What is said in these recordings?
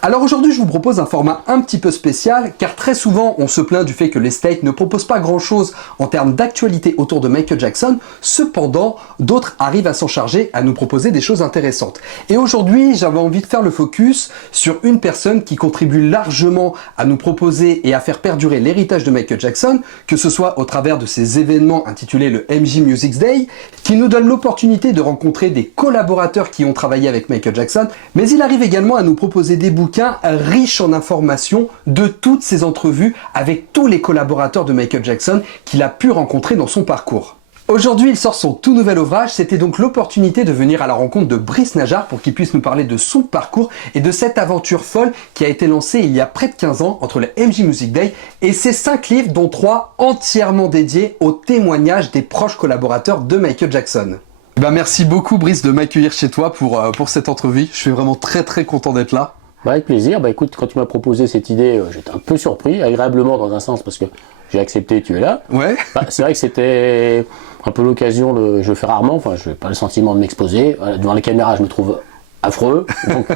Alors aujourd'hui, je vous propose un format un petit peu spécial, car très souvent, on se plaint du fait que les States ne proposent pas grand-chose en termes d'actualité autour de Michael Jackson. Cependant, d'autres arrivent à s'en charger, à nous proposer des choses intéressantes. Et aujourd'hui, j'avais envie de faire le focus sur une personne qui contribue largement à nous proposer et à faire perdurer l'héritage de Michael Jackson, que ce soit au travers de ces événements intitulés le MJ Music Day, qui nous donne l'opportunité de rencontrer des collaborateurs qui ont travaillé avec Michael Jackson, mais il arrive également à nous proposer des bouquins riches en informations de toutes ces entrevues avec tous les collaborateurs de Michael Jackson qu'il a pu rencontrer dans son parcours. Aujourd'hui, il sort son tout nouvel ouvrage, c'était donc l'opportunité de venir à la rencontre de Brice Najjar pour qu'il puisse nous parler de son parcours et de cette aventure folle qui a été lancée il y a près de 15 ans entre le MJ Music Day et ses 5 livres, dont 3 entièrement dédiés aux témoignages des proches collaborateurs de Michael Jackson. Merci beaucoup Brice de m'accueillir chez toi pour cette entrevue, je suis vraiment très content d'être là. Avec plaisir. Écoute, quand tu m'as proposé cette idée, j'étais un peu surpris, agréablement dans un sens parce que j'ai accepté, tu es là. Ouais. C'est vrai que c'était un peu l'occasion, je le fais rarement, je n'ai pas le sentiment de m'exposer. Devant les caméras, je me trouve affreux, donc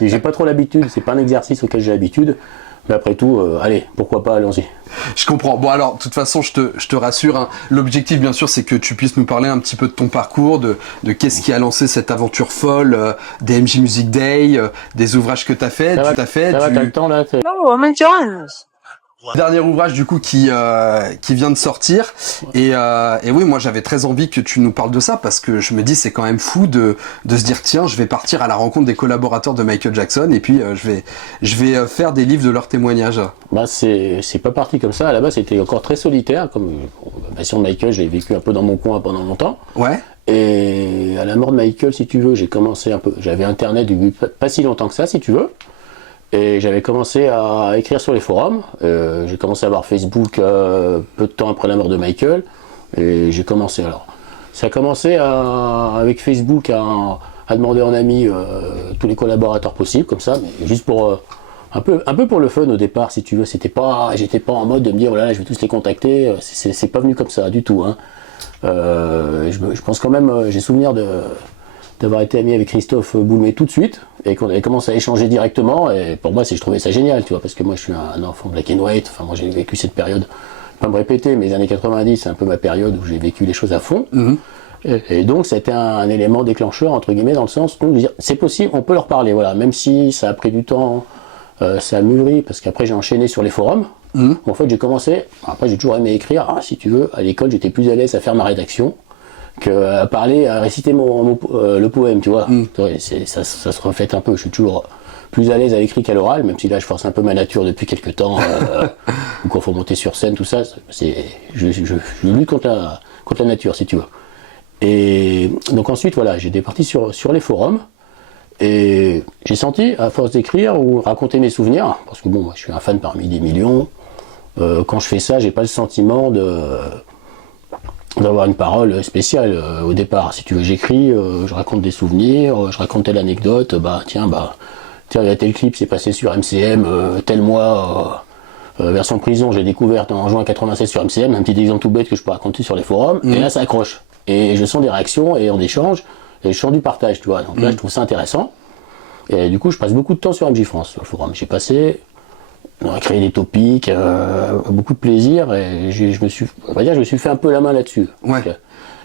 j'ai pas trop l'habitude, c'est pas un exercice auquel j'ai l'habitude. Mais après tout, allez, pourquoi pas, allons-y. Je comprends. Bon alors, de toute façon, je te rassure, hein, l'objectif, bien sûr, c'est que tu puisses nous parler un petit peu de ton parcours, de qu'est-ce qui a lancé cette aventure folle, des MJ Music Day, des ouvrages que tu as fait. Ça va, t'as le temps là Dernier ouvrage du coup qui vient de sortir et oui, moi j'avais très envie que tu nous parles de ça parce que je me dis c'est quand même fou de se dire tiens, je vais partir à la rencontre des collaborateurs de Michael Jackson et puis je vais faire des livres de leurs témoignages. C'est pas parti comme ça, à la base c'était encore très solitaire, comme la passion de Michael, j'ai vécu un peu dans mon coin pendant longtemps. Ouais. Et à la mort de Michael, si tu veux, j'ai commencé un peu, j'avais internet depuis pas si longtemps que ça, si tu veux. Et j'avais commencé à écrire sur les forums. J'ai commencé à avoir Facebook peu de temps après la mort de Michael. Et j'ai commencé alors. Ça a commencé avec Facebook à demander en ami tous les collaborateurs possibles, comme ça, mais juste pour un peu pour le fun au départ, si tu veux. J'étais pas en mode de me dire voilà, je vais tous les contacter. C'est pas venu comme ça du tout. Hein. Je pense quand même, j'ai souvenir d'avoir été ami avec Christophe Boulmé tout de suite et qu'on avait commencé à échanger directement et pour moi je trouvais ça génial, tu vois, parce que moi je suis un enfant black and white, moi j'ai vécu cette période, pas me répéter, mais les années 90 c'est un peu ma période où j'ai vécu les choses à fond. Et donc c'était un élément déclencheur entre guillemets dans le sens où dire c'est possible, on peut leur parler, voilà, même si ça a pris du temps, ça a mûri parce qu'après j'ai enchaîné sur les forums. En fait j'ai commencé, après j'ai toujours aimé écrire, si tu veux, à l'école j'étais plus à l'aise à faire ma rédaction à parler, à réciter le poème, tu vois. Ça se reflète un peu, je suis toujours plus à l'aise à l'écrit qu'à l'oral, même si là je force un peu ma nature depuis quelques temps, ou quand il faut monter sur scène, tout ça, je lutte contre la nature, si tu veux. Et donc ensuite, voilà, j'ai départi sur les forums, et j'ai senti, à force d'écrire ou raconter mes souvenirs, parce que bon, moi je suis un fan parmi des millions, quand je fais ça, j'ai pas le sentiment d'avoir une parole spéciale au départ. Si tu veux, j'écris, je raconte des souvenirs, je raconte telle anecdote, tiens, il y a tel clip, c'est passé sur MCM, tel mois, version prison, j'ai découvert en juin 96 sur MCM, un petit exemple tout bête que je peux raconter sur les forums, et là ça accroche. Et je sens des réactions, et on échange, et je sens du partage, tu vois. Donc là, je trouve ça intéressant. Et du coup, je passe beaucoup de temps sur MJ France, sur le forum. J'ai passé... On a créé des topics, beaucoup de plaisir et je me suis fait un peu la main là-dessus. Ouais.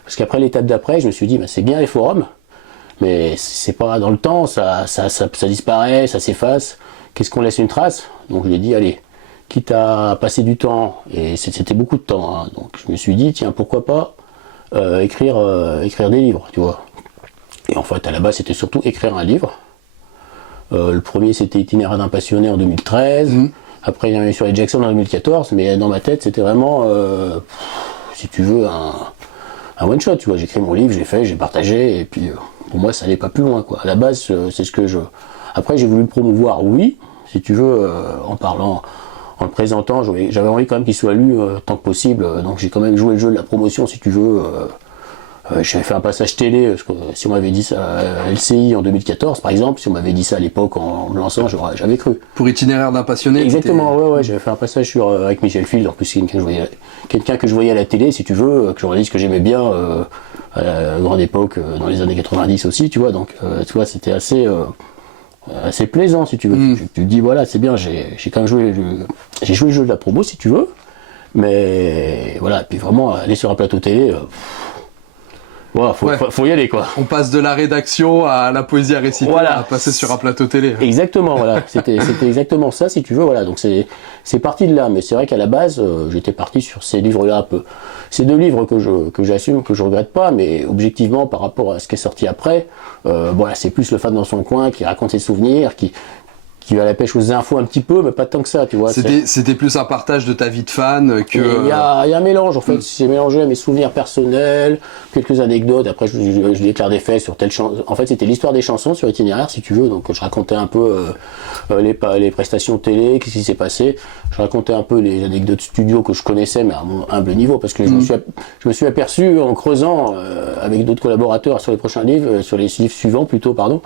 Parce qu'après l'étape d'après, je me suis dit, c'est bien les forums, mais c'est pas dans le temps, ça disparaît, ça s'efface. Qu'est-ce qu'on laisse une trace? Donc je lui ai dit, allez, quitte à passer du temps, et c'était beaucoup de temps, hein, donc je me suis dit, tiens, pourquoi pas écrire des livres, tu vois. Et en fait, à la base, c'était surtout écrire un livre. Le premier, c'était Itinéraire d'un passionné en 2013. Après, il y en a eu sur les Jackson en 2014, mais dans ma tête, c'était vraiment, si tu veux, un one-shot, tu vois. J'ai écrit mon livre, je l'ai fait, j'ai partagé, et puis pour moi, ça n'allait pas plus loin, quoi. À la base, c'est ce que je... Après, j'ai voulu le promouvoir, oui, si tu veux, en parlant, en le présentant, j'avais envie quand même qu'il soit lu tant que possible, donc j'ai quand même joué le jeu de la promotion, si tu veux. J'avais fait un passage télé, parce que si on m'avait dit ça à LCI en 2014 par exemple, si on m'avait dit ça à l'époque en me lançant, j'avais cru. Pour Itinéraire d'un passionné. Exactement, ouais, j'avais fait un passage avec Michel Field, en plus c'est quelqu'un que je voyais à la télé, si tu veux, que journaliste que j'aimais bien à la grande époque, dans les années 90 aussi, tu vois, donc tu vois, c'était assez... assez plaisant, si tu veux. Tu te dis, voilà, c'est bien, j'ai quand même j'ai joué le jeu de la promo, si tu veux, mais voilà, puis vraiment, aller sur un plateau télé, voilà, faut y aller, quoi. On passe de la rédaction à la poésie à réciter, Voilà. à passer sur un plateau télé. Exactement, voilà, c'était exactement ça, si tu veux, voilà, donc c'est parti de là, mais c'est vrai qu'à la base, j'étais parti sur ces livres-là un peu. Ces 2 livres que j'assume, que je regrette pas, mais objectivement, par rapport à ce qui est sorti après, voilà, c'est plus le fan dans son coin qui raconte ses souvenirs, qui va à la pêche aux infos un petit peu, mais pas tant que ça, tu vois. C'était plus un partage de ta vie de fan que... Il y a un mélange, en fait. C'est mélangé à mes souvenirs personnels, quelques anecdotes. Après, je déclare des faits sur telle chanson. En fait, c'était l'histoire des chansons sur Itinéraire, si tu veux. Donc, je racontais un peu les prestations télé, qu'est-ce qui s'est passé. Je racontais un peu les anecdotes studio que je connaissais, mais à mon humble niveau, parce que je me suis aperçu en creusant avec d'autres collaborateurs sur les prochains livres, sur les livres suivants plutôt, pardon.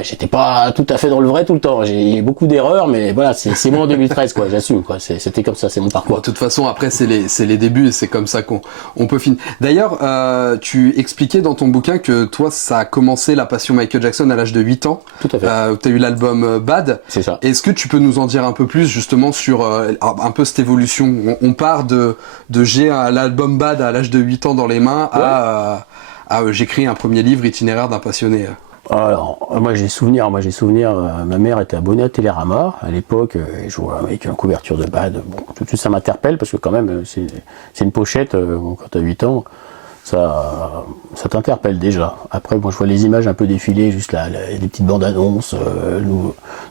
J'étais pas tout à fait dans le vrai tout le temps. J'ai eu beaucoup d'erreurs, mais voilà, c'est moi en 2013, quoi. J'assume, quoi. C'était comme ça, c'est mon parcours. Bon, de toute façon, après, c'est les débuts et c'est comme ça qu'on peut finir. D'ailleurs, tu expliquais dans ton bouquin que toi, ça a commencé la passion Michael Jackson à l'âge de 8 ans. Tout à fait. Tu as eu l'album Bad. C'est ça. Est-ce que tu peux nous en dire un peu plus, justement, sur un peu cette évolution? On part de j'ai l'album Bad à l'âge de 8 ans dans les mains à j'écris un premier livre, Itinéraire d'un passionné. Alors, moi j'ai souvenir, ma mère était abonnée à Télérama à l'époque, et je vois avec une couverture de Bad, bon, tout de suite ça m'interpelle parce que quand même c'est une pochette, quand t'as 8 ans, ça t'interpelle déjà. Après, moi je vois les images un peu défiler, juste des petites bandes annonces,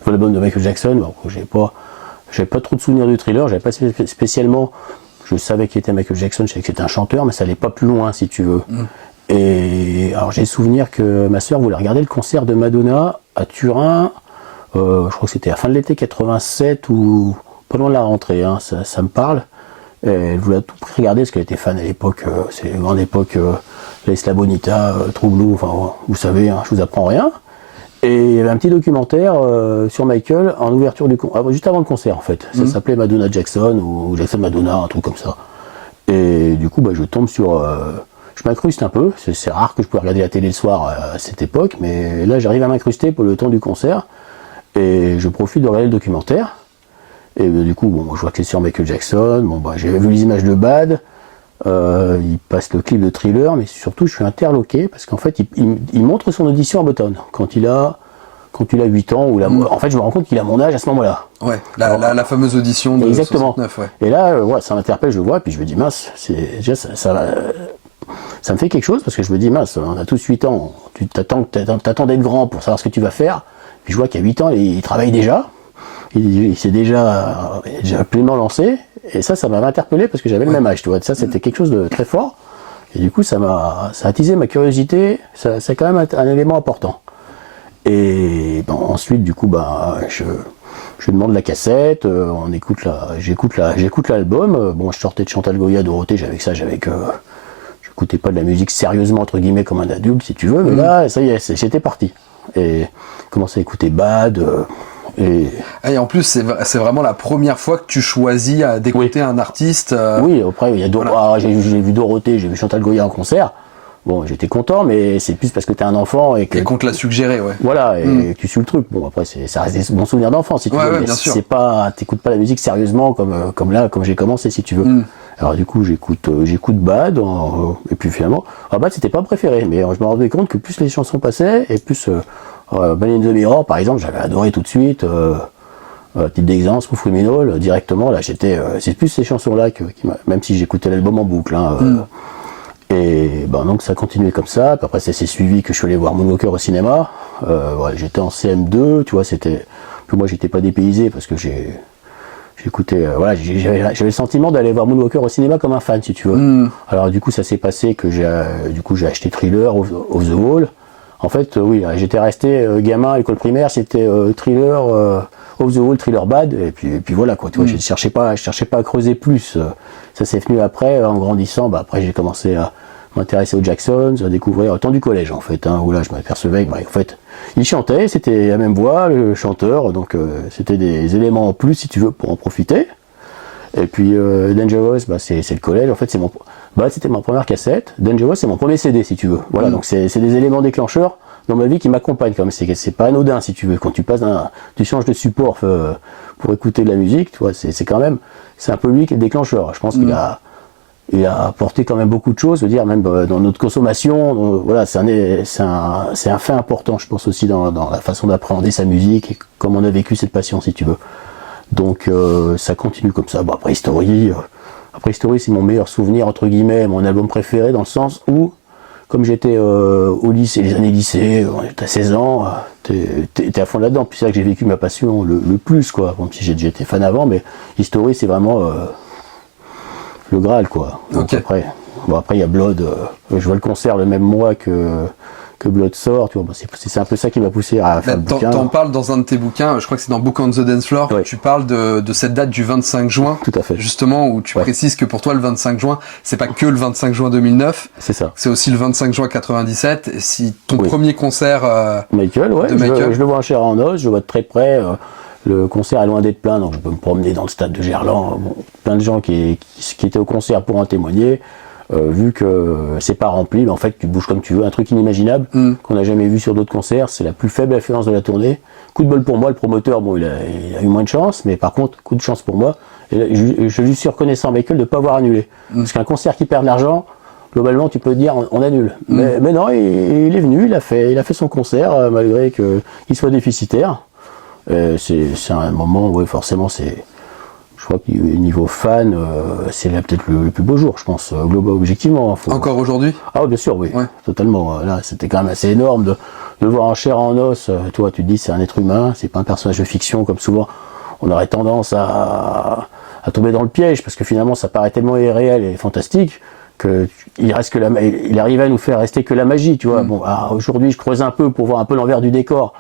l'album de Michael Jackson, bon, j'avais pas trop de souvenirs du Thriller, j'avais pas spécialement, je savais qu'il était Michael Jackson, je savais que c'était un chanteur, mais ça allait pas plus loin si tu veux. Et alors j'ai souvenir que ma soeur voulait regarder le concert de Madonna à Turin, je crois que c'était à la fin de l'été 87 ou pas loin de la rentrée, hein, ça me parle. Et elle voulait à tout prix regarder parce qu'elle était fan à l'époque, c'est une grande époque, La Isla Bonita, True Blue, enfin vous savez, hein, je vous apprends rien. Et il y avait un petit documentaire sur Michael en ouverture du concert, juste avant le concert en fait. Ça s'appelait Madonna Jackson ou Jackson Madonna, un truc comme ça. Et du coup je tombe sur... je m'incruste un peu, c'est rare que je pouvais regarder la télé le soir à cette époque, mais là j'arrive à m'incruster pour le temps du concert, et je profite de regarder le documentaire, et du coup bon, je vois que c'est sur Michael Jackson, j'ai vu les images de Bad, il passe le clip de Thriller, mais surtout je suis interloqué, parce qu'en fait il montre son audition à Boston, quand il a 8 ans, en fait je me rends compte qu'il a mon âge à ce moment-là. Ouais, la fameuse audition de exactement. 69, ouais. Et là, ça m'interpelle, je le vois, puis je me dis mince, déjà ça me fait quelque chose parce que je me dis mince, on a tous 8 ans, tu t'attends d'être grand pour savoir ce que tu vas faire. Puis je vois qu'à 8 ans, il travaille déjà, il s'est déjà pleinement lancé, et ça m'a interpellé parce que j'avais le même âge, tu vois. Ça c'était quelque chose de très fort, et du coup ça a attisé ma curiosité, c'est quand même un élément important. Et ensuite du coup je demande la cassette, j'écoute l'album. Bon, je sortais de Chantal Goya, Dorothée, j'écoutais pas de la musique sérieusement entre guillemets comme un adulte si tu veux, mais là ça y est, j'étais parti et commencé à écouter Bad et en plus c'est vraiment la première fois que tu choisis d'écouter un artiste. Oui, après il y a voilà. J'ai vu Dorothée, j'ai vu Chantal Goya en concert. Bon, j'étais content, mais c'est plus parce que t'es un enfant et qu'on te l'a suggéré, ouais. Voilà, et que tu suis le truc. Bon, après, ça reste des bons souvenirs d'enfant, si tu veux. Ouais, bien sûr. T'écoutes pas la musique sérieusement comme j'ai commencé, si tu veux. Alors du coup, j'écoute Bad, et puis finalement, Bad c'était pas mon préféré, mais je me rendais compte que plus les chansons passaient, et plus Man in the Mirror, par exemple, j'avais adoré tout de suite. Type d'exemple, Smooth Criminal, directement, là, c'est plus ces chansons-là même si j'écoutais l'album en boucle, hein. Et donc ça continuait comme ça, puis après ça s'est suivi que je suis allé voir Moonwalker au cinéma, j'étais en CM2, tu vois, puis moi j'étais pas dépaysé parce que j'écoutais, j'avais le sentiment d'aller voir Moonwalker au cinéma comme un fan si tu veux. Alors du coup ça s'est passé que j'ai acheté Thriller, Off the Wall, en fait j'étais resté gamin à l'école primaire, c'était Thriller, Off the Wall, Thriller Bad, et puis voilà quoi, tu vois, je cherchais pas à creuser plus, ça s'est venu après, en grandissant, après j'ai commencé à m'intéresser aux Jacksons, à découvrir au temps du collège en fait, où là je m'apercevais que en fait il chantait, c'était la même voix, le chanteur, donc c'était des éléments en plus si tu veux pour en profiter. Et puis Dangerous, c'est le collège, en fait c'était ma première cassette, Dangerous c'est mon premier CD si tu veux, voilà, donc c'est des éléments déclencheurs dans ma vie qui m'accompagne quand même. C'est pas anodin si tu veux. Quand tu tu changes de support pour écouter de la musique, tu vois, c'est quand même, c'est un peu lui qui est le déclencheur. Je pense qu'il il a apporté quand même beaucoup de choses, je veux dire, même dans notre consommation, voilà, c'est un fait important, je pense aussi dans la façon d'appréhender sa musique et comment on a vécu cette passion, si tu veux. Donc ça continue comme ça. Bon, après History, c'est mon meilleur souvenir, entre guillemets, mon album préféré, dans le sens où, comme j'étais au lycée, les années lycée, t'as 16 ans, t'es à fond là-dedans. Puis c'est là que j'ai vécu ma passion le plus, quoi. Bon, si j'étais fan avant, mais History, c'est vraiment le Graal, quoi. Donc Okay. Après il y a Blood, je vois le concert le même mois que Blood sort, tu vois, c'est un peu ça qui m'a poussé à faire le bouquin. T'en parles dans un de tes bouquins, je crois que c'est dans Book on the Dance Floor, Ouais. tu parles de cette date du 25 juin, Tout à fait. justement, où tu précises que pour toi le 25 juin, c'est pas que le 25 juin 2009, C'est ça. c'est aussi le 25 juin 97, et si ton premier concert... Michael, ouais, de Michael. Je le vois en chair et en os, je le vois de très près. Le concert est loin d'être plein, donc je peux me promener dans le stade de Gerland. Bon, plein de gens qui étaient au concert pour en témoigner. Vu que c'est pas rempli, mais en fait tu bouges comme tu veux, un truc inimaginable qu'on n'a jamais vu sur d'autres concerts. C'est la plus faible affluence de la tournée. Coup de bol pour moi, le promoteur, bon, il a eu moins de chance, mais par contre, coup de chance pour moi. Et là, je lui suis reconnaissant à Michael de ne pas avoir annulé. Parce qu'un concert qui perd de l'argent, globalement, tu peux te dire on annule. Mais non, il est venu, il a fait son concert, malgré qu'il soit déficitaire. C'est un moment où forcément je crois que niveau fan, c'est peut-être le plus beau jour, je pense, global, objectivement. Encore aujourd'hui? Ah bien sûr, oui, Ouais. totalement. Là, c'était quand même assez énorme de le voir en chair et en os. Toi, tu te dis c'est un être humain, c'est pas un personnage de fiction comme souvent on aurait tendance à tomber dans le piège, parce que finalement ça paraît tellement irréel et fantastique que il arrive à nous faire rester que la magie, tu vois. Bon, aujourd'hui, je creuse un peu pour voir un peu l'envers du décor.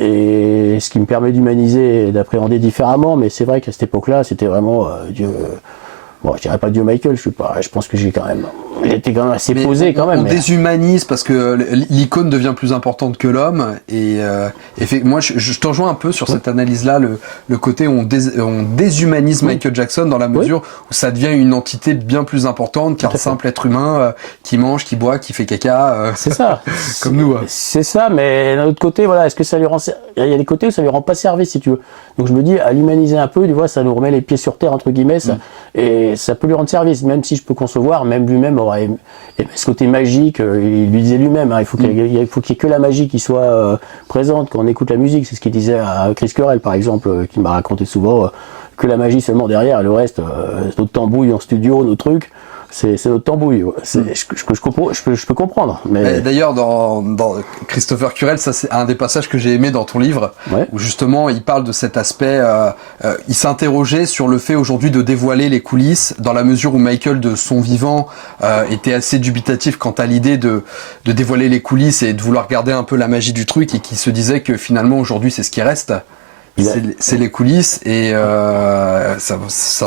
Et ce qui me permet d'humaniser et d'appréhender différemment, mais c'est vrai qu'à cette époque-là, c'était vraiment Dieu. Bon, je dirais pas Dieu Michael, je pense que j'étais quand même assez posé quand même. On déshumanise parce que l'icône devient plus importante que l'homme, et moi je te rejoins un peu sur cette analyse-là, le côté où on déshumanise Michael Jackson dans la mesure où ça devient une entité bien plus importante qu'un simple être humain qui mange, qui boit, qui fait caca. C'est ça. Comme nous. C'est ça, mais d'un autre côté, voilà, est-ce que ça lui rend... Il y a des côtés où ça lui rend pas service, si tu veux. Donc je me dis, à l'humaniser un peu, tu vois, ça nous remet les pieds sur terre, entre guillemets, et ça peut lui rendre service, même si je peux concevoir, même lui-même aurait aimé ce côté magique, il lui disait lui-même, il faut qu'il y ait que la magie qui soit présente quand on écoute la musique. C'est ce qu'il disait à Chris Corell, par exemple, qui m'a raconté souvent que la magie seulement derrière, et le reste, notre tambouille en studio, nos trucs, c'est notre tambouille. Je peux comprendre. Mais... D'ailleurs, dans Christopher Curel, ça c'est un des passages que j'ai aimé dans ton livre, où justement il parle de cet aspect, il s'interrogeait sur le fait aujourd'hui de dévoiler les coulisses, dans la mesure où Michael, de son vivant, était assez dubitatif quant à l'idée de dévoiler les coulisses et de vouloir garder un peu la magie du truc, et qui se disait que finalement aujourd'hui c'est ce qui reste. C'est les coulisses, et ça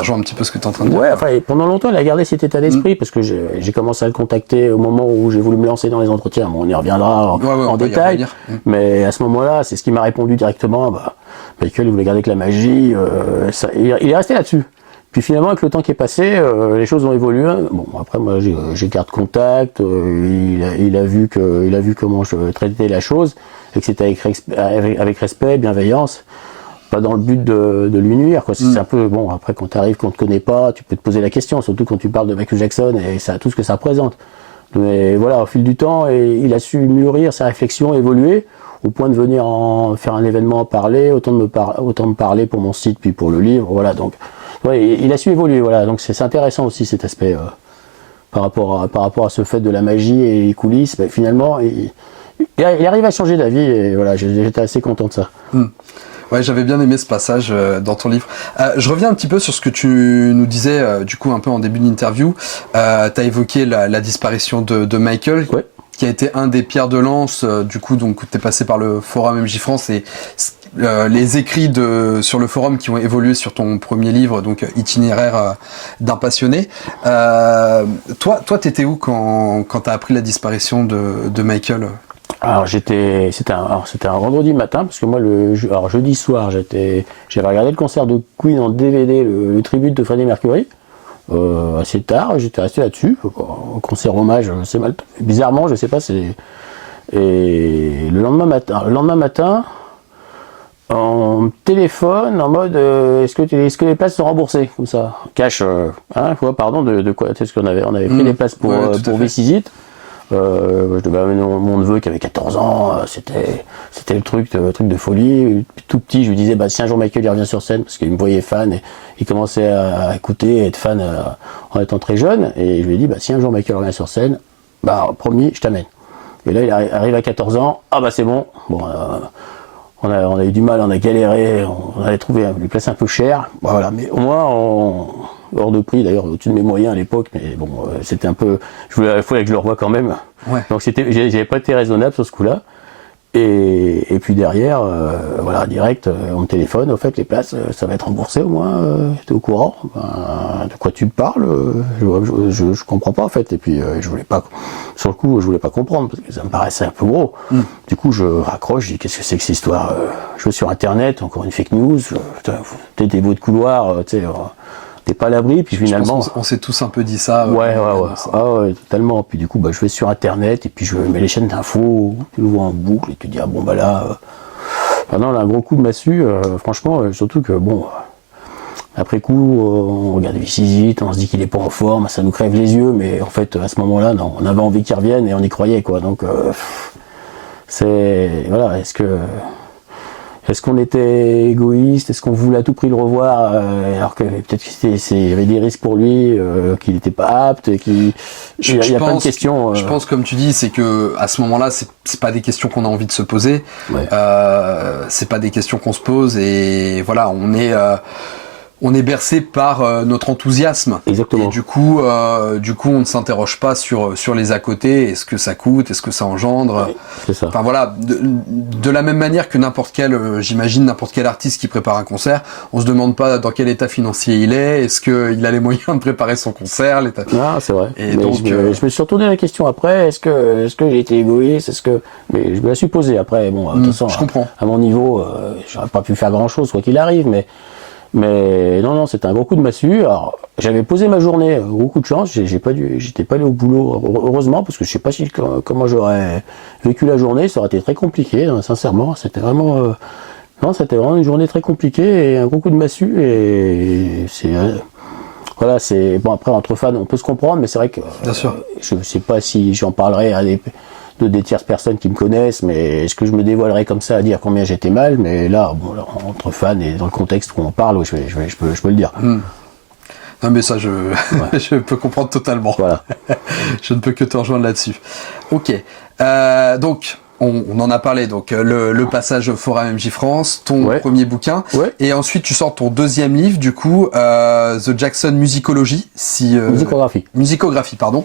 rejoint un petit peu ce que tu es en train de dire. Ouais, enfin, pendant longtemps, il a gardé cet état d'esprit, parce que j'ai commencé à le contacter au moment où j'ai voulu me lancer dans les entretiens. Bon, on y reviendra en détail, mais à ce moment-là, c'est ce qui m'a répondu directement. Michael, il voulait garder que la magie, il est resté là-dessus. Puis finalement, avec le temps qui est passé, les choses ont évolué. Bon, après, moi, j'ai garde contact, il a vu comment je traitais la chose, et que c'était avec respect, bienveillance. Pas dans le but de lui nuire, quoi. C'est un peu, bon, après, quand t'arrives, qu'on te connaît pas, tu peux te poser la question, surtout quand tu parles de Michael Jackson et tout ce que ça représente. Mais voilà, au fil du temps, il a su mûrir sa réflexion, évoluer, au point de venir faire un événement, en parler, autant de me parler pour mon site, puis pour le livre, voilà. Donc, ouais, il a su évoluer, voilà. Donc, c'est intéressant aussi, cet aspect, par rapport à ce fait de la magie et les coulisses. Ben, finalement, il arrive à changer d'avis, et voilà, j'étais assez content de ça. Ouais, j'avais bien aimé ce passage dans ton livre. Je reviens un petit peu sur ce que tu nous disais, du coup, un peu en début d'interview. T'as évoqué la disparition de Michael, qui a été un des pierres de lance, du coup, donc t'es passé par le forum MJ France, et les écrits sur le forum qui ont évolué sur ton premier livre, donc Itinéraire d'un passionné. Toi, t'étais où quand t'as appris la disparition de Michael? Alors c'était un vendredi matin, parce que moi jeudi soir j'avais regardé le concert de Queen en DVD, le tribute de Freddie Mercury, assez tard, j'étais resté là-dessus, au concert hommage, c'est mal, bizarrement, je sais pas, Et le lendemain matin, on me téléphone en mode est-ce que les places sont remboursées comme ça, cash, pardon, de quoi, est-ce qu'on avait pris les places pour V6 je devais amener mon neveu qui avait 14 ans, c'était le truc de folie. Tout petit, je lui disais si un jour Michael il revient sur scène, parce qu'il me voyait fan et il commençait à écouter et être fan en étant très jeune, et je lui ai dit si un jour Michael revient sur scène, promis, je t'amène. Et là il arrive à 14 ans, c'est bon, on a eu du mal, on a galéré, on avait trouvé des places un peu chères, voilà, mais au moins hors de prix, d'ailleurs au-dessus de mes moyens à l'époque, mais bon, c'était un peu, il fallait que je le revoie quand même, donc j'avais pas été raisonnable sur ce coup-là, et puis derrière, direct, on me téléphone, au fait les places, ça va être remboursé au moins, t'es au courant, de quoi tu me parles, je comprends pas en fait, et puis je voulais pas, sur le coup je voulais pas comprendre, parce que ça me paraissait un peu gros, du coup je raccroche, je dis qu'est-ce que c'est que cette histoire, je vais sur internet, encore une fake news, t'es des bouts de couloir, t'es pas à l'abri, puis finalement... On s'est tous un peu dit ça. Ouais, totalement. Puis du coup, je vais sur internet, et puis je mets les chaînes d'infos, tu le vois en boucle, et tu te dis, là... non, là, un gros coup de massue, franchement, surtout que, après coup, on regarde Vicizit, on se dit qu'il est pas en forme, ça nous crève les yeux, mais en fait, à ce moment-là, non, on avait envie qu'il revienne, et on y croyait, quoi. Donc, est-ce qu'on était égoïste? Est-ce qu'on voulait à tout prix le revoir alors que peut-être qu'il y avait des risques pour lui, qu'il n'était pas apte, il y a plein de questions. Je pense, comme tu dis, c'est que à ce moment-là, c'est pas des questions qu'on a envie de se poser. Ouais. C'est pas des questions qu'on se pose, et voilà, on est bercé par notre enthousiasme. Exactement. Et du coup, on ne s'interroge pas sur les à côté. Est-ce que ça coûte? Est-ce que ça engendre? Ouais, c'est ça. Enfin voilà, de la même manière que n'importe quel artiste qui prépare un concert, on se demande pas dans quel état financier il est. Est-ce qu'il a les moyens de préparer son concert? C'est vrai. Et mais donc, je me suis retourné la question après. Est-ce que j'ai été égoïste? Mais je me la suis posée après. Bon, de toute façon, je comprends. À mon niveau, j'aurais pas pu faire grand-chose quoi qu'il arrive, mais non, c'était un gros coup de massue. Alors, j'avais posé ma journée, gros coup de chance, j'étais pas allé au boulot, heureusement, parce que je sais pas comment j'aurais vécu la journée, ça aurait été très compliqué, hein, sincèrement, c'était vraiment une journée très compliquée, et un gros coup de massue, et c'est bon, après, entre fans, on peut se comprendre, mais c'est vrai que, Bien sûr. Je sais pas si j'en parlerai à des tierces personnes qui me connaissent, mais est-ce que je me dévoilerais comme ça à dire combien j'étais mal? Mais là, entre fans et dans le contexte où on parle, je peux le dire. Non mais ça, je peux comprendre totalement. Voilà. Je ne peux que te rejoindre là-dessus. Ok. Donc, on en a parlé. Donc, le passage Forum MJ France, ton premier bouquin. Ouais. Et ensuite, tu sors ton deuxième livre, du coup, The Jackson Musicology. Musicographie, pardon.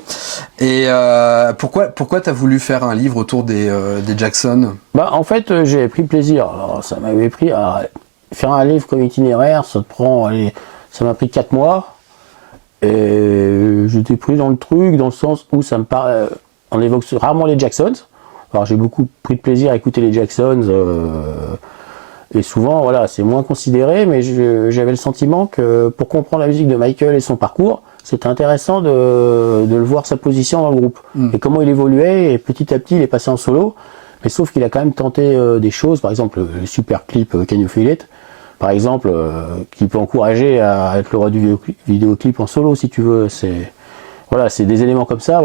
Et pourquoi t'as voulu faire un livre autour des Jackson? En fait, j'ai pris plaisir. Alors, ça m'avait pris à faire un livre comme itinéraire. Ça m'a pris 4 mois. Et j'étais pris dans le truc, dans le sens où ça me parle. On évoque rarement les Jacksons. Alors j'ai beaucoup pris de plaisir à écouter les Jacksons. Et souvent, c'est moins considéré, mais j'avais le sentiment que pour comprendre la musique de Michael et son parcours, c'était intéressant de le voir sa position dans le groupe. Et comment il évoluait, et petit à petit il est passé en solo. Mais sauf qu'il a quand même tenté des choses, par exemple le super clip Can You Feel It, par exemple, qui peut encourager à être le roi du vidéoclip en solo, si tu veux. C'est des éléments comme ça.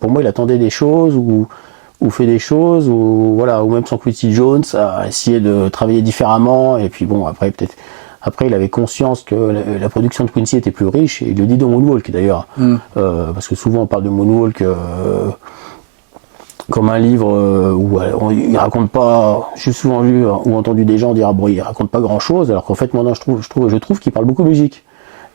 Pour moi, il attendait des choses ou fait des choses, ou même son Quincy Jones a essayé de travailler différemment. Et puis après, il avait conscience que la production de Quincy était plus riche. Et il le dit dans Moonwalk d'ailleurs, parce que souvent on parle de Moonwalk comme un livre où il raconte pas. J'ai souvent lu ou entendu des gens dire il raconte pas grand chose, alors qu'en fait maintenant je trouve qu'il parle beaucoup de musique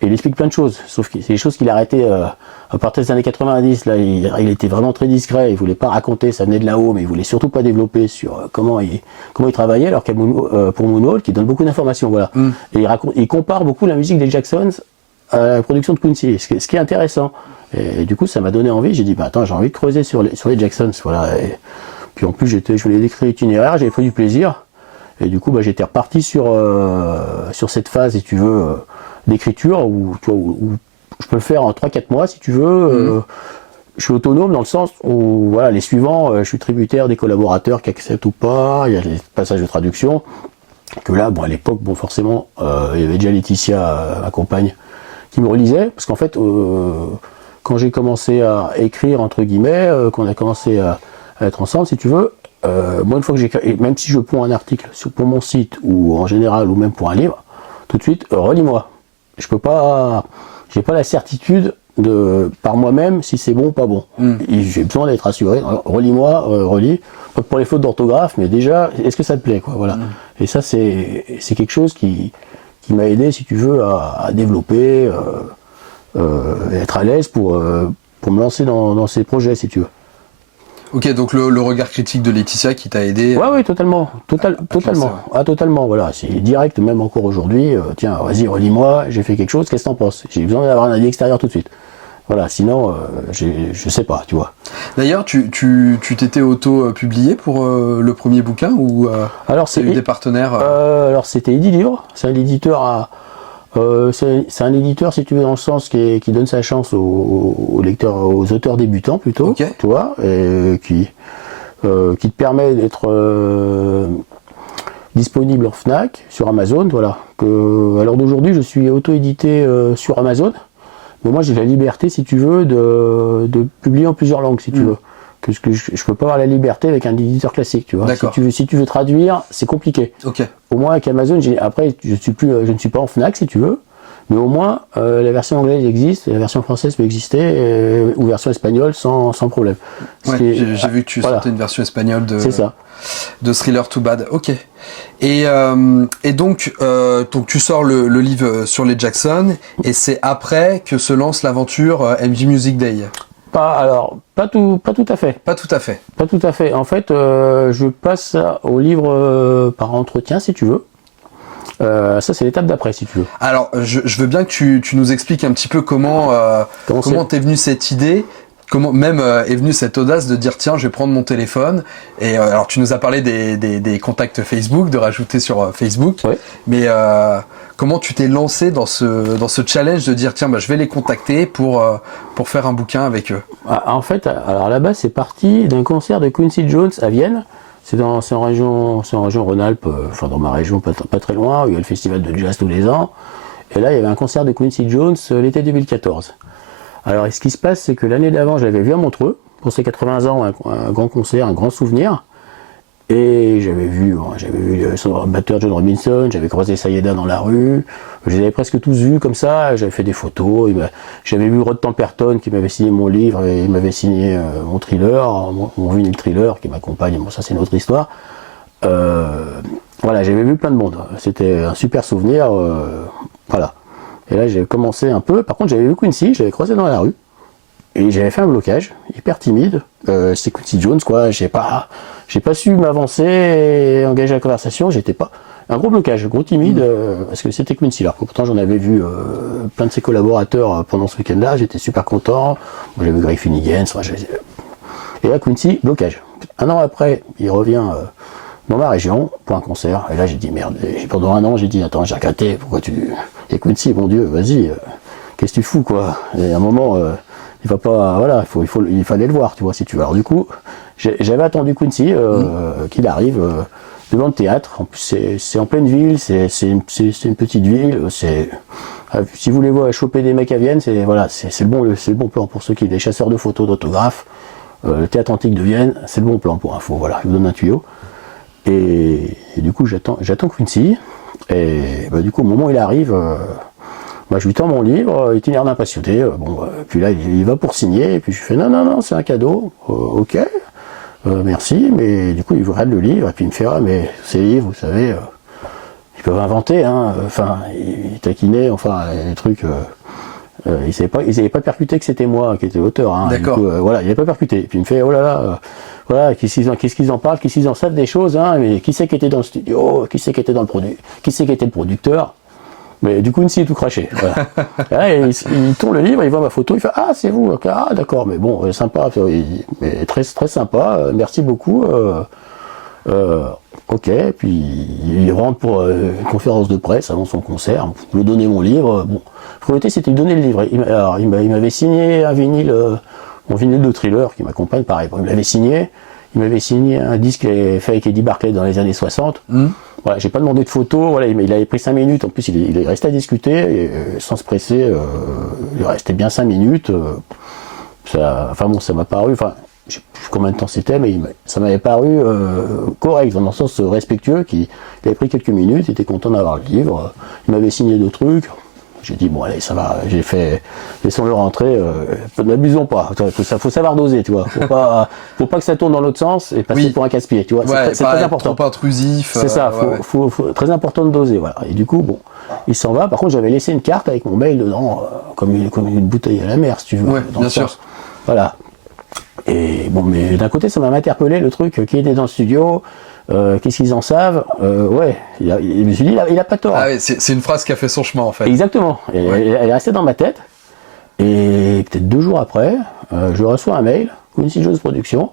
et il explique plein de choses, sauf que c'est des choses qu'il a arrêtées à partir des années 90. Là il était vraiment très discret, il voulait pas raconter, ça venait de là-haut, mais il voulait surtout pas développer sur comment il travaillait, alors pour Moonwalk il donne beaucoup d'informations, et il compare beaucoup la musique des Jacksons à la production de Quincy, ce qui est intéressant. Et du coup, ça m'a donné envie. J'ai dit, attends, j'ai envie de creuser sur les Jacksons, Et puis en plus, je voulais décrire l'itinéraire, j'avais pris du plaisir. Et du coup, j'étais reparti sur cette phase, si tu veux, d'écriture, où je peux le faire en 3-4 mois, si tu veux. je suis autonome dans le sens où voilà, les suivants, je suis tributaire des collaborateurs qui acceptent ou pas, il y a les passages de traduction, que là, bon, à l'époque, bon, forcément, il y avait déjà Laetitia, ma compagne, qui me relisait, parce qu'en fait, quand j'ai commencé à écrire, entre guillemets, qu'on a commencé à être ensemble, si tu veux, moi, une fois que j'écris, même si je ponds un article pour mon site, ou en général, ou même pour un livre, tout de suite, relis-moi. Je peux pas, j'ai pas la certitude de par moi-même si c'est bon ou pas bon. J'ai besoin d'être rassuré. Relis-moi, relis. Pas pour les fautes d'orthographe, mais déjà, est-ce que ça te plaît, quoi, voilà. Et ça, c'est quelque chose qui m'a aidé, si tu veux, à développer, être à l'aise pour me lancer dans ces projets, si tu veux. Ok, donc le regard critique de Laetitia qui t'a aidé. Oui, totalement. Totalement. Ah, totalement, voilà. C'est direct, même encore aujourd'hui. Tiens, vas-y, relis-moi, j'ai fait quelque chose, qu'est-ce que t'en penses? J'ai besoin d'avoir un avis extérieur tout de suite. Voilà, sinon, je sais pas, tu vois. D'ailleurs, tu t'étais auto-publié pour le premier bouquin ou alors, t'as eu des partenaires alors, c'était Edilivre. C'est un éditeur c'est un éditeur, si tu veux, dans le sens qui donne sa chance aux lecteurs, aux auteurs débutants plutôt, Ok. tu vois, et qui te permet d'être disponible en Fnac, sur Amazon, voilà. À l'heure d'aujourd'hui, je suis auto-édité sur Amazon, mais moi j'ai la liberté, si tu veux, de publier en plusieurs langues, si tu veux. Que je peux pas avoir la liberté avec un éditeur classique, tu vois. Si tu veux traduire, c'est compliqué. Ok. Au moins avec Amazon, après je ne suis pas en Fnac, si tu veux, mais au moins la version anglaise existe, la version française peut exister, ou version espagnole sans problème. Ouais, j'ai vu que tu sortais une version espagnole de Thriller Too Bad. Ok. Et donc tu sors le livre sur les Jackson, et c'est après que se lance l'aventure MJ Music Day. Pas tout à fait. Pas tout à fait. Pas tout à fait. En fait, je passe au livre par entretien, si tu veux. Ça, c'est l'étape d'après, si tu veux. Alors, je veux bien que tu nous expliques un petit peu comment t'es venue cette idée, comment même est venue cette audace de dire tiens, je vais prendre mon téléphone. Et alors, tu nous as parlé des contacts Facebook, de rajouter sur Facebook. Ouais. Mais comment tu t'es lancé dans ce challenge de dire tiens, je vais les contacter pour faire un bouquin avec eux. En fait, alors à la base, c'est parti d'un concert de Quincy Jones à Vienne. C'est en région Rhône-Alpes, enfin dans ma région, pas très loin, où il y a le festival de jazz tous les ans. Et là, il y avait un concert de Quincy Jones l'été 2014. Alors, ce qui se passe, c'est que l'année d'avant, je l'avais vu à Montreux, pour ses 80 ans, un grand concert, un grand souvenir. Et j'avais vu son batteur John Robinson, j'avais croisé Sayeda dans la rue, je les avais presque tous vus comme ça, j'avais fait des photos, j'avais vu Rod Temperton qui m'avait signé mon livre et il m'avait signé mon thriller, mon vinyle thriller qui m'accompagne, bon ça c'est une autre histoire. Voilà, j'avais vu plein de monde, c'était un super souvenir, voilà. Et là j'ai commencé un peu, par contre j'avais vu Quincy, j'avais croisé dans la rue, et j'avais fait un blocage, hyper timide, c'est Quincy Jones quoi, j'ai pas su m'avancer et engager la conversation, j'étais pas... Un gros blocage, gros timide, parce que c'était Quincy là. Pourtant j'en avais vu plein de ses collaborateurs pendant ce week-end-là, j'étais super content, j'avais vu Griffin Higgins, et là Quincy, blocage. Un an après, il revient dans ma région pour un concert, et là j'ai dit merde, et pendant un an j'ai dit attends, j'ai regretté, pourquoi tu... Et Quincy, bon Dieu, vas-y, qu'est-ce que tu fous quoi? Et à un moment... il va pas, voilà, il fallait le voir, tu vois, si tu veux. Alors du coup, j'avais attendu Quincy qu'il arrive devant le théâtre. En plus, c'est en pleine ville, c'est une petite ville. Si vous voulez choper des mecs à Vienne, c'est le bon plan pour ceux qui des chasseurs de photos, d'autographes. Le théâtre antique de Vienne, c'est le bon plan pour info. Voilà, je vous donne un tuyau. Et du coup, j'attends Quincy. Et du coup, au moment où il arrive. Je lui tends mon livre, itinéraire d'impatienté, puis là il va pour signer, et puis je lui fais non, c'est un cadeau, ok, merci, mais du coup il regarde le livre, et puis il me fait mais ces livres, vous savez, ils peuvent inventer, ils taquinaient, les trucs, ils n'avaient pas percuté que c'était moi qui étais l'auteur, D'accord. Du coup, il n'avait pas percuté, et puis il me fait oh là là, voilà, qu'est-ce qu'ils en parlent, qu'est-ce qu'ils en savent des choses, mais qui c'est qui était dans le studio, qui c'est qui était dans le produit, qui c'est qui était le producteur. Mais du coup, Quincy est tout craché. Voilà. Là, il tourne le livre, il voit ma photo, il fait ah c'est vous, ah d'accord, mais bon, sympa, mais très très sympa, merci beaucoup. Ok, puis il rentre pour une conférence de presse avant son concert, je lui donnais mon livre. Bon, la priorité c'était de lui donner le livre. Il m'avait signé un vinyle mon vinyle de Thriller qui m'accompagne, pareil. Bon, il m'avait signé un disque fait avec Eddie Barclay dans les années 60. Voilà, j'ai pas demandé de photos, voilà, il avait pris 5 minutes, en plus il est resté à discuter, et, sans se presser, il restait bien 5 minutes. Enfin bon, ça m'a paru, enfin, je sais plus combien de temps c'était, mais ça m'avait paru correct, dans le sens respectueux, il avait pris quelques minutes, il était content d'avoir le livre, il m'avait signé 2 trucs. J'ai dit, bon allez, ça va, j'ai fait, laissons-le rentrer, n'abusons pas, ça faut savoir doser, tu vois, faut pas que ça tourne dans l'autre sens et passer pour un casse-pied, tu vois, ouais, c'est très important. Trop intrusif. C'est ça, faut très important de doser, voilà. Et du coup, bon, il s'en va, par contre j'avais laissé une carte avec mon mail dedans, comme une bouteille à la mer, si tu veux. Ouais, bien sûr. Voilà. Et bon, mais d'un côté, ça m'a interpellé, le truc, qui était dans le studio, qu'est-ce qu'ils en savent, ouais, je me suis dit, il a pas tort. Ah ouais, c'est une phrase qui a fait son chemin, en fait. Exactement, elle est restée dans ma tête, et peut-être 2 jours après, je reçois un mail, Quincy Jones Productions,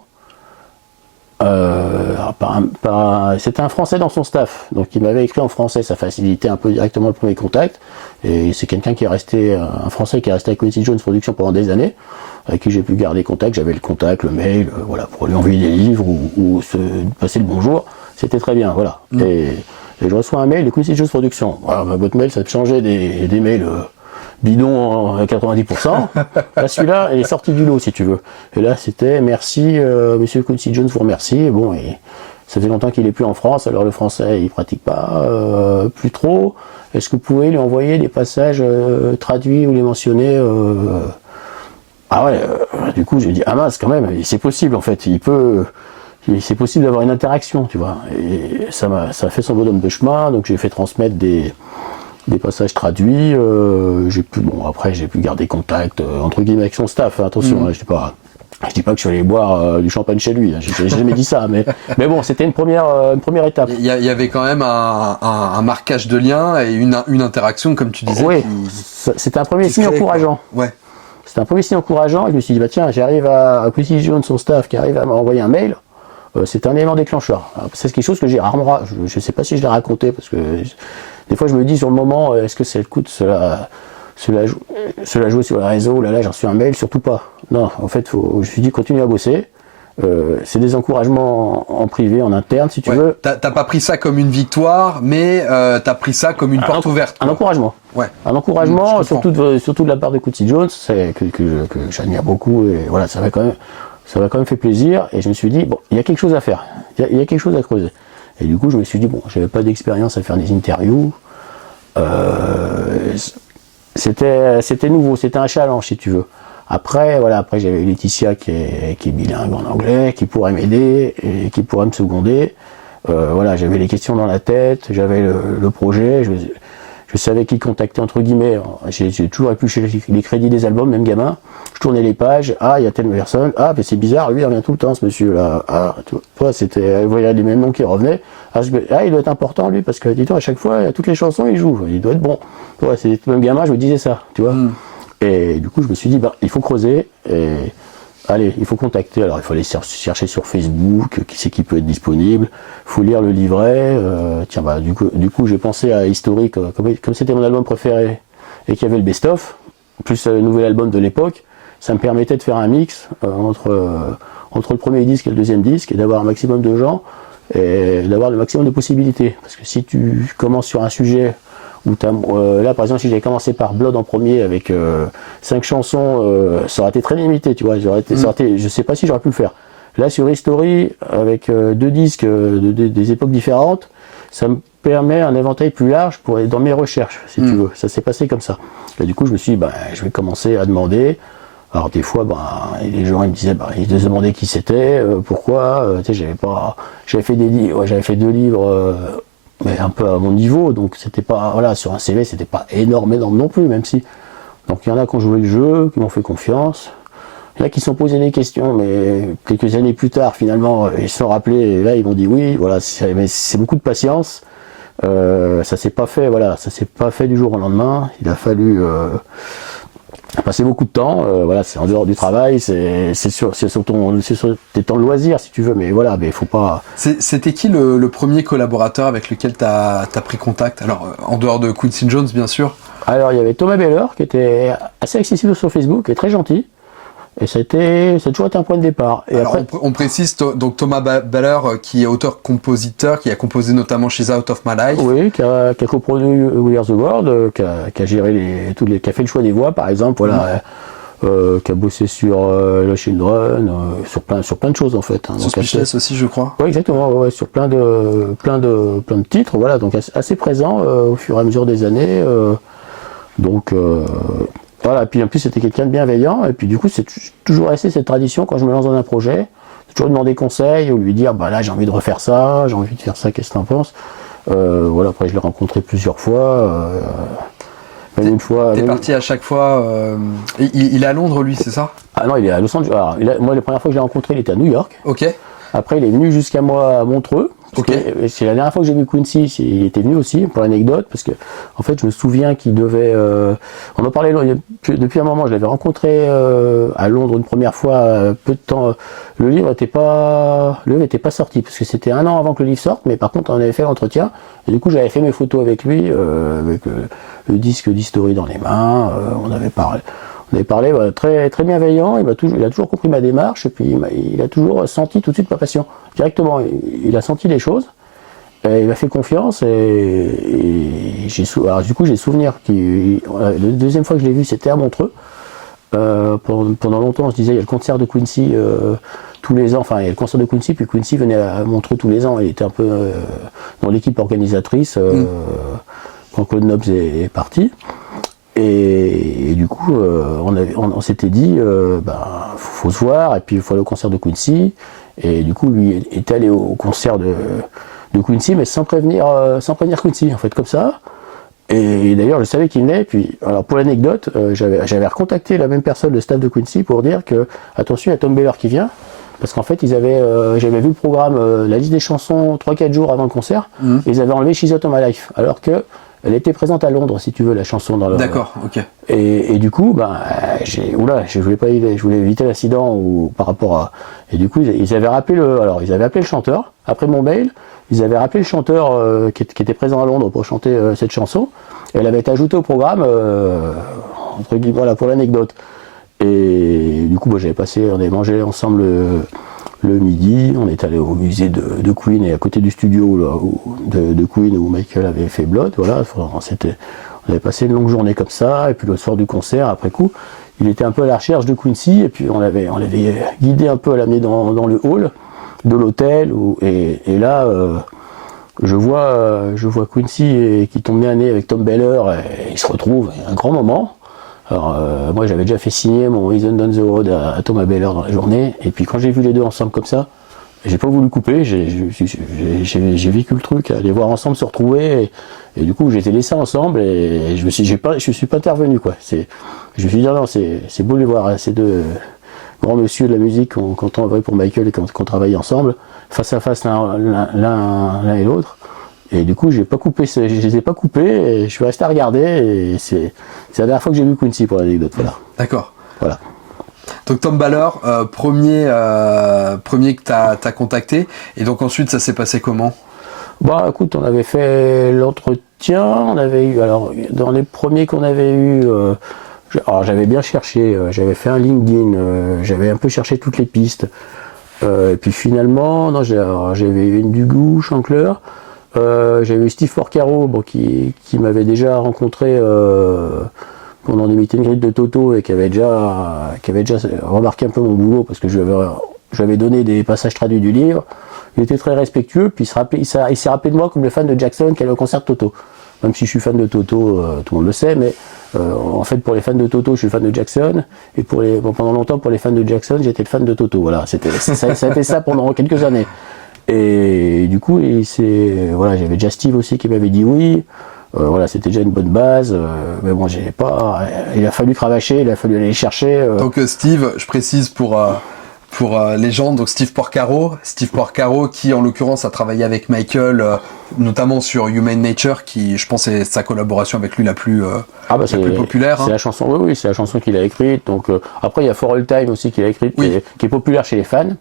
c'était un Français dans son staff, donc il m'avait écrit en français, ça facilitait un peu directement le premier contact, et c'est quelqu'un qui est resté, un Français qui est resté avec Quincy Jones Productions pendant des années, avec qui j'ai pu garder contact, j'avais le contact, le mail, voilà, pour lui envoyer des livres ou se passer le bonjour, c'était très bien, voilà. Et je reçois un mail de Quincy Jones Productions. Voilà, ma boîte mail, ça changeait des mails bidons à 90%. Là, celui-là, il est sorti du lot, si tu veux. Et là, c'était merci, monsieur Quincy Jones vous remercie. Et bon, et ça fait longtemps qu'il est plus en France, alors le français, il pratique pas plus trop. Est-ce que vous pouvez lui envoyer des passages traduits ou les mentionner Ah ouais, du coup, j'ai dit, ah mince, quand même, c'est possible, en fait, c'est possible d'avoir une interaction, tu vois. Et ça a fait son bonhomme de chemin, donc j'ai fait transmettre des passages traduits. Après, j'ai pu garder contact, entre guillemets, avec son staff, hein, attention, hein, je dis pas que je suis allé boire du champagne chez lui, hein, j'ai jamais dit ça, mais bon, c'était une première étape. Il y avait quand même un marquage de lien et une interaction, comme tu disais. Oui, c'était un premier signe encourageant. Ouais. C'était un premier signe encourageant, et je me suis dit, bah tiens, j'arrive à Quincy Jones, son staff, qui arrive à m'envoyer un mail, c'est un élément déclencheur. Alors, c'est quelque chose que j'ai rarement, je sais pas si je l'ai raconté, parce que des fois je me dis sur le moment, est-ce que c'est le coup de cela jouer sur le réseau, là j'ai reçu un mail, surtout pas. Non, en fait, je me suis dit, continue à bosser. C'est des encouragements en privé, en interne, si tu veux. T'as pas pris ça comme une victoire, mais t'as pris ça comme une porte ouverte. Un encouragement. Ouais. Un encouragement, surtout de la part de Quincy Jones, que j'admire beaucoup, et voilà, ça m'a quand même fait plaisir, et je me suis dit, bon, il y a quelque chose à faire, il y a quelque chose à creuser. Et du coup, je me suis dit, bon, j'avais pas d'expérience à faire des interviews, c'était nouveau, c'était un challenge, si tu veux. Après j'avais Laetitia qui est bilingue en anglais, qui pourrait m'aider et qui pourrait me seconder. Voilà, j'avais les questions dans la tête, j'avais le projet, je savais qui contacter entre guillemets. J'ai toujours épluché les crédits des albums, même gamin. Je tournais les pages, il y a telle personne, mais c'est bizarre, lui il revient tout le temps ce monsieur-là. Tu vois, c'était, voilà, les mêmes noms qui revenaient. Il doit être important lui, parce que dis-toi, à chaque fois, toutes les chansons il joue, il doit être bon. Ouais, c'est même gamin, je me disais ça, tu vois. Et du coup, je me suis dit, il faut creuser, et allez, il faut contacter. Alors, il faut aller chercher sur Facebook, qui c'est qui peut être disponible. Il faut lire le livret. Du coup, j'ai pensé à Historique, comme c'était mon album préféré, et qu'il y avait le best-of, plus le nouvel album de l'époque, ça me permettait de faire un mix entre le premier disque et le deuxième disque, et d'avoir un maximum de gens, et d'avoir le maximum de possibilités. Parce que si tu commences sur un sujet où là par exemple si j'avais commencé par Blood en premier avec 5 chansons, ça aurait été très limité, tu vois, je sais pas si j'aurais pu le faire. Là sur History avec 2 disques des époques différentes, ça me permet un éventail plus large dans mes recherches, si tu veux. Ça s'est passé comme ça. Là du coup je me suis dit, je vais commencer à demander. Alors des fois, les gens ils me disaient, ils me demandaient qui c'était, pourquoi, j'avais fait 2 livres, mais un peu à mon niveau, donc c'était pas, voilà, sur un CV c'était pas énorme non plus, même si. Donc il y en a qui ont joué le jeu, qui m'ont fait confiance. Il y en a qui se sont posé des questions, mais quelques années plus tard, finalement, ils se sont rappelés, et là ils m'ont dit oui, voilà, mais c'est beaucoup de patience. Ça s'est pas fait du jour au lendemain. Il a fallu passer beaucoup de temps, voilà, c'est en dehors du travail, c'est sur tes temps de loisirs si tu veux, mais voilà, mais il faut pas. C'était qui le premier collaborateur avec lequel t'as pris contact? Alors, en dehors de Quincy Jones, bien sûr. Alors, il y avait Thomas Beller, qui était assez accessible sur Facebook, et très gentil. Et ça a toujours été un point de départ. Et Alors, après, on précise donc Thomas Baller, qui est auteur-compositeur, qui a composé notamment She's Out of My Life. oui, qui a coproduit We Are the World, qui a géré qui a fait le choix des voix, par exemple, voilà, qui a bossé sur The Children, sur plein de choses en fait. Hein, Sur Speechless aussi, je crois. Oui, exactement, ouais, sur plein de titres, voilà, donc assez présent au fur et à mesure des années. Donc voilà, puis en plus c'était quelqu'un de bienveillant, et puis du coup c'est toujours resté cette tradition quand je me lance dans un projet, de toujours demander conseil ou lui dire bah là j'ai envie de refaire ça, j'ai envie de faire ça, qu'est-ce que t'en penses. Voilà, après je l'ai rencontré plusieurs fois. Même une fois. T'es parti à chaque fois. Il est à Londres, lui, c'est ça? Ah non, il est à Los Angeles. Alors, moi, la première fois que je l'ai rencontré, il était à New York. Ok. Après, il est venu jusqu'à moi à Montreux. Ok. C'est la dernière fois que j'ai vu Quincy, il était venu aussi, pour l'anecdote, parce que, en fait, je me souviens qu'il devait. On en parlait depuis un moment, je l'avais rencontré à Londres une première fois, peu de temps. Le livre n'était pas sorti, parce que c'était un an avant que le livre sorte, mais par contre, on avait fait l'entretien, et du coup, j'avais fait mes photos avec lui, avec le disque d'History dans les mains, on avait parlé, voilà, très, très bienveillant, il a toujours compris ma démarche, et puis il a toujours senti tout de suite ma passion. Directement, il a senti les choses, et il m'a fait confiance, et alors, du coup j'ai souvenir la deuxième fois que je l'ai vu c'était à Montreux. Pendant longtemps on se disait il y a le concert de Quincy tous les ans, enfin il y a le concert de Quincy, puis Quincy venait à Montreux tous les ans, il était un peu dans l'équipe organisatrice quand Claude Nobs est parti. Et du coup, on s'était dit, faut se voir, et puis il faut aller au concert de Quincy. Et du coup, lui est allé au concert de Quincy, mais sans prévenir Quincy, en fait, comme ça. Et d'ailleurs, je savais qu'il venait. Puis, alors pour l'anecdote, j'avais recontacté la même personne, le staff de Quincy, pour dire que, attention, il y a Tom Baller qui vient. Parce qu'en fait, j'avais vu le programme, la liste des chansons 3-4 jours avant le concert, et ils avaient enlevé She's Out of My Life. Alors que elle était présente à Londres, si tu veux, la chanson dans le. D'accord, ok. Et du coup, je voulais éviter l'accident ou par rapport à. Et du coup, ils avaient appelé le chanteur. Après mon mail, ils avaient rappelé le chanteur qui était présent à Londres pour chanter cette chanson. Et elle avait été ajoutée au programme, entre guillemets, voilà, pour l'anecdote. Et du coup, on avait mangé ensemble le midi, on est allé au musée de Queen et à côté du studio là, de Queen où Michael avait fait Blood, voilà, on avait passé une longue journée comme ça, et puis le soir du concert, après coup, il était un peu à la recherche de Quincy, et puis on l'avait guidé un peu à l'amener dans le hall de l'hôtel, et là, je vois Quincy qui tombe nez à nez avec Tom Baller, et ils se retrouvent, un grand moment. Alors moi j'avais déjà fait signer mon Isn't Down the Road à Thomas Baller dans la journée, et puis quand j'ai vu les deux ensemble comme ça, j'ai pas voulu couper, j'ai vécu le truc, les voir ensemble se retrouver, et du coup j'étais laissé ensemble, et je suis pas intervenu quoi. Je me suis dit non, c'est beau de les voir, ces deux grands monsieur de la musique qu'on travaille pour Michael et qu'on travaille ensemble, face à face l'un et l'autre. Et du coup, je les ai pas coupés, et je suis resté à regarder, et c'est la dernière fois que j'ai vu Quincy pour l'anecdote, voilà. D'accord. Voilà. Donc Tom Baller, premier que t'as contacté, et donc ensuite ça s'est passé comment? Bah écoute, on avait fait l'entretien, on avait eu, alors dans les premiers qu'on avait eu, alors j'avais bien cherché, j'avais fait un LinkedIn, j'avais un peu cherché toutes les pistes, et puis finalement, non, j'avais eu une Dugu, Chancleur. J'avais eu Steve Porcaro qui m'avait déjà rencontré pendant des meet and greet de Toto, et qui avait déjà remarqué un peu mon boulot, parce que je lui avais donné des passages traduits du livre. Il était très respectueux, puis il s'est rappelé de moi comme le fan de Jackson qui allait au concert de Toto. Même si je suis fan de Toto, tout le monde le sait, mais en fait pour les fans de Toto, je suis fan de Jackson, et pendant longtemps pour les fans de Jackson, j'étais le fan de Toto. Voilà, ça a été ça pendant quelques années. Et du coup, j'avais déjà Steve aussi qui m'avait dit oui. Voilà, c'était déjà une bonne base. Mais bon, il a fallu cravacher, il a fallu aller les chercher. Donc Steve, je précise pour les gens, donc Steve Porcaro qui en l'occurrence a travaillé avec Michael, notamment sur Human Nature, qui je pense est sa collaboration avec lui la plus populaire. C'est la chanson, oui, c'est la chanson qu'il a écrite. Donc après il y a For All Time aussi qu'il a écrite, qui est populaire chez les fans,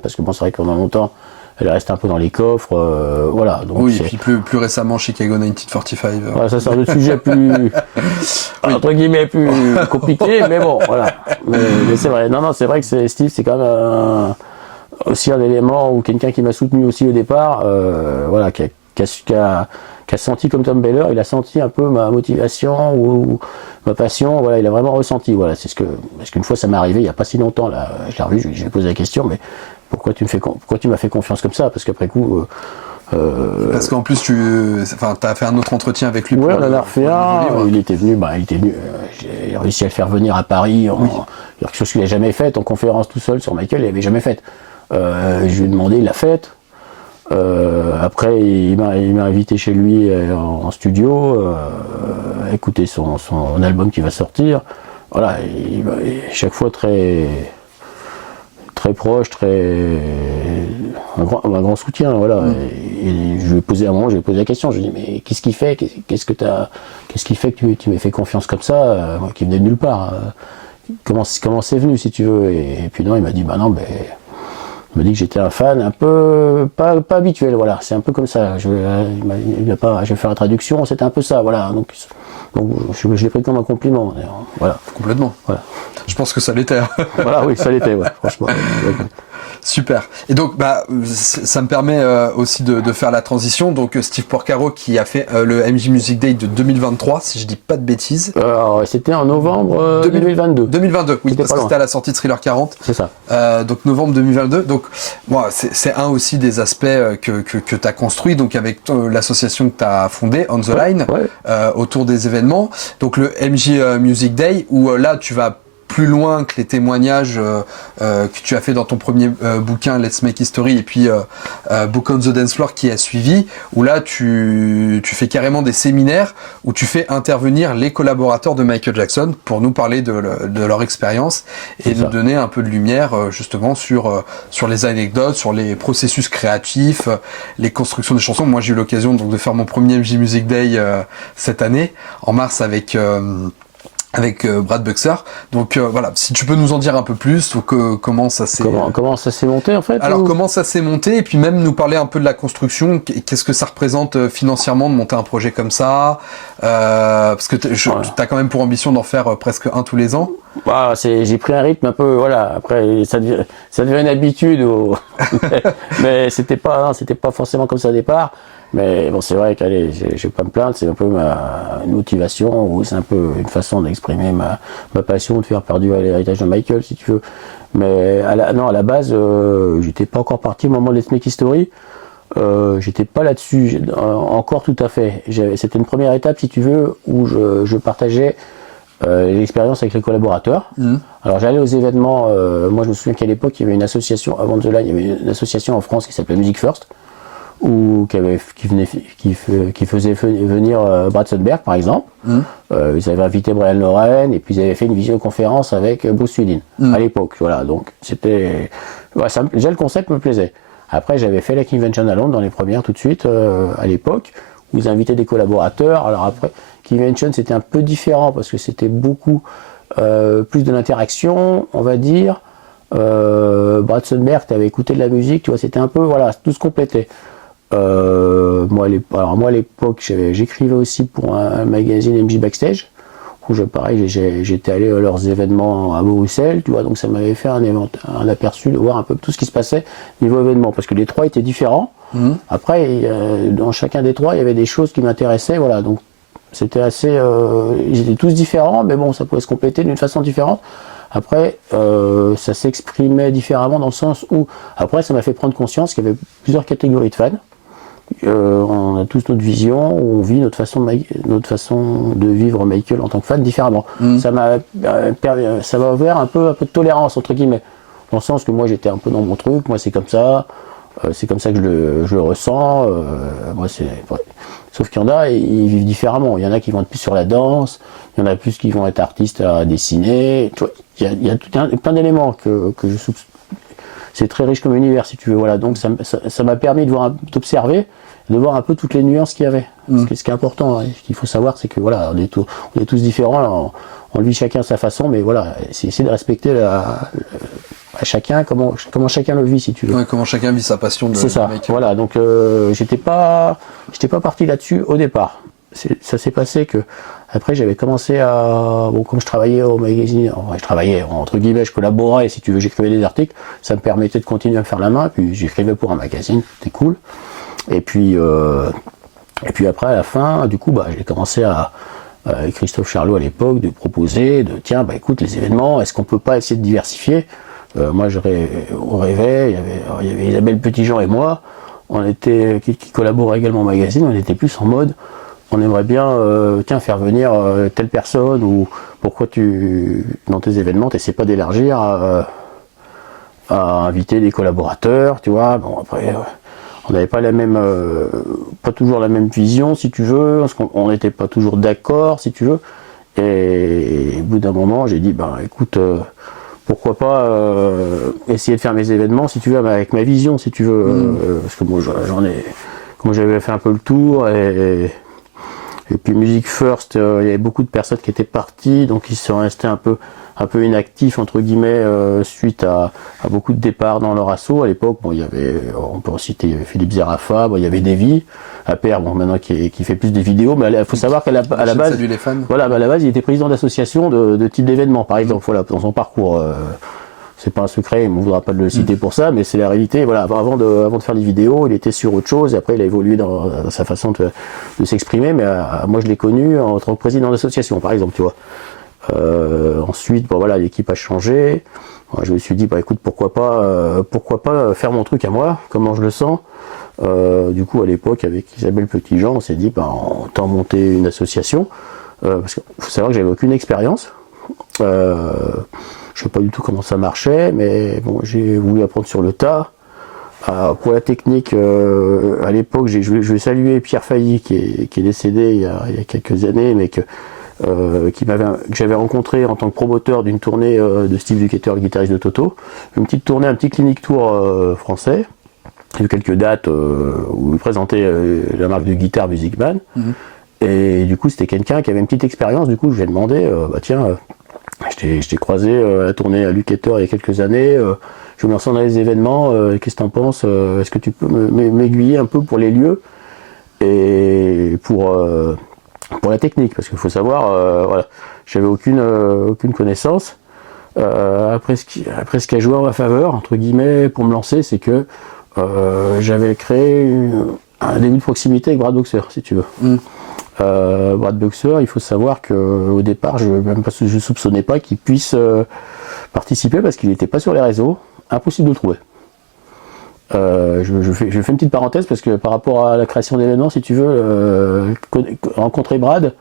parce que bon, c'est vrai que pendant longtemps elle reste un peu dans les coffres, voilà. Donc oui, et puis plus récemment Chicago 1945. Voilà, ça c'est un autre sujet plus entre guillemets plus compliqué, mais bon, voilà. Mais c'est vrai, non, c'est vrai que Steve, c'est quand même aussi un élément ou quelqu'un qui m'a soutenu aussi au départ, voilà, qui a senti comme Tom Baylor, il a senti un peu ma motivation ou ma passion, voilà, il a vraiment ressenti, voilà, parce qu'une fois ça m'est arrivé il y a pas si longtemps, là, je l'ai revu, je lui ai posé la question, mais pourquoi tu m'as fait confiance comme ça, parce qu'après coup, parce qu'en plus tu as fait un autre entretien avec lui. Oui, on en a refait un, il était venu, j'ai réussi à le faire venir à Paris, quelque chose qu'il n'a jamais fait, en conférence tout seul sur Michael, il n'avait jamais fait. Je lui ai demandé, il l'a fait. Après, il m'a invité chez lui en studio, à écouter son album qui va sortir. Voilà, chaque fois très proche, un grand soutien. Voilà. Et je lui ai posé la question. Je lui ai dit, mais qu'est-ce qui fait que tu m'aies fait confiance comme ça, moi qui venais de nulle part. Comment c'est venu, si tu veux. Et puis non, il m'a dit, bah non, mais il m'a dit que j'étais un fan un peu pas habituel, voilà, c'est un peu comme ça. Je vais faire la traduction, c'était un peu ça, voilà. Donc je l'ai pris comme un compliment, voilà. Complètement. Voilà. Je pense que ça l'était. Voilà, oui, ça l'était, ouais, franchement. Super. Et donc, ça me permet aussi de faire la transition. Donc, Steve Porcaro qui a fait le MJ Music Day de 2023, si je dis pas de bêtises. Alors, c'était en novembre 2022. 2022, oui, parce que c'était à la sortie de Thriller 40. C'est ça. Donc, novembre 2022. Donc, moi, c'est un aussi des aspects que tu as construit, donc avec l'association que tu as fondée, On the Line, autour des événements. Donc, le MJ Music Day, où là, tu vas plus loin que les témoignages que tu as fait dans ton premier bouquin Let's Make History et puis Book on the Dance Floor qui a suivi, où là tu fais carrément des séminaires où tu fais intervenir les collaborateurs de Michael Jackson pour nous parler de leur expérience et nous donner un peu de lumière justement sur les anecdotes, sur les processus créatifs, les constructions des chansons. Moi j'ai eu l'occasion donc de faire mon premier MJ Music Day cette année en mars avec Brad Buxer. Donc voilà, si tu peux nous en dire un peu plus, comment ça s'est monté en fait. Alors comment ça s'est monté et puis même nous parler un peu de la construction, qu'est-ce que ça représente financièrement de monter un projet comme ça, parce que t'as quand même pour ambition d'en faire presque un tous les ans. Bah, j'ai pris un rythme un peu, voilà, après ça devient une habitude mais c'était pas forcément comme ça au départ. Mais bon, c'est vrai qu'allez, je vais pas me plaindre, c'est un peu une motivation, ou c'est un peu une façon d'exprimer ma passion, de faire perdurer l'héritage de Michael, si tu veux. Mais à la base, j'étais pas encore parti au moment de Let's Make History. J'étais pas là-dessus encore tout à fait. C'était une première étape, si tu veux, où je partageais l'expérience avec les collaborateurs. Alors j'allais aux événements, moi je me souviens qu'à l'époque il y avait une association, avant The Line, il y avait une association en France qui s'appelait Music First, qui faisait venir Brad Sundberg par exemple. Ils avaient invité Brian Loren et puis ils avaient fait une visioconférence avec Bruce Swedin à l'époque. Voilà, donc c'était déjà le concept me plaisait. Après j'avais fait la Convention à Londres dans les premières tout de suite à l'époque où ils invitaient des collaborateurs. Alors après Convention c'était un peu différent parce que c'était beaucoup plus de l'interaction, on va dire. Brad Sundberg, tu avais écouté de la musique, tu vois, c'était un peu, voilà, tout se complétait. Moi à l'époque, j'écrivais aussi pour un magazine MJ Backstage, où j'étais allé à leurs événements à Bruxelles, tu vois, donc ça m'avait fait un aperçu de voir un peu tout ce qui se passait niveau événement, parce que les trois étaient différents. Après, dans chacun des trois, il y avait des choses qui m'intéressaient, voilà, donc c'était assez, ils étaient tous différents, mais bon, ça pouvait se compléter d'une façon différente. Après, ça s'exprimait différemment dans le sens où, après, ça m'a fait prendre conscience qu'il y avait plusieurs catégories de fans. On a tous notre vision, on vit notre façon de vivre Michael en tant que fan différemment. Ça m'a ouvert un peu de tolérance, entre guillemets. Dans le sens que moi, j'étais un peu dans mon truc, moi, c'est comme ça que je le ressens. Moi, sauf qu'il y en a, ils vivent différemment. Il y en a qui vont être plus sur la danse, il y en a plus qui vont être artistes à dessiner. Tu vois, il y a plein d'éléments que je soupçonne. C'est très riche comme univers, si tu veux. Voilà. Donc ça m'a permis d'observer de voir un peu toutes les nuances qu'il y avait. Ce qui est important, hein, ce qu'il faut savoir, c'est que voilà, on est tous différents, on le vit chacun à sa façon, mais voilà, c'est essayer de respecter à chacun comment chacun le vit, si tu veux. Ouais, comment chacun vit sa passion de C'est ça, Michael. voilà, donc j'étais pas parti là-dessus au départ. Ça s'est passé que après j'avais commencé à comme je travaillais au magazine, je travaillais entre guillemets, je collaborais, si tu veux, j'écrivais des articles, ça me permettait de continuer à me faire la main, puis j'écrivais pour un magazine, c'était cool. Et puis après à la fin, du coup j'ai commencé avec Christophe Charlot à l'époque de proposer tiens écoute, les événements, est-ce qu'on peut pas essayer de diversifier? Moi on rêvait, il y avait Isabelle Petitjean et moi, qui collaborait également au magazine, on était plus en mode on aimerait bien faire venir telle personne, ou pourquoi dans tes événements t'essaies pas d'élargir à inviter des collaborateurs, tu vois. Bon après on n'avait pas pas toujours la même vision, si tu veux, parce qu'on n'était pas toujours d'accord, si tu veux. Et au bout d'un moment j'ai dit écoute, pourquoi pas essayer de faire mes événements, si tu veux, avec ma vision, si tu veux, parce que moi j'avais fait un peu le tour, et puis Music First, il y avait beaucoup de personnes qui étaient parties, donc ils sont restés un peu inactifs entre guillemets suite à beaucoup de départs dans leur assaut. À l'époque, il y avait, on peut citer Philippe Zerafa, il y avait Davy, Appert, maintenant qui fait plus des vidéos, mais il faut savoir qu'à la base, Salut les fans. voilà, à la base, il était président d'association de type d'événement, par exemple, voilà, dans son parcours. C'est pas un secret, on ne voudra pas le citer pour ça, mais c'est la réalité. Voilà, avant de faire des vidéos, il était sur autre chose, et après il a évolué dans sa façon de s'exprimer, mais moi je l'ai connu en tant que président d'association, par exemple, tu vois. Ensuite, l'équipe a changé. Moi, je me suis dit, écoute, pourquoi pas faire mon truc à moi, comment je le sens. Du coup, à l'époque, avec Isabelle Petitjean, on s'est dit, autant monter une association, parce qu'il faut savoir que j'avais aucune expérience. Je ne sais pas du tout comment ça marchait, mais bon, j'ai voulu apprendre sur le tas. Pour la technique, à l'époque, je vais saluer Pierre Failly, qui est décédé il y a quelques années, mais que j'avais rencontré en tant que promoteur d'une tournée de Steve Lukather, le guitariste de Toto. Une petite tournée, un petit clinic tour français. Il y a eu quelques dates où il présentait la marque de guitare Music Man. Et du coup, c'était quelqu'un qui avait une petite expérience. Du coup, je lui ai demandé, je t'ai croisé à la tournée à Lukather il y a quelques années. Je me lance dans les événements. Qu'est-ce que t'en penses? Est-ce que tu peux m'aiguiller un peu pour les lieux et pour la technique? Parce qu'il faut savoir, j'avais aucune connaissance. Après, ce qui a joué en ma faveur, entre guillemets, pour me lancer, c'est que j'avais créé un début de proximité avec Brad Boxer, si tu veux. Brad Boxer, il faut savoir qu'au départ, je soupçonnais pas qu'il puisse participer parce qu'il n'était pas sur les réseaux, impossible de le trouver. Je fais une petite parenthèse parce que par rapport à la création d'événements, si tu veux, rencontrer Brad,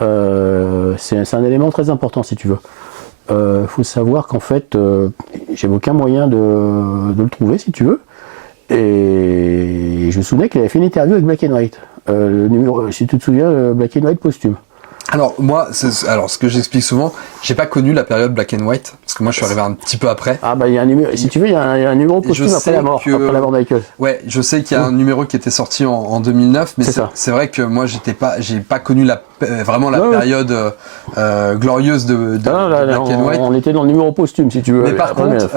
c'est un élément très important, si tu veux. Faut savoir qu'en fait, j'avais aucun moyen de le trouver, si tu veux. Et je me souvenais qu'il avait fait une interview avec Black and White. Le numéro, si tu te souviens, Black and White posthume. Alors moi, ce que j'explique souvent, j'ai pas connu la période Black and White parce que moi je suis arrivé un petit peu après. Il y a un numéro. Si tu veux, il y a un numéro posthume après la mort de Michael. Ouais, je sais qu'il y a un numéro qui était sorti en 2009, mais c'est vrai que moi j'ai pas connu vraiment la période glorieuse de Black and White. On était dans le numéro posthume, si tu veux. Mais par contre,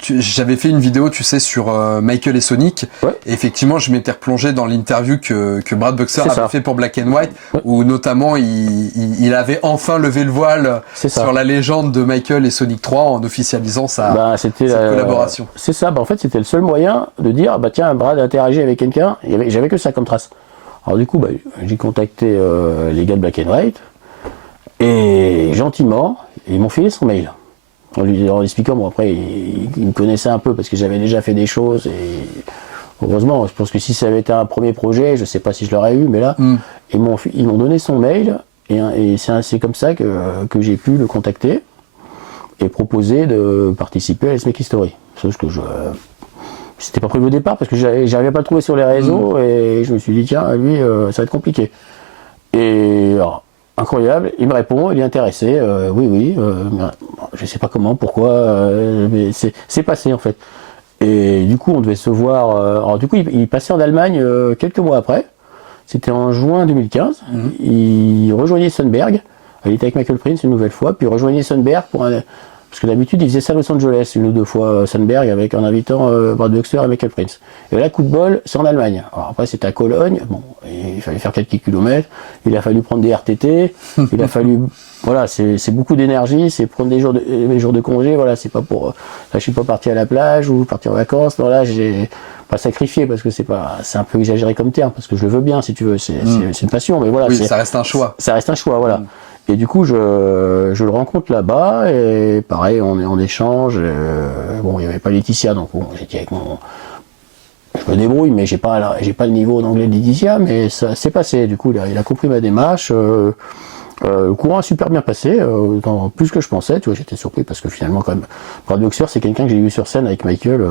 j'avais fait une vidéo, tu sais, sur Michael et Sonic. Ouais. Et effectivement, je m'étais replongé dans l'interview que Brad Boxer avait fait pour Black and White, où notamment il avait enfin levé le voile sur la légende de Michael et Sonic 3 en officialisant cette collaboration. C'est ça. En fait, c'était le seul moyen de dire, tiens, Brad interagit avec quelqu'un. J'avais que ça comme trace. Alors du coup, j'ai contacté les gars de Black and White et gentiment, ils m'ont filé son mail. En lui expliquant, après, ils me connaissaient un peu parce que j'avais déjà fait des choses et heureusement, je pense que si ça avait été un premier projet, je sais pas si je l'aurais eu, mais là, ils m'ont donné son mail et c'est comme ça que j'ai pu le contacter et proposer de participer à l'Smack History. Sauf que c'était pas prévu au départ parce que j'arrivais pas à le trouver sur les réseaux et je me suis dit tiens, lui, ça va être compliqué. Et alors, incroyable, il me répond, il est intéressé, oui, je sais pas comment, pourquoi, mais c'est passé en fait. Et du coup, on devait se voir. Alors, du coup, il passait en Allemagne quelques mois après. C'était en juin 2015. Il rejoignait Sundberg. Il était avec Michael Prince une nouvelle fois. Puis il rejoignait Sundberg parce que d'habitude, il faisait ça à Los Angeles une ou deux fois, Sundberg, en invitant Brad Buxer et Michael Prince. Et là, coup de bol, c'est en Allemagne. Alors après, c'était à Cologne. Bon, il fallait faire quelques kilomètres. Il a fallu prendre des RTT. Il a fallu, voilà, c'est beaucoup d'énergie. C'est prendre des jours de congé. Voilà, c'est pas pour. Là, je suis pas parti à la plage ou partir en vacances. Non, là, j'ai pas sacrifié parce que c'est un peu exagéré comme terme parce que je le veux bien, si tu veux. C'est une passion, mais voilà. Oui, ça reste un choix. Ça reste un choix, voilà. Et du coup, je le rencontre là-bas, et pareil, on est en échange. Bon, il n'y avait pas Laetitia, donc bon, j'étais avec mon. Je me débrouille, mais j'ai pas le niveau d'anglais de Laetitia, mais ça s'est passé. Du coup, il a compris ma démarche. Le courant a super bien passé, plus que je pensais. Tu vois, j'étais surpris parce que finalement, quand même, Brad Buxer, c'est quelqu'un que j'ai vu sur scène avec Michael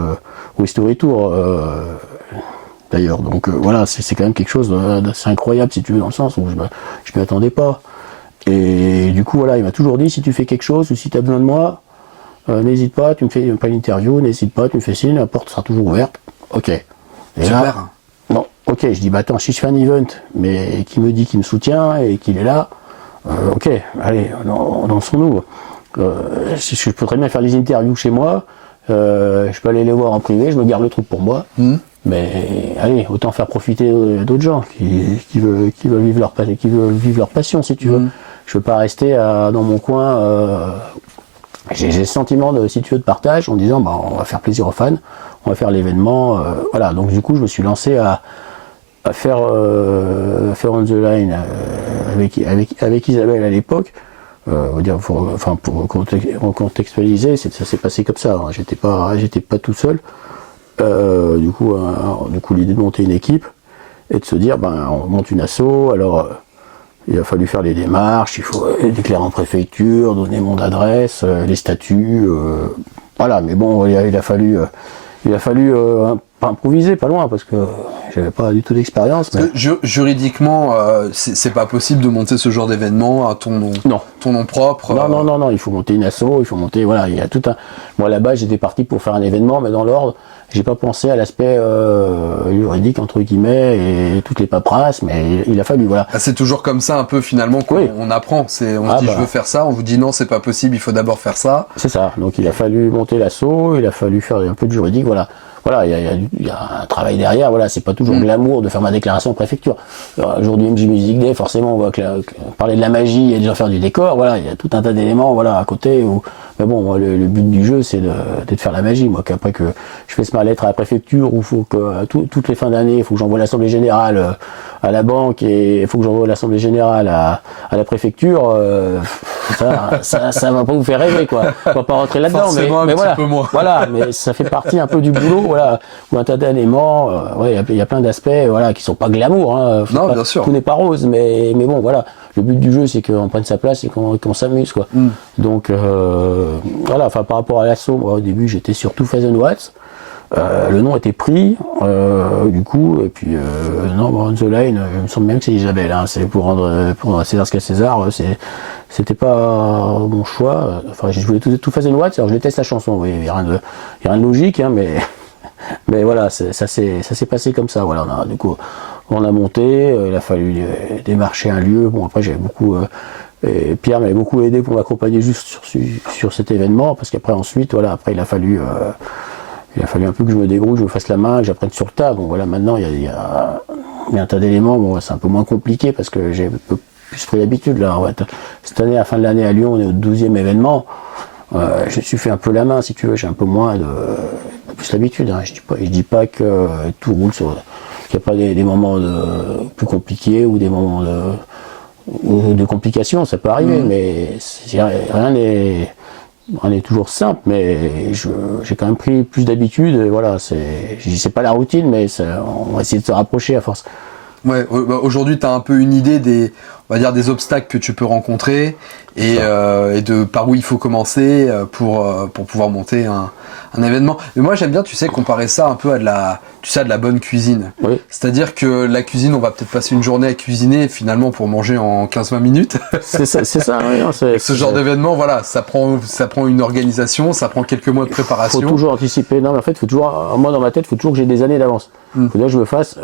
au History Tour. D'ailleurs, donc voilà, c'est quand même quelque chose d'assez incroyable, si tu veux, dans le sens où je m'y attendais pas. Et du coup, voilà, il m'a toujours dit, si tu fais quelque chose ou si tu as besoin de moi, n'hésite pas, tu me fais pas l'interview, n'hésite pas, tu me fais signe, la porte sera toujours ouverte. Ok. Et Super. là, non, ok, je dis, bah attends, si je fais un event, mais qui me dit qu'il me soutient et qu'il est là, ok, allez, lançons-nous. Je peux très bien faire les interviews chez moi, je peux aller les voir en privé, je me garde le truc pour moi. Mais allez, autant faire profiter d'autres gens qui veulent vivre leur passion, si tu veux. Je veux pas rester dans mon coin. J'ai le sentiment si tu veux, de partage en disant bah, on va faire plaisir aux fans, on va faire l'événement. Voilà, donc du coup je me suis lancé à faire On the Line avec Isabelle à l'époque. On va dire, pour contextualiser, ça s'est passé comme ça. Hein. J'étais pas tout seul. Du coup, l'idée de monter une équipe et de se dire, ben, on monte une asso. Alors, il a fallu faire les démarches, il faut déclarer en préfecture, donner mon adresse, les statuts, voilà. Mais bon, il a fallu pas improviser, pas loin, parce que j'avais pas du tout d'expérience. Mais... Juridiquement, c'est pas possible de monter ce genre d'événement à ton nom. Non. Ton nom propre. Non, il faut monter une asso, il faut monter, voilà, il y a tout un. Moi là-bas, j'étais parti pour faire un événement, mais dans l'ordre, j'ai pas pensé à l'aspect juridique entre guillemets et toutes les paperasses, mais il a fallu, voilà. Ah, c'est toujours comme ça un peu finalement qu'on apprend. On se dit je veux faire ça, on vous dit non, c'est pas possible, il faut d'abord faire ça. C'est ça. Donc il a fallu monter l'asso, il a fallu faire un peu de juridique, voilà. Voilà, il y a un travail derrière, voilà, c'est pas toujours glamour de faire ma déclaration en préfecture. Alors, jour du MJ Music Day, forcément, on va parler de la magie et déjà faire du décor, voilà, il y a tout un tas d'éléments, voilà, à côté, mais bon, moi, le but du jeu, c'est de faire la magie, moi, qu'après que je fasse ma lettre à la préfecture, où il faut que, toutes les fins d'année, il faut que j'envoie l'assemblée générale à la banque et il faut que j'envoie l'assemblée générale à la préfecture, ça va pas vous faire rêver, quoi. On va pas rentrer là-dedans, mais voilà. Voilà, mais ça fait partie un peu du boulot, voilà, ou un tas d'éléments, il y a plein d'aspects, voilà, qui sont pas glamour, hein. Non, bien sûr. Tout n'est pas rose, mais bon, voilà. Le but du jeu, c'est qu'on prenne sa place et qu'on s'amuse, quoi. Donc, voilà, enfin, par rapport à l'assaut, moi, au début, j'étais sur 2000 Watts. Le nom était pris, du coup, et puis, On the Line, il me semble bien que c'est Isabelle, hein, c'est pour rendre à César ce qu'est César, c'était pas mon choix. Enfin, je voulais 2000 Watts, alors je déteste la chanson, oui, il y a rien de logique, hein, mais voilà, ça s'est passé comme ça, voilà, du coup, on a monté, il a fallu démarcher un lieu, bon, après, j'avais beaucoup, et Pierre m'avait beaucoup aidé pour m'accompagner juste sur cet événement, parce qu'après, ensuite, voilà, après, il a fallu un peu que je me débrouille, je me fasse la main, que j'apprenne sur le tas. Bon, voilà, maintenant, il y a un tas d'éléments, bon, c'est un peu moins compliqué, parce que j'ai un peu plus pris l'habitude, là. Cette année, à la fin de l'année à Lyon, on est au 12e événement. Je me suis fait un peu la main, si tu veux, j'ai un peu moins plus l'habitude, hein. Je dis pas que tout roule qu'il n'y a pas des moments plus compliqués ou des moments de complications, ça peut arriver, mais rien n'est toujours simple, mais j'ai quand même pris plus d'habitude, voilà, c'est pas la routine, mais on va essayer de se rapprocher à force. Ouais, aujourd'hui, tu as un peu une idée on va dire, des obstacles que tu peux rencontrer et de par où il faut commencer pour pouvoir monter un événement. Mais moi, j'aime bien, tu sais, comparer ça un peu à de la bonne cuisine. Oui. C'est-à-dire que la cuisine, on va peut-être passer une journée à cuisiner finalement pour manger en 15-20 minutes. C'est ça, oui. Non, Ce genre d'événement, voilà, ça prend une organisation, ça prend quelques mois de préparation. Faut toujours anticiper. Non, mais en fait, faut toujours, moi dans ma tête, faut toujours que j'ai des années d'avance. Faut que je me fasse.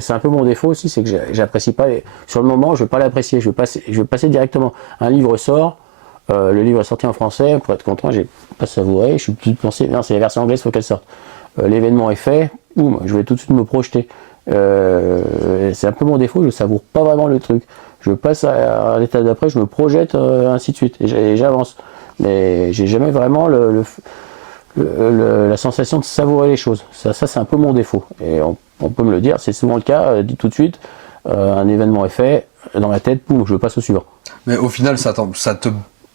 C'est un peu mon défaut aussi, c'est que j'apprécie pas. Sur le moment, je vais pas l'apprécier. Je vais passer directement. Un livre sort. Le livre est sorti en français. Pour être content, j'ai pas savouré. Je suis tout de suite pensé. Non, c'est la version anglaise, faut qu'elle sorte. L'événement est fait. Boum, je vais tout de suite me projeter. C'est un peu mon défaut. Je savoure pas vraiment le truc. Je passe à l'étape d'après. Je me projette, ainsi de suite. Et j'avance. Mais j'ai jamais vraiment la sensation de savourer les choses. Ça c'est un peu mon défaut. Et on peut me le dire, c'est souvent le cas, dit tout de suite, un événement est fait, dans ma tête, boum, je passe au suivant. Mais au final, ça te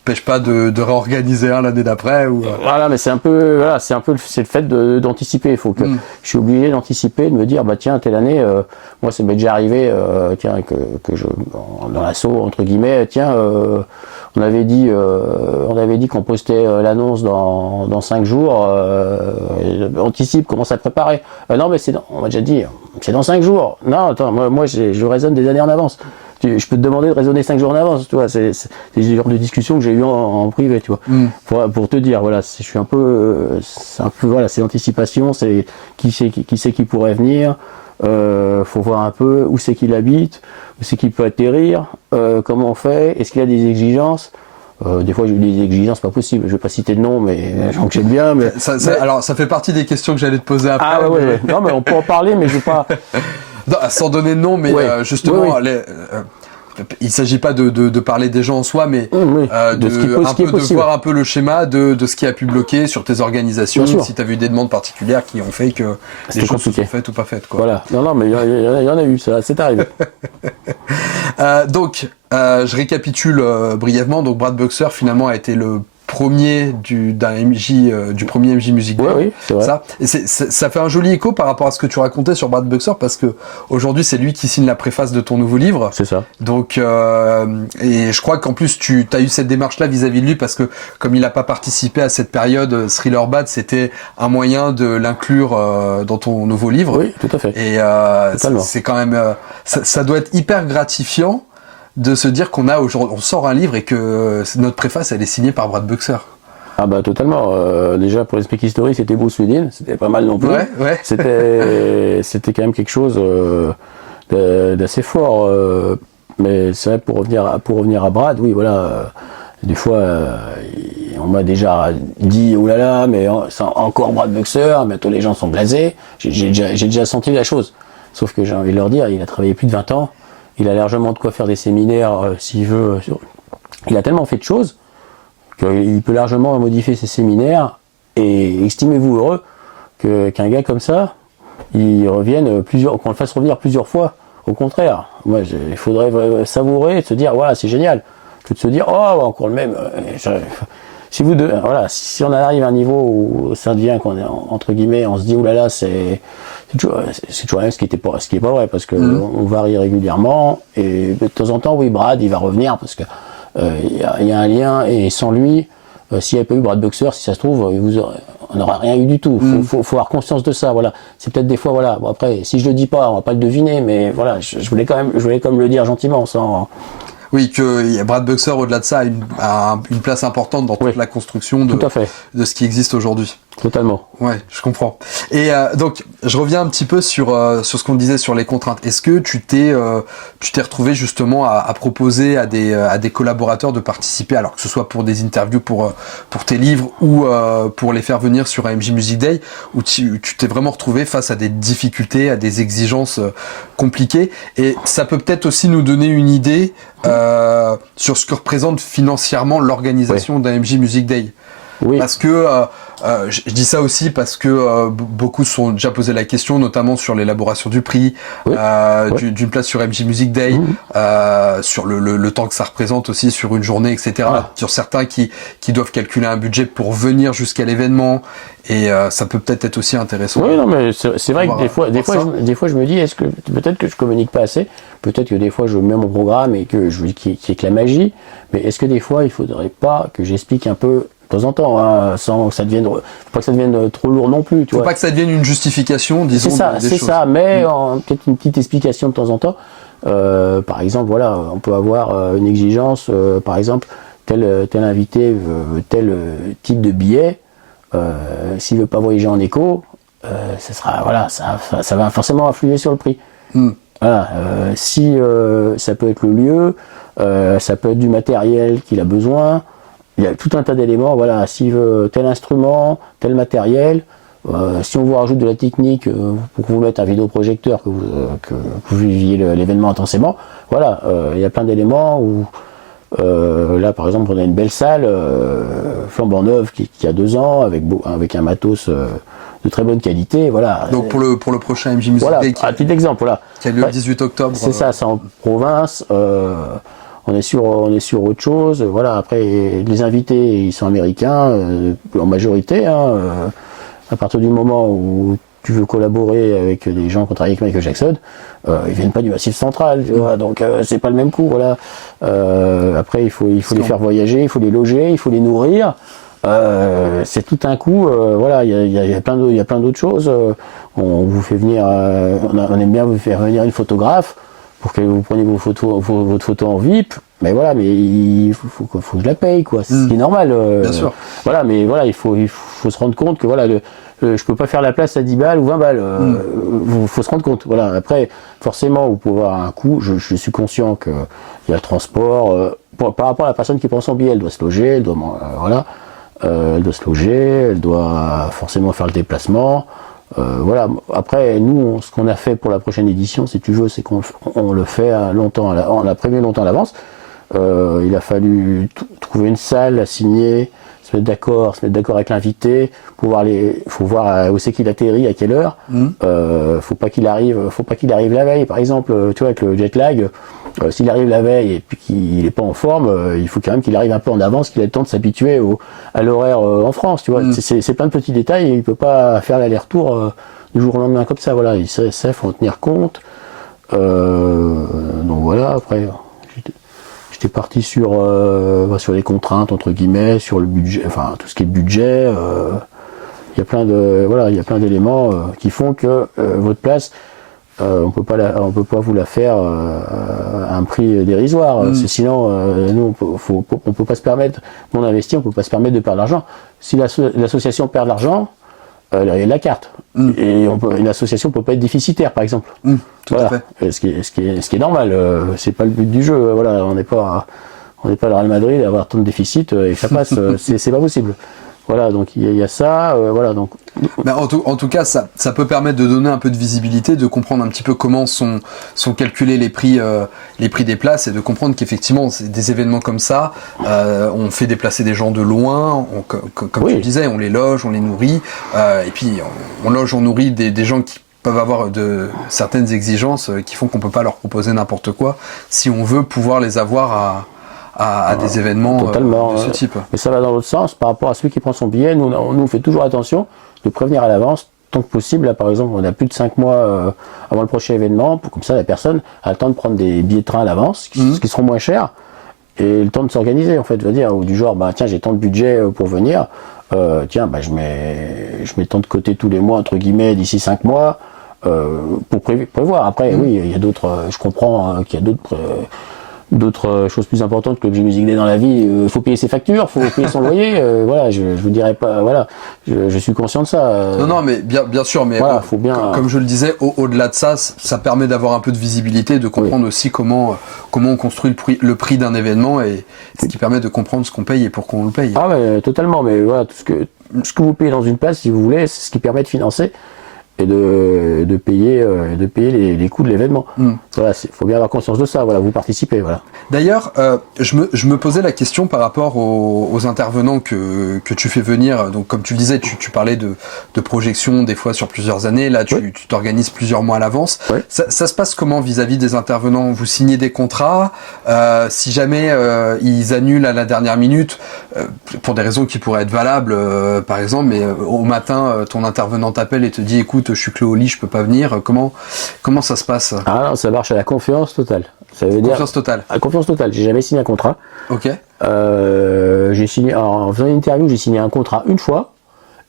pêche pas de réorganiser l'année d'après ou... Voilà, mais c'est le fait d'anticiper. Il faut que je suis obligé d'anticiper, de me dire, bah tiens, telle année, moi ça m'est déjà arrivé, tiens, que je, dans l'assaut, entre guillemets, tiens, on avait dit qu'on postait l'annonce dans 5 jours. Anticipe, commence à préparer. Non, mais on m'a déjà dit, c'est dans 5 jours. Non, attends, moi je raisonne des années en avance. Je peux te demander de raisonner 5 jours en avance, tu vois. C'est le genre de discussion que j'ai eu en privé, tu vois. Pour te dire, voilà, je suis un peu, voilà, c'est l'anticipation, c'est qui c'est qui pourrait venir. Faut voir un peu où c'est qu'il habite, où c'est qu'il peut atterrir, comment on fait, est-ce qu'il y a des exigences. Des fois j'ai eu des exigences pas possibles, je vais pas citer de nom, mais j'en j'aime bien. Mais alors ça fait partie des questions que j'allais te poser après. Ah ouais. Non mais on peut en parler, mais je vais pas. Non, sans donner de nom, mais justement, il s'agit pas de parler des gens en soi, mais de voir un peu le schéma de ce qui a pu bloquer sur tes organisations, si tu as vu des demandes particulières qui ont fait que les choses se sont faites ou pas faites, quoi. Voilà. Non, mais il y en a eu, ça, c'est arrivé. Donc, je récapitule brièvement. Donc, Brad Buxer finalement a été le premier du premier MJ Music Day. Oui, c'est vrai. Ça fait un joli écho par rapport à ce que tu racontais sur Brad Buxer, parce que aujourd'hui c'est lui qui signe la préface de ton nouveau livre. C'est ça. Donc et je crois qu'en plus tu as eu cette démarche là vis-à-vis de lui, parce que comme il n'a pas participé à cette période, Thriller Bad, c'était un moyen de l'inclure dans ton nouveau livre. Oui, tout à fait. Et c'est quand même ça doit être hyper gratifiant de se dire on sort un livre et que notre préface elle est signée par Brad Buxer. Ah bah totalement. Déjà pour les Speak History, c'était Bruce Swedin, c'était pas mal non plus. Ouais. C'était quand même quelque chose d'assez fort. Mais c'est vrai, pour revenir à Brad, oui voilà. Des fois, on m'a déjà dit oh là là, mais c'est encore Brad Buxer, bientôt les gens sont blasés. J'ai déjà senti la chose. Sauf que j'ai envie de leur dire, il a travaillé plus de 20 ans. Il a largement de quoi faire des séminaires s'il veut. Il a tellement fait de choses qu'il peut largement modifier ses séminaires. Et estimez-vous heureux qu'un gars comme ça, il revienne qu'on le fasse revenir plusieurs fois. Au contraire, moi, il faudrait savourer, se dire voilà, c'est génial. Que de se dire oh encore le même. Si on arrive à un niveau où ça devient qu'on est entre guillemets, on se dit oulala, c'est toujours rien, ce qui est pas vrai, parce que on varie régulièrement, et de temps en temps, oui, Brad, il va revenir, parce que il y a un lien, et sans lui, s'il n'y avait pas eu Brad Buxer, si ça se trouve, on n'aurait rien eu du tout. Faut avoir conscience de ça, voilà. C'est peut-être des fois, voilà. Bon, après, si je le dis pas, on va pas le deviner, mais voilà, je voulais quand même le dire gentiment, sans. Oui, que Brad Buxer, au-delà de ça, a une place importante dans toute la construction de ce qui existe aujourd'hui. Totalement. Ouais, je comprends. Et donc, je reviens un petit peu sur ce qu'on disait sur les contraintes. Est-ce que tu t'es retrouvé justement à proposer à des collaborateurs de participer, alors que ce soit pour des interviews pour tes livres ou pour les faire venir sur AMJ Music Day, où tu t'es vraiment retrouvé face à des difficultés, à des exigences compliquées, et ça peut peut-être aussi nous donner une idée sur ce que représente financièrement l'organisation d'AMJ Music Day. Oui. Parce que je dis ça aussi parce que beaucoup se sont déjà posé la question, notamment sur l'élaboration du prix, Oui. d'une place sur MJ Music Day, sur le temps que ça représente aussi sur une journée, etc. Sur certains qui doivent calculer un budget pour venir jusqu'à l'événement, et ça peut peut-être être aussi intéressant. Oui, non, mais c'est vrai que des fois je me dis, est-ce que peut-être que je communique pas assez, peut-être que des fois je mets mon programme et que je qu'il y ait que la magie, mais est-ce que des fois il faudrait pas que j'explique un peu de temps en temps, hein, sans que ça devienne, faut pas que ça devienne trop lourd non plus, tu vois. Faut pas que ça devienne une justification, disons. C'est ça, des c'est choses. ça, mais peut-être une petite explication de temps en temps. Par exemple, voilà, on peut avoir une exigence, par exemple, tel invité veut tel type de billet. S'il veut pas voyager en éco, ça sera, voilà, ça va forcément influer sur le prix. Voilà, si ça peut être le lieu, ça peut être du matériel qu'il a besoin. Il y a tout un tas d'éléments. Voilà, s'il veut tel instrument, tel matériel, si on vous rajoute de la technique pour vous mettre un vidéoprojecteur, que vous viviez l'événement intensément, voilà, il y a plein d'éléments où là par exemple on a une belle salle flambant neuve qui a 2 ans avec un matos de très bonne qualité, voilà. Donc pour le prochain MJ Music Voilà, Day un petit exemple, voilà. qui a lieu le 18 octobre. C'est ça, c'est en province. On est sur autre chose. Voilà. Après, les invités, ils sont américains en majorité. Hein, à partir du moment où tu veux collaborer avec des gens qui ont travaillé avec Michael Jackson, ils viennent pas du Massif Central, tu vois, donc c'est pas le même coup. Voilà. Après, il faut les faire voyager, il faut les loger, il faut les nourrir. C'est tout un coup. Voilà, il y a plein d'autres choses. On vous fait venir, on aime bien vous faire venir une photographe pour que vous preniez votre photo en VIP, mais voilà, mais il faut que je la paye, quoi. C'est ce qui est normal. Bien sûr. Voilà, mais voilà, il faut se rendre compte que voilà, je peux pas faire la place à 10 balles ou 20 balles. Faut se rendre compte. Voilà. Après, forcément, vous pouvez avoir un coût. Je suis conscient que il y a le transport. Par rapport à la personne qui prend son billet, elle doit se loger, elle doit voilà, elle doit se loger, elle doit forcément faire le déplacement. Voilà. Après, nous, ce qu'on a fait pour la prochaine édition, si tu veux, c'est qu'on le fait on l'a prévu longtemps à l'avance. Il a fallu trouver une salle à signer, se mettre d'accord avec l'invité, faut voir où c'est qu'il atterrit, à quelle heure. Faut pas qu'il arrive la veille, par exemple, tu vois, avec le jet lag. S'il arrive la veille et puis qu'il est pas en forme, il faut quand même qu'il arrive un peu en avance, qu'il ait le temps de s'habituer à l'horaire en France, tu vois. C'est plein de petits détails, et il peut pas faire l'aller-retour du jour au lendemain comme ça, voilà. Ça, faut en tenir compte. Donc voilà, après, j'étais parti sur les contraintes, entre guillemets, sur le budget, enfin, tout ce qui est budget. Il y a plein d'éléments qui font que votre place, on peut pas vous la faire à un prix dérisoire. Sinon, nous, on peut pas se permettre, on investit, on peut pas se permettre de perdre de l'argent. Si l'association perd de l'argent, il y a la carte. Et une association peut pas être déficitaire, par exemple. Tout voilà. à fait. Ce qui est normal. C'est pas le but du jeu. Voilà, on n'est pas le Real Madrid à avoir tant de déficit et que ça passe. C'est pas possible. Voilà, donc il y a ça, voilà, donc. Ben, en tout cas, ça peut permettre de donner un peu de visibilité, de comprendre un petit peu comment sont calculés les prix des places, et de comprendre qu'effectivement, des événements comme ça, on fait déplacer des gens de loin, comme tu le disais, on les loge, on les nourrit, et puis on loge, on nourrit des gens qui peuvent avoir certaines exigences qui font qu'on peut pas leur proposer n'importe quoi, si on veut pouvoir les avoir à des événements de ce type. Mais ça va dans l'autre sens, par rapport à celui qui prend son billet, nous on fait toujours attention de prévenir à l'avance, tant que possible. Là par exemple, on a plus de 5 mois avant le prochain événement, comme ça la personne a le temps de prendre des billets de train à l'avance, qui seront moins chers, et le temps de s'organiser en fait, je veux dire, ou du genre, tiens, j'ai tant de budget pour venir, tiens, je mets tant de côté tous les mois, entre guillemets, d'ici 5 mois, pour prévoir. Après, oui, il y a d'autres, je comprends qu'il y a d'autres choses plus importantes que le MJ Music Day dans la vie. Faut payer ses factures, faut payer son loyer. Voilà, je vous dirais pas. Voilà, je suis conscient de ça. Non, mais bien sûr, mais voilà, faut bien. Comme je le disais, au-delà de ça, ça permet d'avoir un peu de visibilité, de comprendre aussi comment on construit le prix d'un événement, et ce qui permet de comprendre ce qu'on paye et pourquoi on le paye. Ah ouais, totalement. Mais voilà, tout ce que vous payez dans une place, si vous voulez, c'est ce qui permet de financer et de payer les coûts de l'événement. Voilà, faut bien avoir conscience de ça. Voilà, vous participez. Voilà. D'ailleurs, je me posais la question par rapport aux intervenants que tu fais venir. Donc, comme tu le disais, tu parlais de projections des fois sur plusieurs années. Là, tu t'organises plusieurs mois à l'avance. Oui. Ça se passe comment vis-à-vis des intervenants? Vous signez des contrats? Si jamais ils annulent à la dernière minute, pour des raisons qui pourraient être valables, par exemple, mais au matin, ton intervenant t'appelle et te dit, écoute, je suis cloué au lit, je peux pas venir. Comment ça se passe? Ah non, ça marche à la confiance totale. Ça veut dire Confiance totale. À confiance totale. J'ai jamais signé un contrat. Ok. J'ai signé en faisant une interview, j'ai signé un contrat une fois.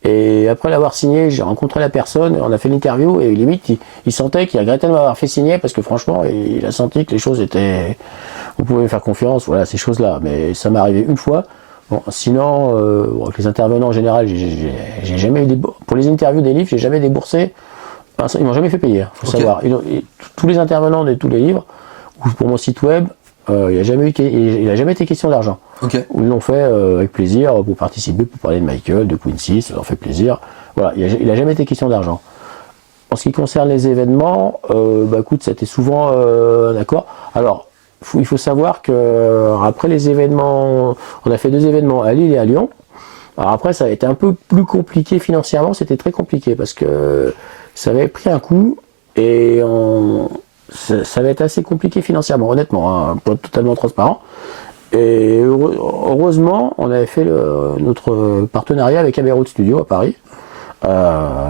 Et après l'avoir signé, j'ai rencontré la personne, on a fait l'interview et limite il sentait qu'il regrettait de m'avoir fait signer parce que franchement il a senti que les choses étaient, on pouvait me faire confiance, voilà ces choses-là. Mais ça m'est arrivé une fois. Bon, sinon, avec les intervenants en général, j'ai jamais eu pour les interviews des livres, j'ai jamais déboursé. Enfin, ils m'ont jamais fait payer. Faut savoir. Tous les intervenants de tous les livres ou pour mon site web, il n'a jamais été question d'argent. Okay. Ils l'ont fait avec plaisir pour participer, pour parler de Michael, de Quincy, ça leur fait plaisir. Voilà, il n'a jamais été question d'argent. En ce qui concerne les événements, écoute, c'était souvent d'accord. Alors, il faut savoir que après les événements, on a fait 2 événements à Lille et à Lyon. Alors après, ça a été un peu plus compliqué financièrement, c'était très compliqué parce que ça avait pris un coup et ça va être assez compliqué financièrement, honnêtement, hein, pour être totalement transparent. Et heureusement, on avait fait notre partenariat avec Abbey Road Studio à Paris,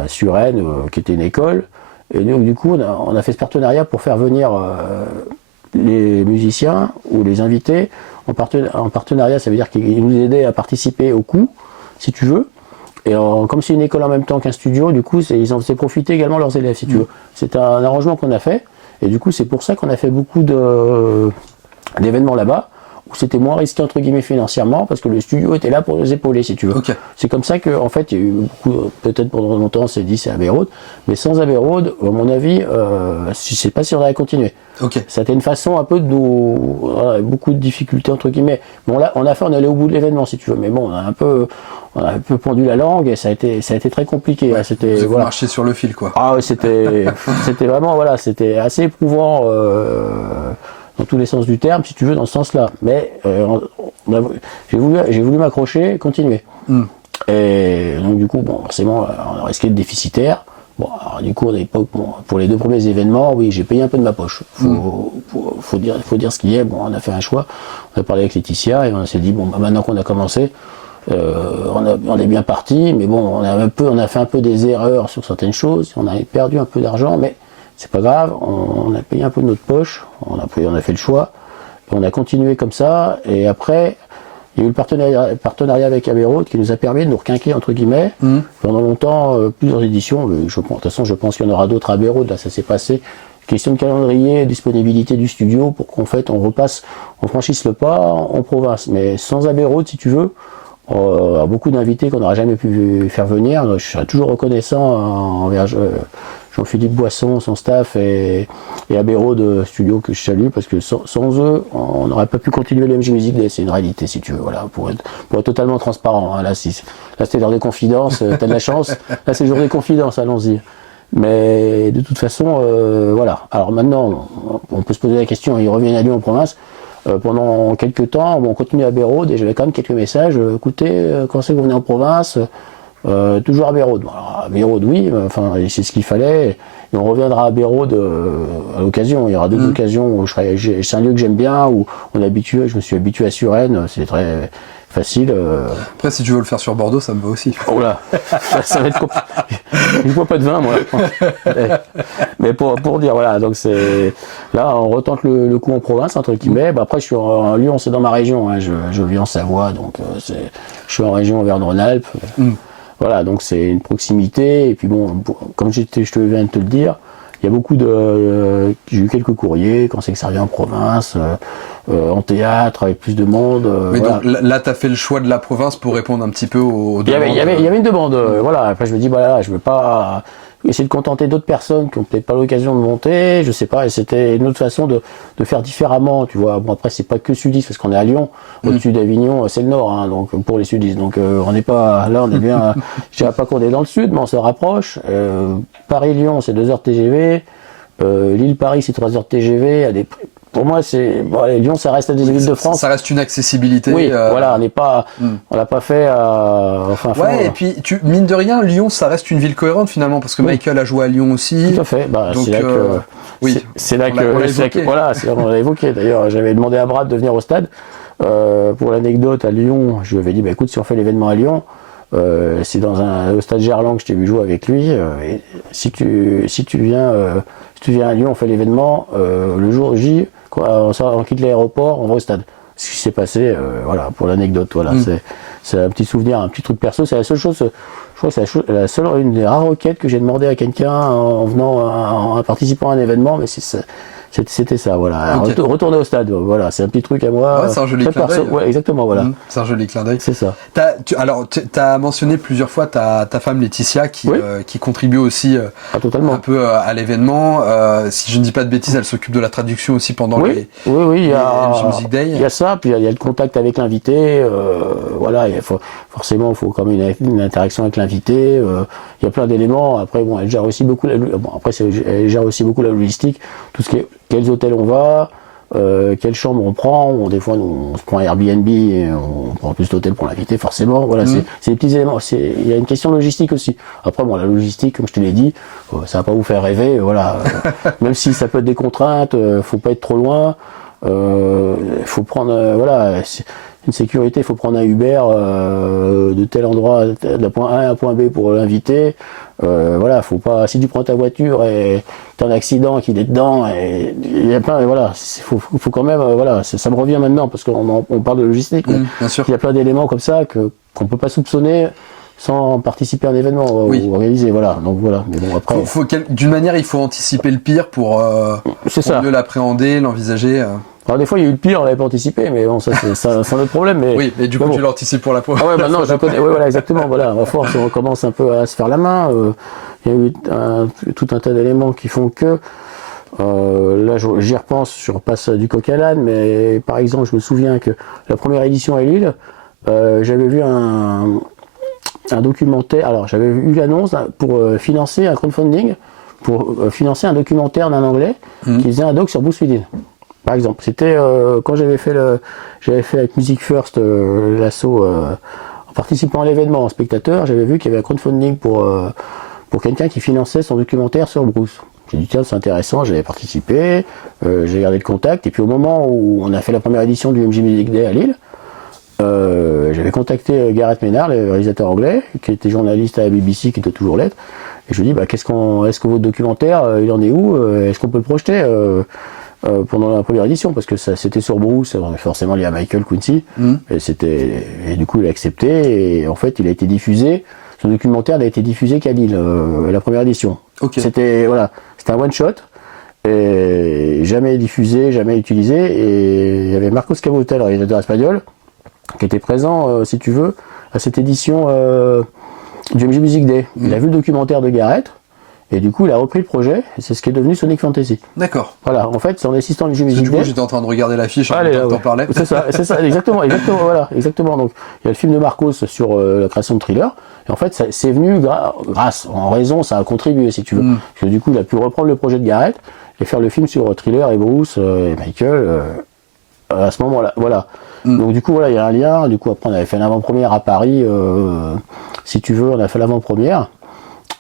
sur Rennes, qui était une école. Et donc, du coup, on a fait ce partenariat pour faire venir les musiciens ou les invités en partenariat. Ça veut dire qu'ils nous aidaient à participer au coût, si tu veux. Et comme c'est une école en même temps qu'un studio, du coup, ils en faisaient profiter également leurs élèves, si tu veux. C'est un arrangement qu'on a fait. Et du coup, c'est pour ça qu'on a fait beaucoup d'événements là-bas, où c'était moins risqué, entre guillemets, financièrement, parce que le studio était là pour les épauler, si tu veux. Okay. C'est comme ça qu'en fait, il y a eu beaucoup, peut-être pendant longtemps, c'est dit, c'est Abbey Road, mais sans Abbey Road, à mon avis, je ne sais pas si on aurait continué. Okay. C'était une façon un peu de nous... Voilà, beaucoup de difficultés, entre guillemets. Bon, là, on allait au bout de l'événement, si tu veux, mais bon, on a un peu pendu la langue et ça a été très compliqué. Ouais, c'était, vous marchiez sur le fil, quoi. Ah oui, c'était vraiment, voilà, c'était assez éprouvant dans tous les sens du terme, si tu veux, dans ce sens-là. Mais j'ai voulu m'accrocher et continuer. Et donc, du coup, bon, forcément, on a risqué de déficitaire. Bon, alors, du coup, à l'époque, pour les 2 premiers événements, oui, j'ai payé un peu de ma poche. Faut dire ce qu'il y a. Bon, on a fait un choix. On a parlé avec Laetitia et on s'est dit, bon, maintenant qu'on a commencé, on est bien parti, mais bon, on a fait un peu des erreurs sur certaines choses, on a perdu un peu d'argent, mais c'est pas grave, on a payé un peu de notre poche, on a fait le choix, et on a continué comme ça, et après, il y a eu le partenariat avec Abbey Road qui nous a permis de nous requinquer, entre guillemets, pendant longtemps, plusieurs éditions, de toute façon, je pense qu'il y en aura d'autres à Abbey Road, là, ça s'est passé. Question de calendrier, disponibilité du studio, pour qu'en fait, on franchisse le pas en province, mais sans Abbey Road, si tu veux, beaucoup d'invités qu'on n'aura jamais pu faire venir. Je serai toujours reconnaissant envers Jean-Philippe Boisson, son staff et Abbey Road Studio que je salue parce que sans eux, on n'aurait pas pu continuer le MJ Music Day. C'est une réalité, si tu veux. Voilà, pour être totalement transparent. Hein. Là, c'était l'heure des confidences. T'as de la chance. Là, c'est le jour des confidences. Allons-y. Mais de toute façon, voilà. Alors maintenant, on peut se poser la question. Ils reviennent à Lyon en province. Pendant quelques temps, on continue à Abbey Road et j'avais quand même quelques messages. Écoutez, quand c'est que vous venez en province, toujours à Abbey Road. Bon, alors, Abbey Road, oui, enfin, c'est ce qu'il fallait. Et on reviendra à Abbey Road à l'occasion. Il y aura d'autres occasions où c'est un lieu que j'aime bien, où je me suis habitué à Suresnes. C'est très facile. Après, si tu veux le faire sur Bordeaux, ça me va aussi. Oh là, ça va être compliqué. Je bois pas de vin, moi. Mais pour dire, voilà, donc là, on retente le coup en province, entre guillemets. Après, je suis en Lyon, c'est dans ma région. Hein. Je vis en Savoie, donc je suis en région Auvergne-Rhône-Alpes. Voilà, donc c'est une proximité. Et puis bon, comme je viens de te le dire, il y a beaucoup j'ai eu quelques courriers quand c'est que ça revient en province. En théâtre, avec plus de monde. Mais voilà. donc là, tu as fait le choix de la province pour répondre un petit peu aux demandes. Il y avait une demande, voilà. Après, je me dis, voilà, je veux pas essayer de contenter d'autres personnes qui ont peut-être pas l'occasion de monter, je sais pas, et c'était une autre façon de faire différemment, tu vois. Bon, après, c'est pas que sudiste, parce qu'on est à Lyon, au-dessus d'Avignon, c'est le nord, hein, donc, pour les sudistes, donc, on n'est pas, là, on est bien, je dirais pas qu'on est dans le sud, mais on se rapproche, Paris-Lyon, c'est 2 heures TGV, Lille-Paris, c'est 3 heures TGV, pour moi, bon, allez, Lyon, ça reste à des villes de France. Ça reste une accessibilité. Oui, voilà, on l'a pas fait enfin. Ouais, et puis mine de rien, Lyon, ça reste une ville cohérente finalement, parce que Michael a joué à Lyon aussi. Tout à fait. Bah, donc, c'est là que voilà, on l'a évoqué. D'ailleurs, j'avais demandé à Brad de venir au stade. Pour l'anecdote, à Lyon, je lui avais dit, bah écoute, si on fait l'événement à Lyon, c'est au stade Gerland que je t'ai vu jouer avec lui. Et si tu viens à Lyon, on fait l'événement. Le jour J, on quitte l'aéroport, on va au stade. Ce qui s'est passé, voilà, pour l'anecdote, voilà, c'est un petit souvenir, un petit truc perso. C'est la seule chose, je crois que c'est une des rares requêtes que j'ai demandé à quelqu'un en participant à un événement, mais c'était ça, voilà. Okay. Retourner au stade, voilà, c'est un petit truc à moi. Ouais, c'est un joli clin d'œil. Ouais, exactement, voilà. C'est un joli clin d'œil. C'est ça. T'as mentionné plusieurs fois ta femme Laetitia qui contribue aussi totalement. un peu à l'événement. Si je ne dis pas de bêtises, elle s'occupe de la traduction aussi pendant les Music Day. Il y a ça, puis il y a le contact avec l'invité. Voilà, forcément, il faut quand même une interaction avec l'invité. Il y a plein d'éléments. Après, bon, elle gère aussi beaucoup elle gère aussi beaucoup la logistique, tout ce qui est quels hôtels on va, quelle chambre on prend. Des fois, on se prend un Airbnb et on prend plus d'hôtel pour l'inviter, forcément. Voilà, c'est des petits éléments. Il y a une question logistique aussi. Après, bon, la logistique, comme je te l'ai dit, ça va pas vous faire rêver. Voilà, même si ça peut être des contraintes, faut pas être trop loin. Faut prendre, voilà, une sécurité, il faut prendre un Uber de tel endroit, de point A à un point B pour l'inviter. Voilà, faut pas. Si tu prends ta voiture et t'as un accident, qu'il est dedans, et il y a plein. Voilà, faut quand même. Voilà, ça me revient maintenant parce qu'on parle de logistique. Bien sûr. Il y a plein d'éléments comme ça qu'on peut pas soupçonner sans participer à un événement ou organiser. Voilà, donc voilà. Mais bon, après. D'une manière, il faut anticiper le pire pour mieux l'appréhender, l'envisager. Alors des fois il y a eu le pire, on l'avait pas anticipé, mais bon, ça c'est un autre problème. Mais oui, mais du coup tu l'anticipes pour la fois. Ah ouais, maintenant je connais. Oui, voilà, exactement. Voilà, à force on commence un peu à se faire la main. Il y a eu tout un tas d'éléments qui font que là j'y repense, je repasse du coq à l'âne, mais par exemple je me souviens que la première édition à Lille, j'avais vu un documentaire. Alors j'avais eu l'annonce pour financer un crowdfunding, pour financer un documentaire d'un Anglais qui faisait un doc sur Bruce Willis. Par exemple, c'était quand j'avais fait avec Music First l'assaut en participant à l'événement en spectateur, j'avais vu qu'il y avait un crowdfunding pour quelqu'un qui finançait son documentaire sur Bruce. J'ai dit tiens, c'est intéressant, j'avais participé, j'ai gardé le contact, et puis au moment où on a fait la première édition du MJ Music Day à Lille, j'avais contacté Gareth Ménard, le réalisateur anglais, qui était journaliste à la BBC, qui doit toujours l'être, et je lui ai dit est-ce que votre documentaire il en est où, est-ce qu'on peut le projeter pendant la première édition, parce que c'était sur Bruce, forcément lié à Michael Quincy, et du coup il a accepté, et en fait il a été diffusé, son documentaire n'a été diffusé qu'à Lille, la première édition. Okay. C'était un one shot, et jamais diffusé, jamais utilisé, et il y avait Marcos Cavotel, le réalisateur espagnol, qui était présent, si tu veux, à cette édition du MJ Music Day. Il a vu le documentaire de Gareth, et du coup, il a repris le projet, et c'est ce qui est devenu Sonic Fantasy. D'accord. Voilà, en fait, c'est en assistant du MJ Music Day. Du coup, j'étais en train de regarder l'affiche en même temps que t'en parlais. C'est ça, exactement, voilà, exactement. Donc, il y a le film de Marcos sur la création de Thriller, et en fait, c'est venu en raison, ça a contribué, si tu veux. Parce que du coup, il a pu reprendre le projet de Gareth, et faire le film sur Thriller et Bruce et Michael, à ce moment-là, voilà. Donc du coup, voilà, il y a un lien. Du coup, après, on avait fait l'avant-première à Paris, si tu veux, on a fait l'avant-première.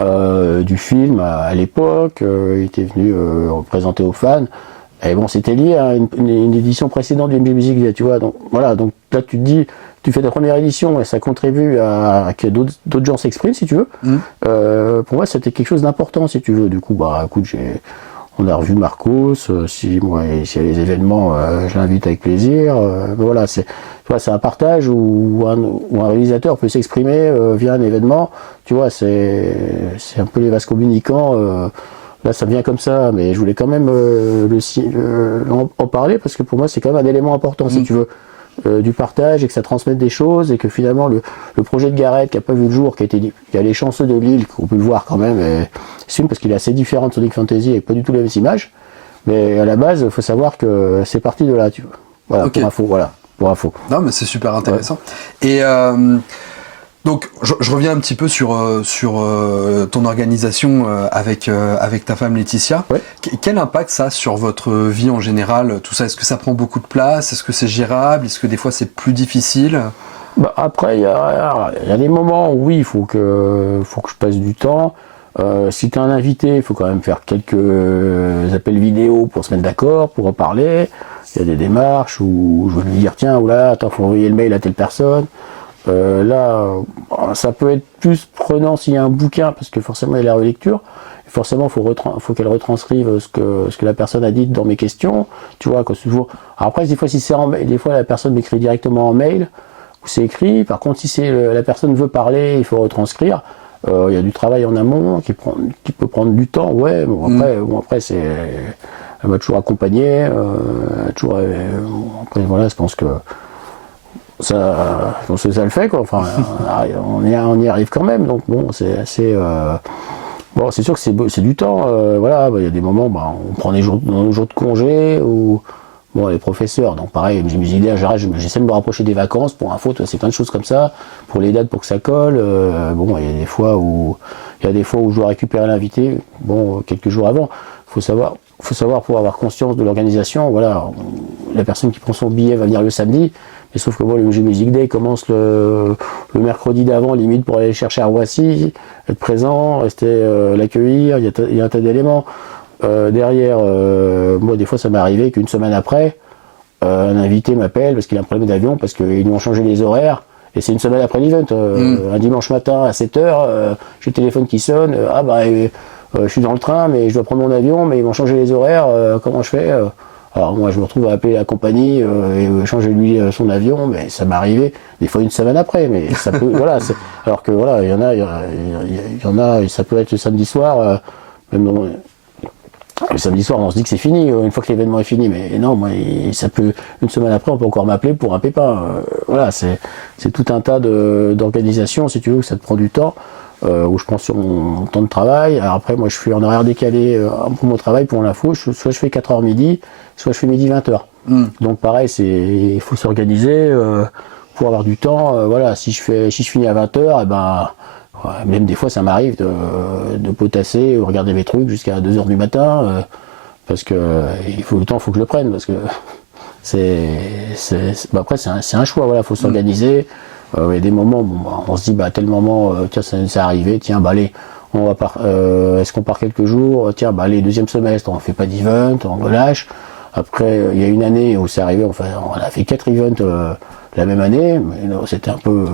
Du film à l'époque, il était venu présenter aux fans, et bon, c'était lié à une édition précédente du MJ Music, tu vois, donc voilà, donc là tu te dis, tu fais ta première édition et ça contribue à que d'autres gens s'expriment, si tu veux. Pour moi, c'était quelque chose d'important, si tu veux. Du coup, écoute, on a revu Marcos, s'il y a les événements, je l'invite avec plaisir. Voilà, c'est un partage où un réalisateur peut s'exprimer via un événement. Tu vois, c'est un peu les vases communicants. Là, ça vient comme ça, mais je voulais quand même en parler parce que pour moi, c'est quand même un élément important, si tu veux. du partage et que ça transmette des choses et que finalement le projet de Gareth qui n'a pas vu le jour, qui a les chanceux de Lille, qu'on peut le voir quand même, c'est une parce qu'il est assez différent de Sonic Fantasy avec pas du tout les mêmes images, mais à la base il faut savoir que c'est parti de là, tu vois. Voilà, Okay. pour info. Non, mais c'est super intéressant. Ouais. Et donc, je reviens un petit peu sur ton organisation avec ta femme Laetitia. Ouais. Quel impact ça a sur votre vie en général, tout ça? Est-ce que ça prend beaucoup de place? Est-ce que c'est gérable? Est-ce que des fois c'est plus difficile? Après, il y a des moments où oui, il faut que je passe du temps. Si tu es un invité, il faut quand même faire quelques appels vidéo pour se mettre d'accord, pour en parler. Il y a des démarches où je vais lui dire tiens, oula, attends, faut envoyer le mail à telle personne. Là, ça peut être plus prenant s'il y a un bouquin, parce que forcément il y a la relecture. Forcément, faut qu'elle retranscrive ce que la personne a dit dans mes questions. Tu vois, quand toujours. Alors après, des fois, si c'est en mail, des fois la personne m'écrit directement en mail, ou c'est écrit. Par contre, si la personne veut parler, il faut retranscrire. Il y a du travail en amont qui peut prendre du temps. Ouais, après c'est. Elle m'a toujours accompagné, après voilà, je pense que ça le fait quoi. Enfin, on y arrive quand même. Donc bon, c'est assez. Bon, c'est sûr que c'est du temps. Voilà, il y a des moments, on prend des jours de congé ou bon, les professeurs. Donc pareil, j'ai mes idées. J'essaie de me rapprocher des vacances. Pour info, c'est plein de choses comme ça. Pour les dates, pour que ça colle. Bon, il y a des fois où je dois récupérer l'invité. Bon, quelques jours avant. Faut savoir pour avoir conscience de l'organisation. Voilà, la personne qui prend son billet va venir le samedi, mais sauf que moi, le Music Day commence le mercredi d'avant, limite pour aller le chercher à Roissy, être présent, rester l'accueillir. Il y a un tas d'éléments. Derrière, moi, des fois, ça m'est arrivé qu'une semaine après, un invité m'appelle parce qu'il a un problème d'avion, parce qu'ils lui ont changé les horaires. Et c'est une semaine après l'event, un dimanche matin à 7h, j'ai le téléphone qui sonne, je suis dans le train, mais je dois prendre mon avion, mais ils m'ont changé les horaires, comment je fais Alors moi je me retrouve à appeler la compagnie et changer lui son avion, mais ça m'est arrivé des fois une semaine après, mais ça peut, voilà, alors que voilà, il y en a, ça peut être le samedi soir, même dans, le samedi soir on se dit que c'est fini, une fois que l'événement est fini, mais non, moi ça peut, une semaine après on peut encore m'appeler pour un pépin, voilà, c'est tout un tas d'organisations, si tu veux, que ça te prend du temps. Où je prends sur mon temps de travail. Alors après, moi, je suis en horaire décalé pour mon travail, pour l'info. Soit je fais 4h midi, soit je fais midi 20h. Donc pareil, il faut s'organiser pour avoir du temps. Voilà, si je finis à 20h, même des fois, ça m'arrive de potasser, regarder mes trucs jusqu'à 2h du matin, parce que le temps, faut que je le prenne, parce que après, c'est un choix. Voilà, faut s'organiser. Il y a des moments, on se dit, à tel moment, tiens, ça est arrivé, tiens, allez, est-ce qu'on part quelques jours, tiens, allez, deuxième semestre, on ne fait pas d'event, on relâche. Après, il y a une année où c'est arrivé, on a fait 4 events la même année, mais c'était un peu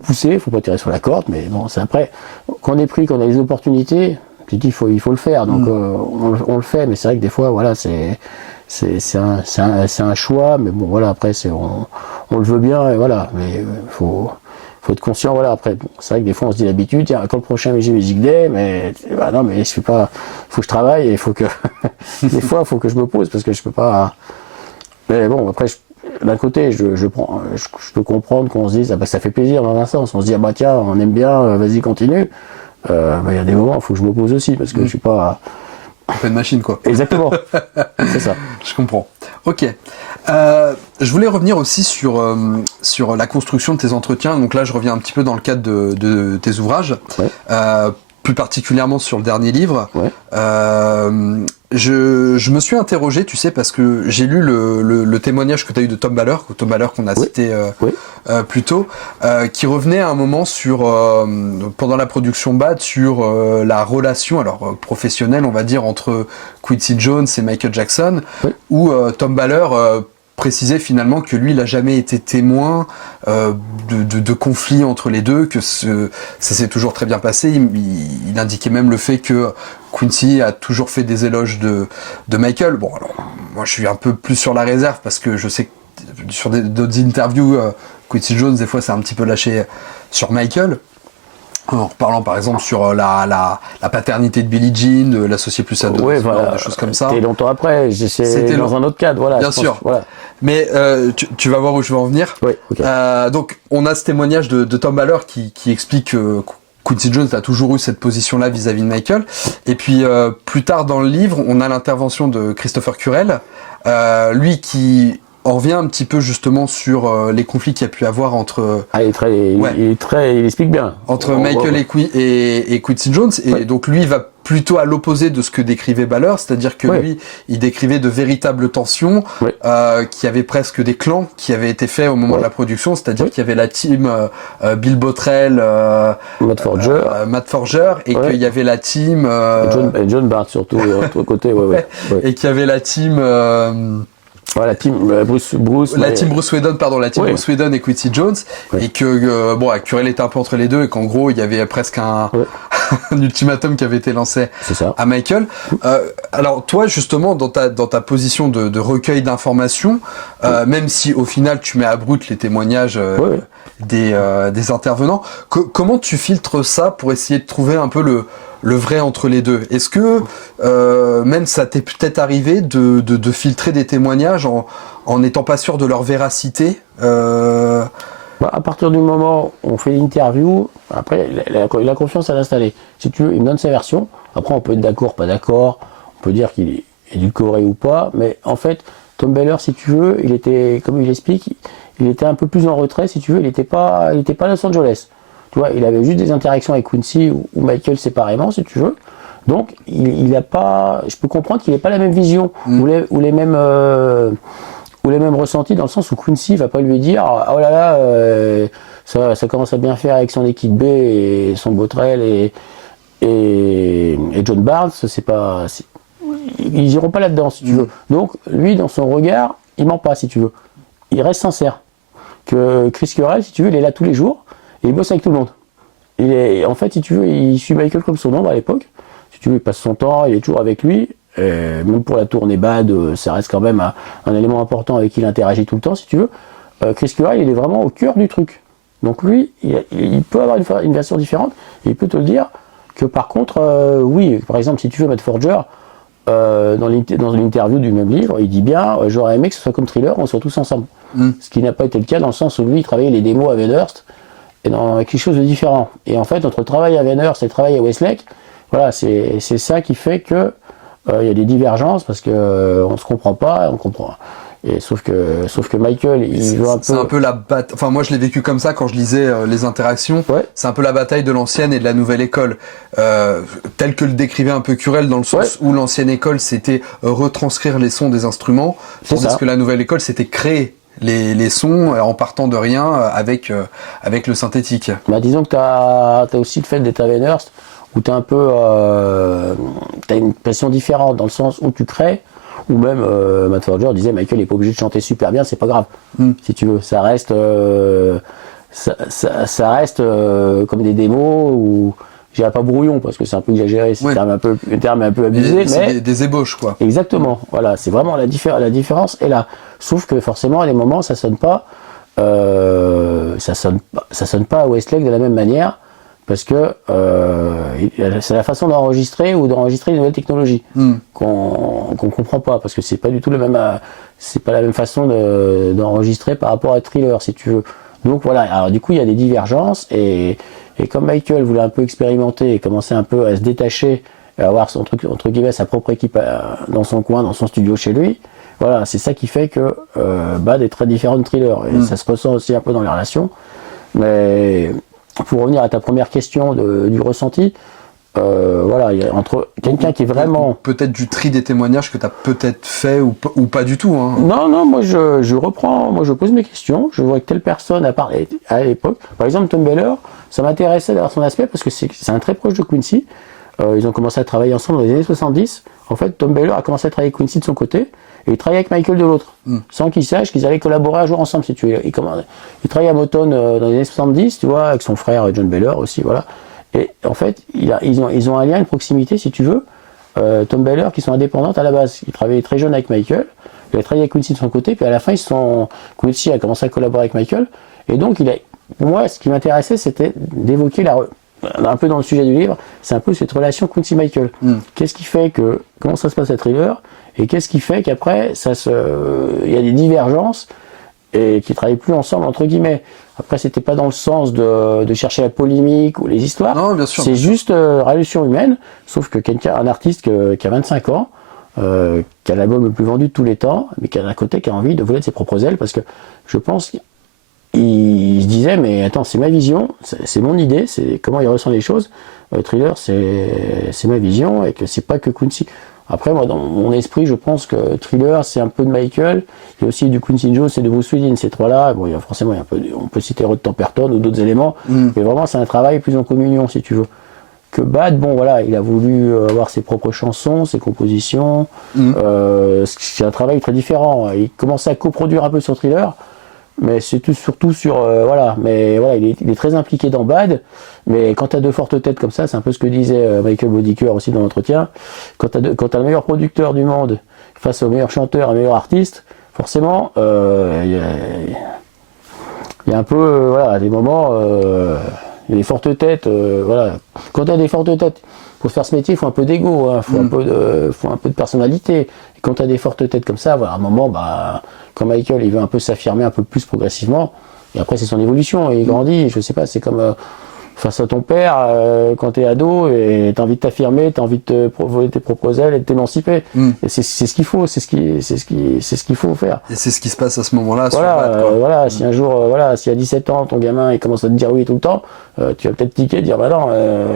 poussé, faut pas tirer sur la corde, mais bon, c'est après, quand on a les opportunités, tu dis, il faut le faire, donc on le fait, mais c'est vrai que des fois, voilà, c'est un choix, mais bon, voilà, après, on le veut bien, et voilà, mais faut être conscient, voilà, après, c'est vrai que des fois, on se dit l'habitude, tiens, quand le prochain Music Day, mais, non, mais il faut que je travaille, et il faut que, des fois, il faut que je me pose, parce que je peux pas, mais bon, après, d'un côté, je peux comprendre qu'on se dise, ça fait plaisir dans un sens, on se dit, tiens, on aime bien, vas-y, continue, il y a des moments, il faut que je me pose aussi, parce que je suis pas, pas une machine, quoi. Exactement. C'est ça. Je comprends. Ok. Je voulais revenir aussi sur la construction de tes entretiens. Donc là, je reviens un petit peu dans le cadre de tes ouvrages. Ouais. Plus particulièrement sur le dernier livre. Ouais. Je me suis interrogé, tu sais, parce que j'ai lu le témoignage que tu as eu de Tom Baller qu'on a cité plus tôt, qui revenait à un moment pendant la production Bad, sur la relation, alors professionnelle, on va dire, entre Quincy Jones et Michael Jackson, où Tom Baller précisait finalement que lui, il n'a jamais été témoin de conflits entre les deux, que ça s'est toujours très bien passé. Il indiquait même le fait que Quincy a toujours fait des éloges de Michael. Bon, alors, moi, je suis un peu plus sur la réserve, parce que je sais que sur d'autres interviews, Quincy Jones, des fois, c'est un petit peu lâché sur Michael. En reparlant par exemple sur la paternité de Billie Jean, l'associer plus à deux, Ouais, voilà. des choses comme ça. C'était longtemps après, c'était dans un autre cadre, voilà. Bien sûr. Voilà. Mais tu vas voir où je veux en venir. Oui, ok. Donc on a ce témoignage de Tom Baller qui explique que Quincy Jones a toujours eu cette position-là vis-à-vis de Michael. Et puis plus tard dans le livre, on a l'intervention de Christopher Curel, lui qui on revient un petit peu justement sur les conflits qu'il y a pu avoir entre il explique bien. entre Michael et Quincy Jones, et donc lui va plutôt à l'opposé de ce que décrivait Baller, c'est-à-dire que lui il décrivait de véritables tensions, qui avaient presque des clans qui avaient été faits au moment de la production, c'est-à-dire qu'il y avait la team Bill Bottrell, Matt Forger, et qu'il y avait la team John Bart surtout de l'autre côté, et qu'il y avait la team voilà, la team Bruce Whedon, Bruce Whedon et Quincy Jones, et que Curel était un peu entre les deux, et qu'en gros il y avait presque un ultimatum qui avait été lancé à Michael. Alors toi justement dans ta position de recueil d'informations, même si au final tu mets à brut les témoignages des intervenants, comment tu filtres ça pour essayer de trouver un peu le vrai entre les deux? Est-ce que même ça t'est peut-être arrivé de filtrer des témoignages en n'étant pas sûr de leur véracité? À partir du moment où on fait l'interview, après la confiance à l'installer. Si tu veux, il me donne sa version. Après, on peut être d'accord, pas d'accord. On peut dire qu'il est édulcoré ou pas. Mais en fait, Tom Baller, si tu veux, il était, comme il explique, il était un peu plus en retrait, si tu veux. Il n'était pas à Los Angeles. Tu vois, il avait juste des interactions avec Quincy ou Michael séparément, si tu veux. Donc, il a pas. Je peux comprendre qu'il n'ait pas la même vision ou les mêmes ressentis, dans le sens où Quincy va pas lui dire oh là là, ça commence à bien faire avec son équipe B et son Bottrell et John Barnes. Ils iront pas là-dedans, si tu veux. Donc, lui, dans son regard, il ment pas, si tu veux. Il reste sincère. Que Chris Curel, si tu veux, il est là tous les jours. Et il bosse avec tout le monde. En fait, si tu veux, il suit Michael comme son ombre à l'époque. Si tu veux, il passe son temps, il est toujours avec lui. Même pour la tournée Bad, ça reste quand même un élément important avec qui il interagit tout le temps, si tu veux. Chris Curel, il est vraiment au cœur du truc. Donc lui, il peut avoir une version différente. Et il peut te le dire que par contre, oui, par exemple, si tu veux, Matt Forger, dans l'interview du même livre, il dit bien j'aurais aimé que ce soit comme Thriller, on soit tous ensemble. Ce qui n'a pas été le cas dans le sens où lui, il travaillait les démos à Venhurst, et dans quelque chose de différent. Et en fait, notre travail à Venhurst et le travail à Westlake, voilà, c'est ça qui fait que il y a des divergences, parce que on se comprend pas, on comprend. Et sauf que Michael, il veut un peu. C'est un peu la bataille. Enfin, moi, je l'ai vécu comme ça quand je lisais les interactions. C'est un peu la bataille de l'ancienne et de la nouvelle école, tel que le décrivait un peu Curel, dans le sens où l'ancienne école, c'était retranscrire les sons des instruments, tandis que la nouvelle école, c'était créer les sons en partant de rien avec le synthétique. Bah, disons que t'as aussi le fait d'être à Venhurst, où t'as un peu t'as une pression différente, dans le sens où tu crées, ou même Matt Forger disait Michael n'est pas obligé de chanter super bien, c'est pas grave, si tu veux, ça reste ça reste comme des démos, ou je dirais pas brouillon parce que c'est un peu exagéré, c'est un terme un peu abusé, mais des ébauches, quoi. Exactement, voilà, c'est vraiment la différence est là. Sauf que forcément à des moments ça sonne pas à Westlake de la même manière, parce que c'est la façon d'enregistrer ou d'enregistrer une nouvelle technologie qu'on comprend pas, parce que c'est pas du tout c'est pas la même façon d'enregistrer par rapport à Thriller, si tu veux. Donc voilà, alors du coup il y a des divergences, et comme Michael voulait un peu expérimenter et commencer un peu à se détacher et avoir son truc, entre guillemets, sa propre équipe dans son coin, dans son studio chez lui, voilà, c'est ça qui fait que Bad est très différent de Thriller, et ça se ressent aussi un peu dans les relations. Mais pour revenir à ta première question du ressenti, voilà, il y a entre quelqu'un qui est vraiment... Peut-être du tri des témoignages que tu as peut-être fait ou pas du tout. Hein. Non, moi je reprends, moi je pose mes questions, je vois que telle personne a parlé à l'époque. Par exemple, Tom Baller, ça m'intéressait d'avoir son aspect parce que c'est un très proche de Quincy. Ils ont commencé à travailler ensemble dans les années 70. En fait, Tom Baller a commencé à travailler avec Quincy de son côté, et il travaillait avec Michael de l'autre, sans qu'ils sachent qu'ils allaient collaborer un jour ensemble, si tu veux. Il travaillait à Motown dans les années 70, tu vois, avec son frère John Baller aussi, voilà. Et en fait, ils ont un lien, une proximité, si tu veux. Tom Baller, qui sont indépendantes à la base. Il travaillait très jeune avec Michael, il a travaillé avec Quincy de son côté, puis à la fin, Quincy a commencé à collaborer avec Michael. Et donc, moi, ce qui m'intéressait, c'était d'évoquer un peu dans le sujet du livre, c'est un peu cette relation Quincy-Michael. Qu'est-ce qui fait que, comment ça se passe à Thriller, et qu'est-ce qui fait qu'après, il y a des divergences, et qui travaillent plus ensemble, entre guillemets. Après, c'était pas dans le sens de chercher la polémique ou les histoires. Non, bien sûr. C'est juste relation humaine, sauf que un artiste qui a 25 ans, qui a l'album le plus vendu de tous les temps, mais qui a d'un côté qui a envie de voler de ses propres ailes, parce que je pense qu'il se disait, mais attends, c'est ma vision, c'est mon idée, c'est comment il ressent les choses. Thriller, c'est ma vision, et que c'est pas que Quincy. Après, moi, dans mon esprit, je pense que Thriller, c'est un peu de Michael, il y a aussi du Quincy Jones et de Bruce Wayne, ces trois-là. Bon, il y a forcément, on peut citer Rod Temperton ou d'autres éléments, mais vraiment, c'est un travail plus en communion, si tu veux. Que Bad, bon, voilà, il a voulu avoir ses propres chansons, ses compositions, c'est un travail très différent. Il commençait à coproduire un peu sur Thriller, mais c'est surtout sur voilà, mais voilà, il est très impliqué dans Bad, mais quand tu as deux fortes têtes comme ça, c'est un peu ce que disait Michael Bodicker aussi dans l'entretien, quand tu as le meilleur producteur du monde face au meilleur chanteur, au meilleur artiste, forcément il y a un peu voilà, des moments il y a des fortes têtes, voilà. Quand tu as des fortes têtes, pour faire ce métier, il faut un peu d'ego, hein, faut un peu de personnalité. Et quand tu as des fortes têtes comme ça, voilà, à un moment, bah, quand Michael il veut un peu s'affirmer un peu plus progressivement, et après c'est son évolution, et il grandit, je sais pas, c'est comme face à ton père, quand t'es ado, et t'as envie de t'affirmer, t'as envie de voler tes propres ailes et de t'émanciper. Et c'est ce qu'il faut, c'est ce qu'il faut faire. Et c'est ce qui se passe à ce moment-là. Voilà, sur Bad, voilà, si un jour, voilà, si à 17 ans, ton gamin il commence à te dire oui tout le temps, tu vas peut-être tiquer, dire bah non,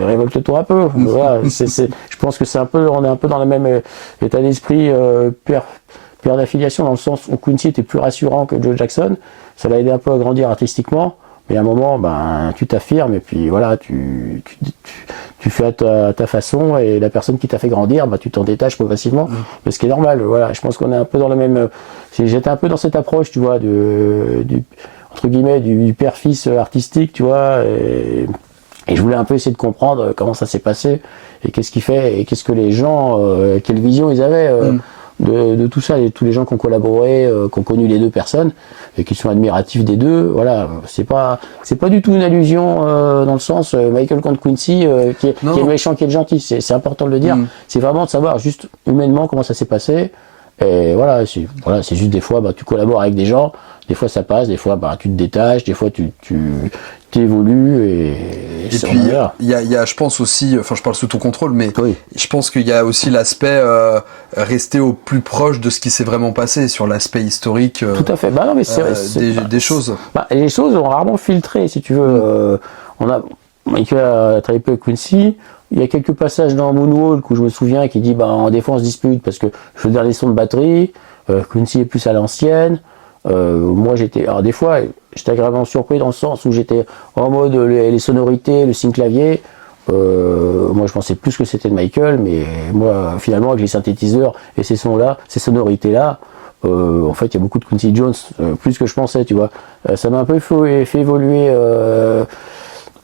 révolte-toi un peu. Voilà, je pense que on est un peu dans le même état d'esprit, père d'affiliation, dans le sens où Quincy était plus rassurant que Joe Jackson. Ça l'a aidé un peu à grandir artistiquement. Mais à un moment, ben, tu t'affirmes et puis voilà, tu fais à ta façon, et la personne qui t'a fait grandir, ben, tu t'en détaches progressivement. Mais ce qui est normal, voilà. Je pense qu'on est un peu dans le même. J'étais un peu dans cette approche, tu vois, entre guillemets, du père-fils artistique, tu vois, et je voulais un peu essayer de comprendre comment ça s'est passé et qu'est-ce qu'il fait et qu'est-ce que les gens, quelle vision ils avaient. De tout ça, et tous les gens qui ont collaboré, qui ont connu les deux personnes et qui sont admiratifs des deux, voilà, c'est pas du tout une allusion dans le sens Michael contre Quincy qui est le méchant, qui est le gentil, c'est important de le dire. C'est vraiment de savoir juste humainement comment ça s'est passé, et voilà, c'est juste des fois bah, tu collabores avec des gens, des fois ça passe, des fois bah, tu te détaches, des fois tu évolues, et puis il y a je pense aussi, enfin je parle sous ton contrôle, mais oui, je pense qu'il y a aussi l'aspect rester au plus proche de ce qui s'est vraiment passé, sur l'aspect historique. Tout à fait. Bah non, mais des choses. Bah, les choses ont rarement filtré, si tu veux. Michael a travaillé peu avec Quincy. Il y a quelques passages dans Moonwalk où je me souviens qui dit bah, en défense dispute parce que je veux dire les sons de batterie. Quincy est plus à l'ancienne. Moi alors des fois j'étais agréablement surpris dans le sens où j'étais en mode les sonorités, le sync clavier. Moi je pensais plus que c'était de Michael, mais moi finalement avec les synthétiseurs et ces sons-là, ces sonorités-là, en fait il y a beaucoup de Quincy Jones, plus que je pensais, tu vois. Ça m'a un peu fait évoluer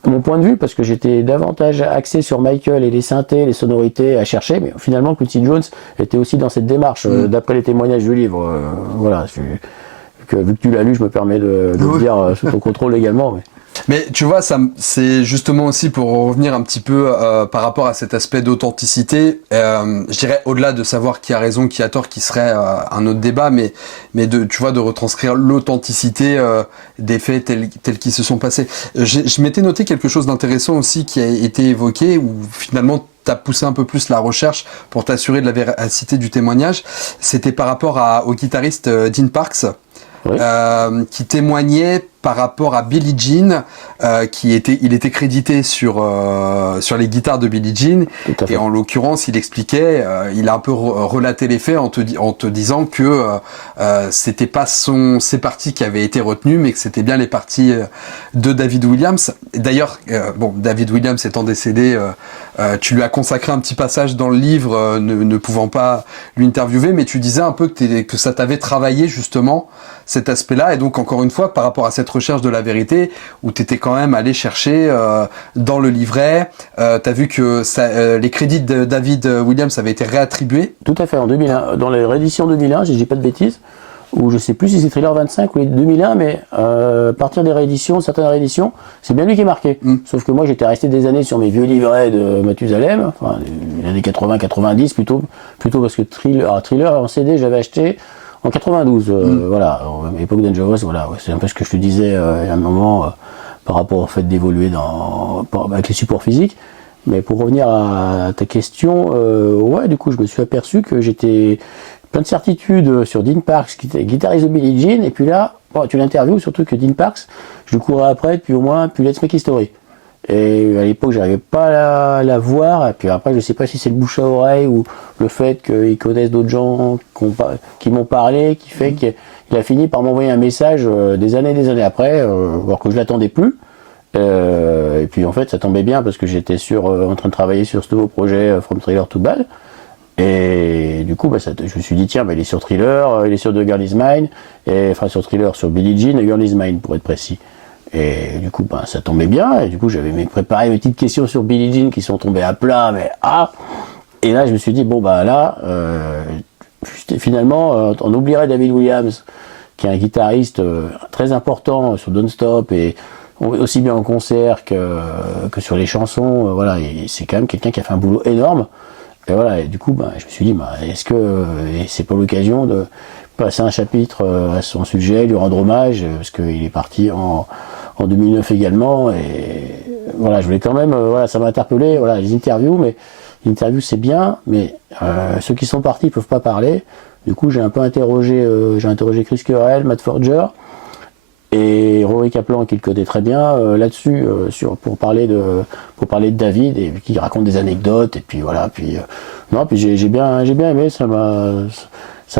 mon point de vue, parce que j'étais davantage axé sur Michael et les synthés, les sonorités à chercher, mais finalement Quincy Jones était aussi dans cette démarche, d'après les témoignages du livre. Voilà, vu que tu l'as lu, je me permets de le dire sous ton contrôle également. Mais tu vois, c'est justement aussi pour revenir un petit peu par rapport à cet aspect d'authenticité. Je dirais au-delà de savoir qui a raison, qui a tort, qui serait un autre débat, mais tu vois, de retranscrire l'authenticité des faits tels qu'ils se sont passés. Je m'étais noté quelque chose d'intéressant aussi qui a été évoqué, où finalement t'as poussé un peu plus la recherche pour t'assurer de la véracité du témoignage. C'était par rapport au guitariste Dean Parks. Oui. Qui témoignait par rapport à Billie Jean, il était crédité sur les guitares de Billie Jean, et en l'occurrence il expliquait, il a un peu relaté les faits en te disant que c'était pas ses parties qui avaient été retenues, mais que c'était bien les parties de David Williams. D'ailleurs, David Williams étant décédé, tu lui as consacré un petit passage dans le livre, ne pouvant pas lui interviewer, mais tu disais un peu que ça t'avait travaillé justement cet aspect-là, et donc encore une fois par rapport à cette recherche de la vérité, où tu étais quand même allé chercher dans le livret, tu as vu que les crédits de David Williams avaient été réattribués. Tout à fait, en 2001, dans les rééditions 2001, je dis pas de bêtises, ou je sais plus si c'est Thriller 25 ou les 2001, mais à partir des rééditions, certaines rééditions, c'est bien lui qui est marqué. Sauf que moi j'étais resté des années sur mes vieux livrets de Mathusalem, enfin les années 80-90 plutôt parce que Thriller en CD j'avais acheté en 92, voilà, à l'époque Dangerous, voilà, c'est un peu ce que je te disais il y a un moment par rapport au fait d'évoluer avec les supports physiques. Mais pour revenir à ta question, ouais, du coup je me suis aperçu que j'étais plein de certitudes sur Dean Parks, qui était guitariste de Billie Jean, et puis là, bon, tu l'interviews, surtout que Dean Parks, je le courais après depuis au moins Let's Make History. Et à l'époque, j'arrivais pas à la voir, et puis après, je sais pas si c'est le bouche à oreille ou le fait qu'ils connaissent d'autres gens qui m'ont parlé, qui fait qu'il a fini par m'envoyer un message des années après, alors que je l'attendais plus. Et puis en fait, ça tombait bien parce que j'étais en train de travailler sur ce nouveau projet From Thriller to Bad. Et du coup, je me suis dit, tiens, il est sur Thriller, il est sur The Girl Is Mine, enfin sur Thriller, sur Billie Jean et Girl Is Mine pour être précis. Et du coup, ça tombait bien. Et du coup, j'avais préparé mes petites questions sur Billie Jean qui sont tombées à plat, mais Et là, je me suis dit, finalement, on oublierait David Williams, qui est un guitariste très important sur Don't Stop et aussi bien en concert que sur les chansons. Voilà, et c'est quand même quelqu'un qui a fait un boulot énorme. Et voilà, et du coup, je me suis dit, est-ce que c'est pas l'occasion de passer un chapitre à son sujet, lui rendre hommage, parce qu'il est parti en 2009 également, et voilà, je voulais quand même, ça m'a interpellé, voilà, les interviews c'est bien, mais ceux qui sont partis peuvent pas parler. Du coup, j'ai un peu interrogé Chris Querel, Matt Forger, et Rory Kaplan qui le connaît très bien là-dessus pour parler de David et qui raconte des anecdotes et puis voilà puis j'ai bien aimé, ça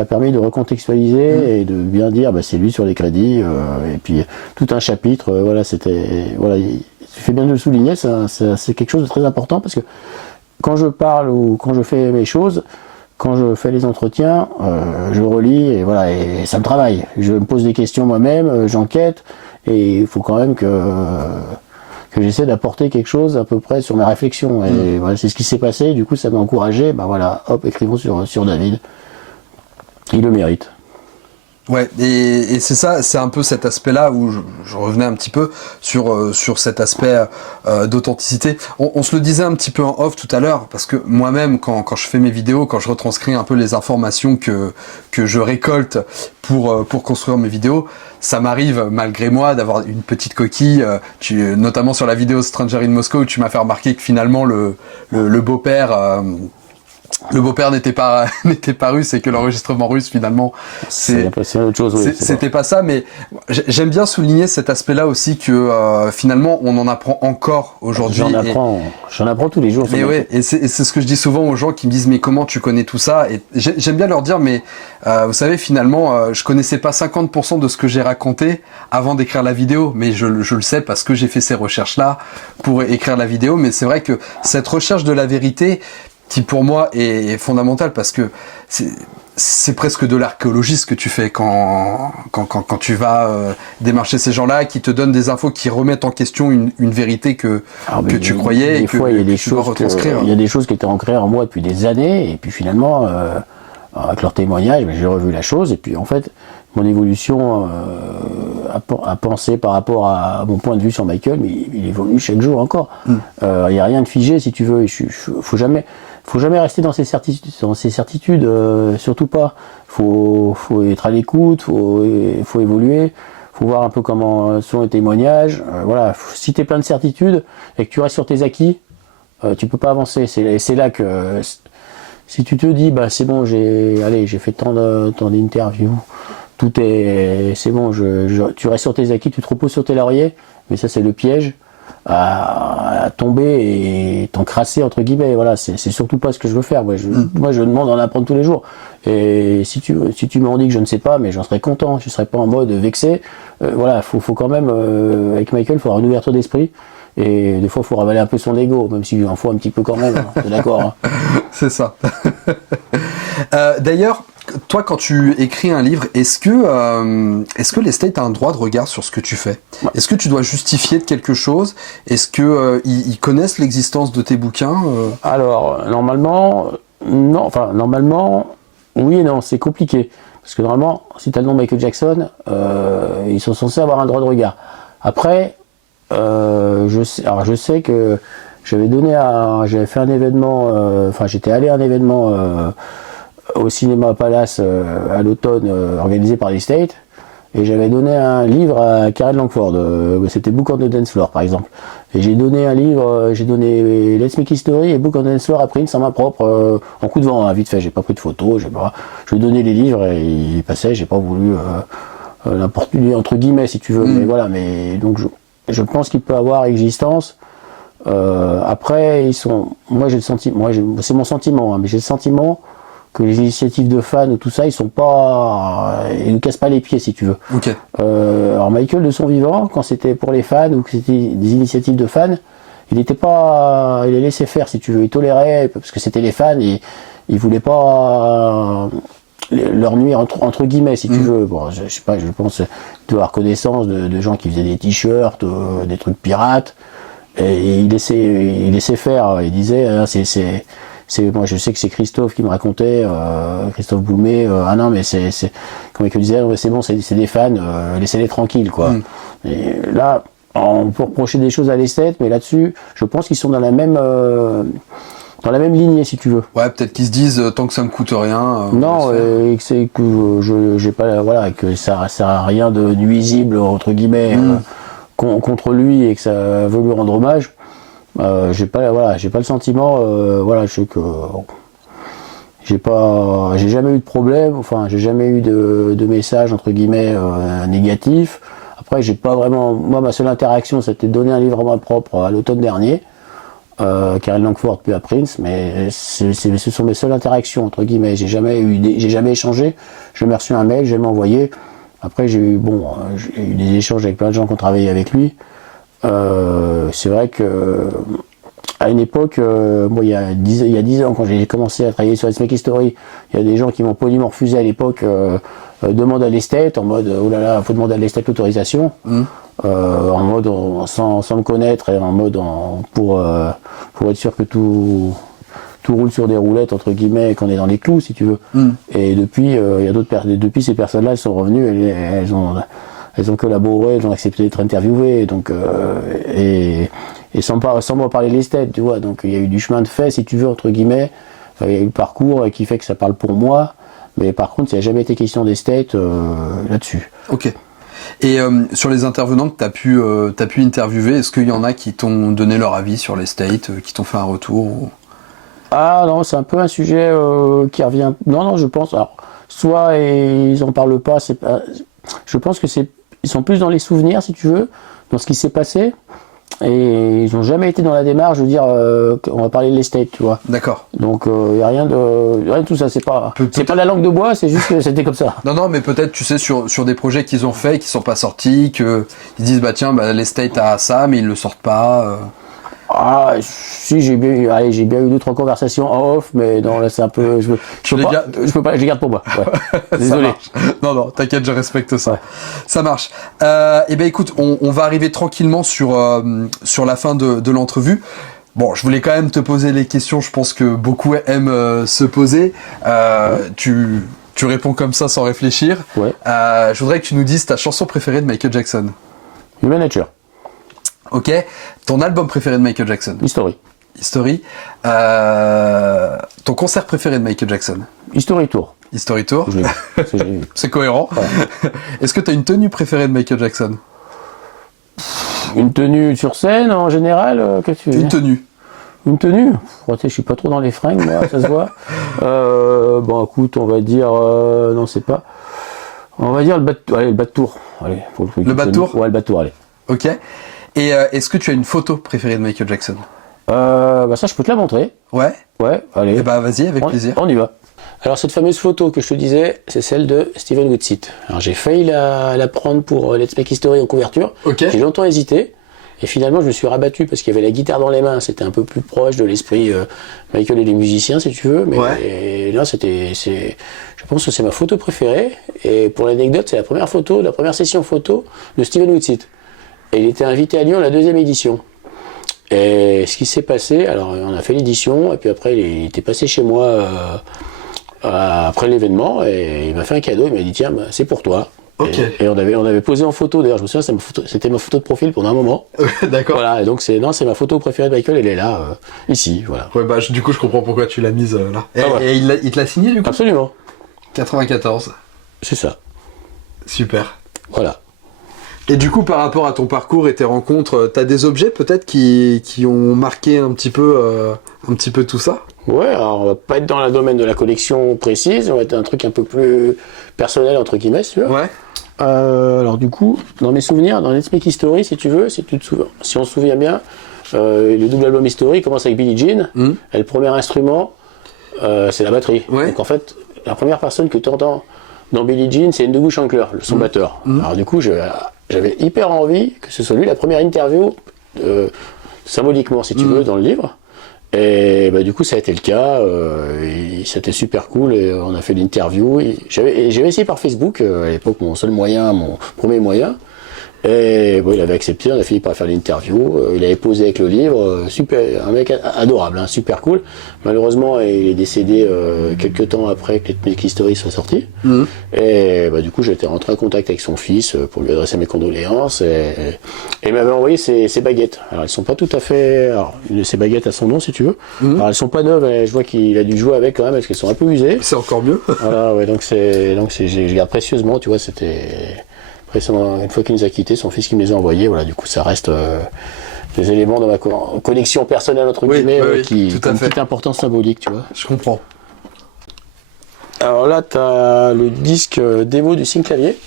a permis de recontextualiser et de bien dire c'est lui sur les crédits et puis tout un chapitre il fait bien de le souligner, c'est quelque chose de très important parce que quand je parle ou quand je fais mes choses, quand je fais les entretiens, je relis et voilà, et ça me travaille. Je me pose des questions moi-même, j'enquête, et il faut quand même que j'essaie d'apporter quelque chose à peu près sur mes réflexions. Et voilà, c'est ce qui s'est passé, du coup ça m'a encouragé, écrivons sur David. Il le mérite. Ouais, et c'est ça, c'est un peu cet aspect-là où je revenais un petit peu sur cet aspect d'authenticité. On se le disait un petit peu en off tout à l'heure, parce que moi-même, quand je fais mes vidéos, quand je retranscris un peu les informations que je récolte pour construire mes vidéos, ça m'arrive malgré moi d'avoir une petite coquille, notamment sur la vidéo Stranger in Moscow où tu m'as fait remarquer que finalement le beau-père n'était pas russe et que l'enregistrement russe finalement c'est autre chose. Oui, c'était pas ça, mais j'aime bien souligner cet aspect-là aussi que finalement on en apprend encore aujourd'hui. J'en apprends tous les jours. Mais ouais, et c'est ce que je dis souvent aux gens qui me disent mais comment tu connais tout ça, et j'aime bien leur dire mais vous savez finalement je connaissais pas 50% de ce que j'ai raconté avant d'écrire la vidéo, mais je le sais parce que j'ai fait ces recherches là pour écrire la vidéo. Mais c'est vrai que cette recherche de la vérité qui pour moi est fondamental parce que c'est presque de l'archéologie ce que tu fais quand tu vas démarcher ces gens-là qui te donnent des infos qui remettent en question une vérité que tu croyais et que tu dois retranscrire. Il y a des choses qui étaient ancrées en moi depuis des années et puis finalement avec leur témoignage j'ai revu la chose et puis en fait mon évolution à penser par rapport à mon point de vue sur Michael, mais il évolue chaque jour encore. Il n'y a rien de figé si tu veux. Faut jamais rester dans ses certitudes, surtout pas. Faut être à l'écoute, faut évoluer, faut voir un peu comment sont les témoignages. Voilà, si tu es plein de certitudes et que tu restes sur tes acquis, tu peux pas avancer. C'est là que si tu te dis c'est bon, j'ai fait tant d'interviews. C'est bon, tu restes sur tes acquis, tu te reposes sur tes lauriers, mais ça c'est le piège à tomber et t'encrasser entre guillemets. Voilà, c'est surtout pas ce que je veux faire. Moi je demande d'en apprendre tous les jours. Et si tu m'en dis que je ne sais pas, mais j'en serais content, je serais pas en mode vexé. Voilà, faut quand même avec Michael, il faut avoir une ouverture d'esprit. Et des fois, il faut ravaler un peu son ego, même s'il en faut un petit peu quand même. T'es d'accord hein. C'est ça. D'ailleurs, toi, quand tu écris un livre, est-ce que l'estate a un droit de regard sur ce que tu fais ? Ouais. Est-ce que tu dois justifier de quelque chose ? Est-ce que ils connaissent l'existence de tes bouquins ? Alors, normalement, non. Enfin, normalement, oui et non, c'est compliqué. Parce que normalement, si tu as le nom de Michael Jackson, ils sont censés avoir un droit de regard. Après, je sais que j'avais fait un événement, j'étais allé à un événement au cinéma Palace à l'automne organisé par les States. Et j'avais donné un livre à Karen Langford, c'était Book on the Dance Floor par exemple. Et j'ai donné un livre, j'ai donné Let's Make History et Book on the Dance Floor à Prince en main propre, en coup de vent, hein, vite fait, j'ai pas pris de photos, je lui ai donné les livres et il passait, j'ai pas voulu l'importuner entre guillemets si tu veux, mais voilà, mais donc je pense qu'il peut avoir existence. Après, moi j'ai le sentiment, c'est mon sentiment, hein, mais j'ai le sentiment que les initiatives de fans ou tout ça, ils ne cassent pas les pieds si tu veux. Ok. Alors Michael de son vivant, quand c'était pour les fans ou que c'était des initiatives de fans, il les laissait faire si tu veux, il tolérait parce que c'était les fans et il voulait pas leur nuire entre guillemets si tu veux. Bon, je sais pas, je pense de avoir connaissance de gens qui faisaient des t-shirts, des trucs pirates et il laissait faire. Il disait moi je sais que c'est Christophe qui me racontait, Christophe Boumet, ah non mais comme il disait, c'est bon, c'est des fans, laissez-les tranquilles quoi. Et là, on peut reprocher des choses à l'esthète, mais là-dessus, je pense qu'ils sont dans la même lignée si tu veux. Ouais, peut-être qu'ils se disent tant que ça me coûte rien. Non, et que j'ai pas, voilà, que ça sert à rien de nuisible entre guillemets contre lui et que ça veut lui rendre hommage. J'ai pas le sentiment, je sais que j'ai jamais eu de problème, j'ai jamais eu de message entre guillemets négatif. Après, j'ai pas vraiment, moi ma seule interaction c'était de donner un livre à moi propre à l'automne dernier, Karen Langford puis à Prince, mais ce sont mes seules interactions entre guillemets. J'ai jamais échangé. J'ai reçu un mail, j'ai envoyé. Après j'ai eu des échanges avec plein de gens qui ont travaillé avec lui. C'est vrai que à une époque, moi il y a 10 ans, quand j'ai commencé à travailler sur Let's Make History, il y a des gens qui m'ont poliment refusé à l'époque demande à l'esthète, en mode oh là là, faut demander à l'esthète l'autorisation, en mode sans me connaître et en mode pour être sûr que tout roule sur des roulettes entre guillemets et qu'on est dans les clous si tu veux. Et depuis depuis ces personnes-là elles sont revenues, elles ont collaboré, elles ont accepté d'être interviewées, donc et sans me parler de l'esthète, tu vois. Donc il y a eu du chemin de fait, si tu veux, entre guillemets. Il y a eu le parcours qui fait que ça parle pour moi, mais par contre, il n'y a jamais été question d'esthète là-dessus. Ok. Et sur les intervenants que t'as pu interviewer, est-ce qu'il y en a qui t'ont donné leur avis sur l'esthète, qui t'ont fait un retour Ah non, c'est un peu un sujet qui revient. Non, je pense. Alors, soit ils en parlent pas, c'est pas. Je pense que ils sont plus dans les souvenirs, si tu veux, dans ce qui s'est passé. Et ils n'ont jamais été dans la démarche de dire on va parler de l'estate, tu vois. D'accord. Donc il n'y a rien de tout ça, c'est pas la langue de bois, c'est juste que c'était comme ça. Non, mais peut-être, tu sais, sur des projets qu'ils ont faits, qui sont pas sortis, qu'ils disent tiens, l'estate a ça, mais ils le sortent pas. Ah, si, j'ai bien eu 2-3 conversations en off, mais non, là c'est un peu. Je les garde pour moi. Ouais. Désolé. Non, t'inquiète, je respecte ça. Ouais. Ça marche. Écoute, on va arriver tranquillement sur la fin de l'entrevue. Bon, je voulais quand même te poser les questions, je pense que beaucoup aiment se poser. Tu réponds comme ça sans réfléchir. Ouais. Je voudrais que tu nous dises ta chanson préférée de Michael Jackson. Human Nature. Ok. Ton album préféré de Michael Jackson? History. Ton concert préféré de Michael Jackson? History Tour. C'est cohérent. Ouais. Est-ce que tu as une tenue préférée de Michael Jackson? Une tenue sur scène en général, qu'est-ce que tu veux dire? Une tenue. Je suis pas trop dans les fringues, moi, ça se voit. Écoute, on va dire, non, c'est pas. On va dire le bas de tour. Allez, le bas de tour. Ouais, le bas de tour, allez. Ok. Et est-ce que tu as une photo préférée de Michael Jackson? Ça, je peux te la montrer. Ouais. Allez. Vas-y, avec plaisir. On y va. Alors, cette fameuse photo que je te disais, c'est celle de Steven Whitsitt. Alors, j'ai failli la prendre pour Let's Make History en couverture. Okay. J'ai longtemps hésité. Et finalement, je me suis rabattu parce qu'il y avait la guitare dans les mains. C'était un peu plus proche de l'esprit Michael et les musiciens, si tu veux. Mais et là, je pense que c'est ma photo préférée. Et pour l'anecdote, c'est la première session photo de Steven Whitsitt. Et il était invité à Lyon à la 2e édition. Et ce qui s'est passé, alors on a fait l'édition, et puis après il était passé chez moi après l'événement, et il m'a fait un cadeau, il m'a dit tiens, bah, c'est pour toi. Ok. Et on avait posé en photo, d'ailleurs je me souviens, c'était ma photo de profil pendant un moment. D'accord. Voilà, et donc c'est ma photo préférée de Michael, elle est là, ici, voilà. Ouais, bah, du coup, je comprends pourquoi tu l'as mise là. Et, Ah ouais. et il te l'a signé du coup? Absolument, 94. c'est ça, Super. voilà. Et du coup, par rapport à ton parcours et tes rencontres, t'as des objets peut-être qui ont marqué un petit peu tout ça? Ouais, alors on va pas être dans le domaine de la collection précise, on va être un truc un peu plus personnel, entre guillemets, si tu veux. Ouais. Alors du coup, dans mes souvenirs, dans Let's Make History, si tu veux, si on se souvient bien, le double album History commence avec Billie Jean, et le premier instrument, c'est la batterie. Ouais. Donc en fait, la première personne que tu entends dans Billie Jean, c'est Ndugu Shankar, son batteur. Alors du coup, j'avais hyper envie que ce soit lui la première interview, symboliquement si tu veux, dans le livre. Et bah, du coup, ça a été le cas. C'était super cool et on a fait l'interview. J'avais essayé par Facebook, à l'époque, mon premier moyen. Et bon, il avait accepté, on a fini par faire l'interview. Il avait posé avec le livre, super, un mec adorable, hein, super cool. Malheureusement, il est décédé quelques temps après que les History soit sorti. Et bah, du coup, j'ai été rentré en contact avec son fils pour lui adresser mes condoléances. Et il m'avait envoyé ses baguettes. Alors, elles sont pas tout à fait. Alors, ses baguettes à son nom, si tu veux. Alors, elles sont pas neuves. Je vois qu'il a dû jouer avec quand même, parce qu'elles sont un peu usées. C'est encore mieux. Voilà, ouais, donc je garde précieusement, tu vois, c'était. Après, une fois qu'il nous a quittés, son fils qui me les a envoyés, voilà, du coup ça reste des éléments de ma collection personnelle entre guillemets qui ont une petite importance symbolique, tu vois. Je comprends. Alors là, tu as le disque démo du Synclavier.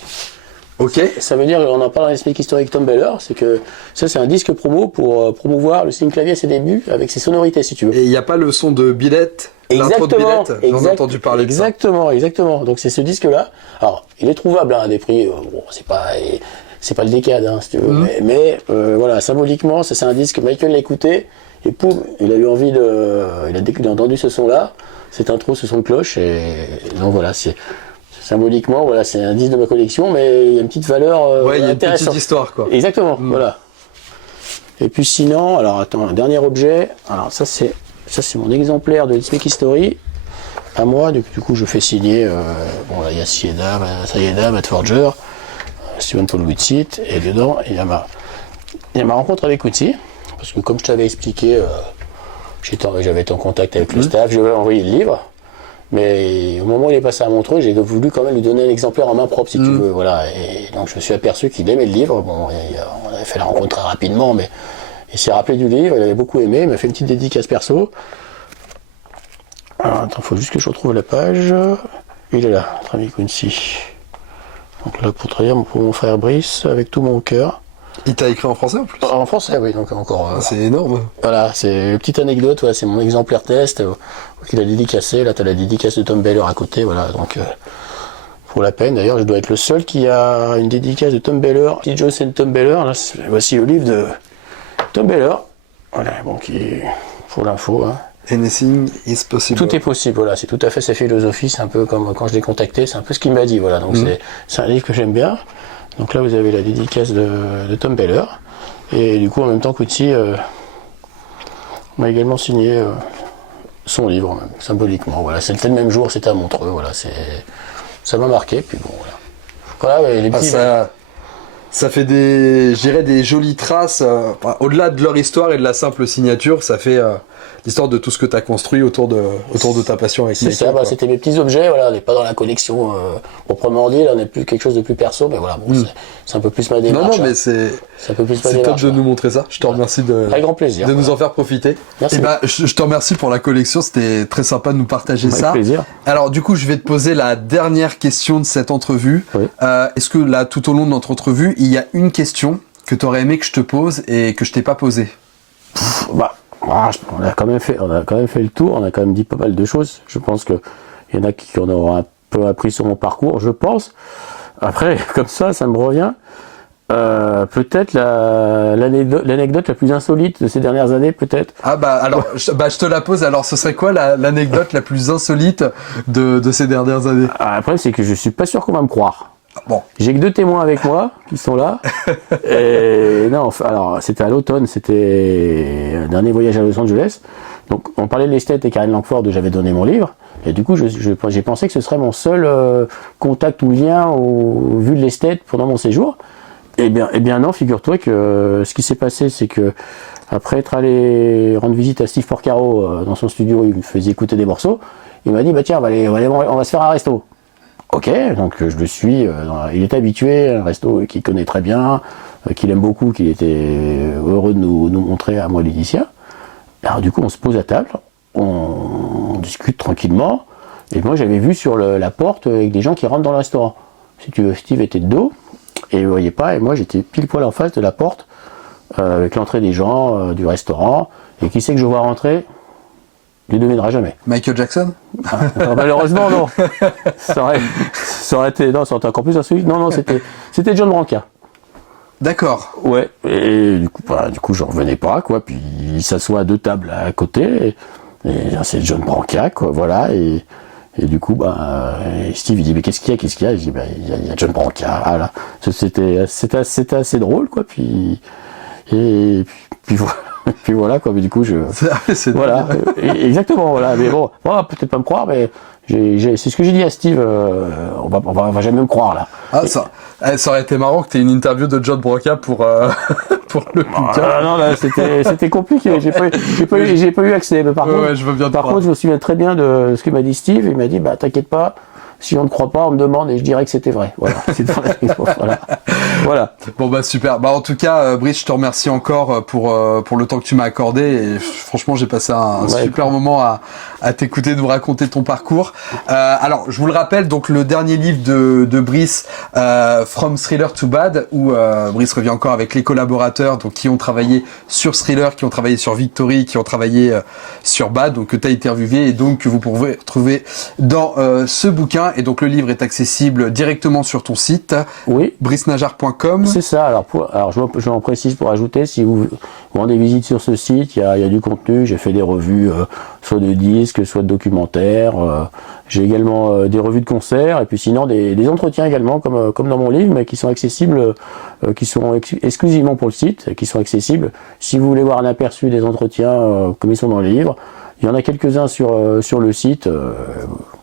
Ok. Ça veut dire, on en parle dans l'Explique historique Tom Beller, c'est que ça c'est un disque promo pour promouvoir le Synclavier à ses débuts avec ses sonorités, si tu veux. Et il n'y a pas le son de Billette? L'intro de Billette? J'en ai entendu parler de ça. Exactement. Donc c'est ce disque-là. Alors, il est trouvable à des prix, bon, c'est pas le décade, hein, si tu veux. Mais voilà, symboliquement, ça c'est un disque, Michael l'a écouté, et poum, il a eu envie il a entendu ce son-là, cette intro, ce son de cloche, et donc voilà, symboliquement, voilà, c'est un disque de ma collection, mais il y a une petite valeur ouais, il y a une intéressante. petite histoire, quoi. Exactement, voilà. Et puis sinon, alors attends, un dernier objet, alors ça c'est mon exemplaire de Let's Make History, à moi, du coup je fais signer, bon là il y a Sayeda, Matt Forger, Steven Paul Whitsitt, et dedans il y a ma rencontre avec Whitsitt, parce que comme je t'avais expliqué, j'avais été en contact avec le staff, je lui avais envoyé le livre, mais au moment où il est passé à Montreux, j'ai voulu quand même lui donner un exemplaire en main propre, si tu veux, voilà, et donc je me suis aperçu qu'il aimait le livre, bon, on avait fait la rencontre très rapidement, mais il s'est rappelé du livre, il avait beaucoup aimé, il m'a fait une petite dédicace perso. Alors, attends, faut juste que je retrouve la page. Il est là, notre ami Quincy. Donc là, pour te dire, pour mon frère Brice, avec tout mon cœur. Il t'a écrit en français en plus? En français, oui, donc encore. C'est énorme. Voilà, c'est une petite anecdote, ouais, c'est mon exemplaire test qu'il a dédicacé. Là, tu as la dédicace de Tom Beller à côté, voilà, donc pour la peine. D'ailleurs, je dois être le seul qui a une dédicace de Tom Beller. Petit Jones et Tom Beller, là, voici le livre de Tom Beller. Voilà, bon, pour l'info, hein. Anything is possible. Tout est possible, voilà, c'est tout à fait sa philosophie, c'est un peu comme quand je l'ai contacté, c'est un peu ce qu'il m'a dit, voilà, donc c'est un livre que j'aime bien. Donc là vous avez la dédicace de Tom Beller, et du coup en même temps Quincy m'a également signé son livre, même, symboliquement, voilà, c'était le même jour, c'était à Montreux, voilà, ça m'a marqué, puis bon, voilà. Voilà, les petits... Ça fait des jolies traces, au-delà de leur histoire et de la simple signature, ça fait l'histoire de tout ce que tu as construit autour de ta passion avec Michael. C'est ça, c'était mes petits objets, voilà, on n'est pas dans la collection proprement dit, là on est plus quelque chose de plus perso, mais voilà, bon, c'est un peu plus ma démarche. Non, mais c'est un peu plus ma top démarche, de nous montrer ça, je te remercie avec grand plaisir, de nous en faire profiter. Merci. Et je te remercie pour la collection, c'était très sympa de nous partager ça. Avec plaisir. Alors du coup, je vais te poser la dernière question de cette entrevue. Oui. Est-ce que là, tout au long de notre entrevue, il y a une question que tu aurais aimé que je te pose et que je t'ai pas posée? On a quand même fait le tour, on a quand même dit pas mal de choses. Je pense qu'il y en a qui en auront un peu appris sur mon parcours, je pense. Après, comme ça me revient. Peut-être l'anecdote la plus insolite de ces dernières années, peut-être. Ah alors, je te la pose. Alors, ce serait quoi l'anecdote la plus insolite de ces dernières années? Après, c'est que je suis pas sûr qu'on va me croire. Bon. J'ai que 2 témoins avec moi qui sont là. Et non, alors c'était à l'automne, c'était un dernier voyage à Los Angeles. Donc on parlait de l'esthète et Karen Langford, j'avais donné mon livre. Et du coup, j'ai pensé que ce serait mon seul contact ou lien vu de l'esthète pendant mon séjour. Eh bien non, figure-toi que ce qui s'est passé, c'est que après être allé rendre visite à Steve Porcaro dans son studio, il me faisait écouter des morceaux. Il m'a dit bah tiens, on va se faire un resto. Ok, donc je le suis. Il est habitué, un resto qu'il connaît très bien, qu'il aime beaucoup, qu'il était heureux de nous montrer à moi, Laetitia. Alors du coup, on se pose à table, on discute tranquillement. Et moi, j'avais vu sur la porte avec des gens qui rentrent dans le restaurant. Si tu veux, Steve était de dos. Et il ne voyait pas, et moi j'étais pile poil en face de la porte, avec l'entrée des gens du restaurant, et qui sait que je vois rentrer, il ne devinera jamais. Michael Jackson? Non, malheureusement non. Ça aurait été encore plus insolite. Non, c'était John Branca. D'accord. Ouais, et du coup j'en revenais pas, quoi, puis il s'assoit à 2 tables à côté, et c'est John Branca, quoi, voilà, et du coup, Steve, il dit, mais qu'est-ce qu'il y a? Je dis, il y a John Branca, voilà. C'était assez drôle, quoi, puis voilà, quoi, mais du coup, voilà, exactement, voilà, mais bon, peut-être pas me croire, mais c'est ce que j'ai dit à Steve, on va jamais me croire, là. Ah, ça aurait été marrant que tu aies une interview de John Branca pour le bouquin. Non, là, c'était compliqué, j'ai pas eu accès, mais par contre, je me souviens très bien de ce que m'a dit Steve, il m'a dit, t'inquiète pas, si on ne croit pas, on me demande et je dirais que c'était vrai. Voilà. Voilà. Bon super. En tout cas, Brice, je te remercie encore pour le temps que tu m'as accordé. Et franchement, j'ai passé un super moment à t'écouter, nous raconter ton parcours. Alors, je vous le rappelle, donc le dernier livre de Brice, From Thriller to Bad, où Brice revient encore avec les collaborateurs donc qui ont travaillé sur Thriller, qui ont travaillé sur Victory, qui ont travaillé sur Bad, donc que tu as interviewé et donc que vous pouvez retrouver dans ce bouquin. Et donc le livre est accessible directement sur ton site, oui, bricenajar.com. C'est ça. Alors je en précise pour ajouter, si vous rendez visite sur ce site, il y a du contenu. J'ai fait des revues, soit de disques, soit de documentaires. J'ai également des revues de concerts et puis sinon des entretiens également, comme dans mon livre, mais qui sont accessibles, qui sont exclusivement pour le site, qui sont accessibles. Si vous voulez voir un aperçu des entretiens comme ils sont dans le livre, il y en a quelques-uns sur le site.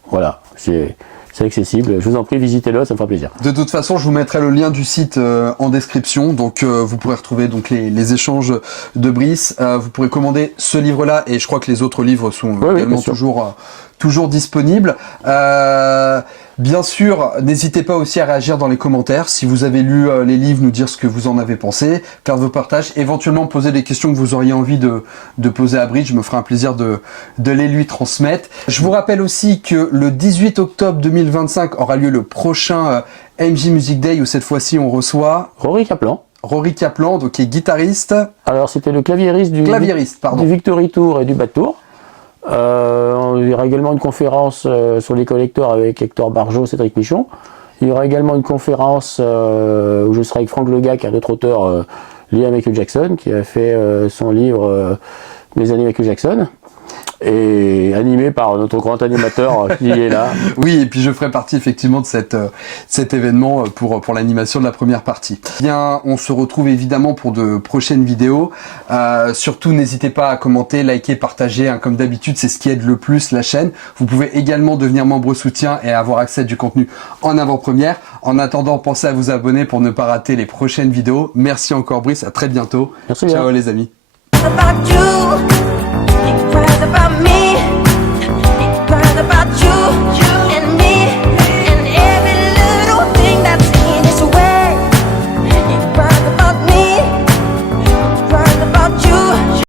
Voilà, c'est accessible. Je vous en prie, visitez-le, ça me fera plaisir. De toute façon, je vous mettrai le lien du site en description. Donc, vous pourrez retrouver donc les échanges de Brice. Vous pourrez commander ce livre-là et je crois que les autres livres sont également toujours disponibles. Bien sûr, n'hésitez pas aussi à réagir dans les commentaires. Si vous avez lu les livres, nous dire ce que vous en avez pensé, faire vos partages, éventuellement poser des questions que vous auriez envie de poser à Brice. Je me ferai un plaisir de les lui transmettre. Je vous rappelle aussi que le 18 octobre 2025 aura lieu le prochain MJ Music Day où cette fois-ci on reçoit Rory Kaplan, donc qui est guitariste. Alors c'était le claviériste du Victory Tour et du Bad Tour. Il y aura également une conférence sur les collecteurs avec Hector Barjot, Cédric Michon. Il y aura également une conférence où je serai avec Franck Legac, un autre auteur lié à Michael Jackson, qui a fait son livre Les années Michael Jackson, et animé par notre grand animateur qui est là. Oui, et puis je ferai partie effectivement de cet événement pour l'animation de la première partie. Bien, on se retrouve évidemment pour de prochaines vidéos. Surtout, n'hésitez pas à commenter, liker, partager. Hein, comme d'habitude, c'est ce qui aide le plus la chaîne. Vous pouvez également devenir membre soutien et avoir accès à du contenu en avant-première. En attendant, pensez à vous abonner pour ne pas rater les prochaines vidéos. Merci encore Brice, à très bientôt. Merci Ciao bien. Les amis. About you, about me.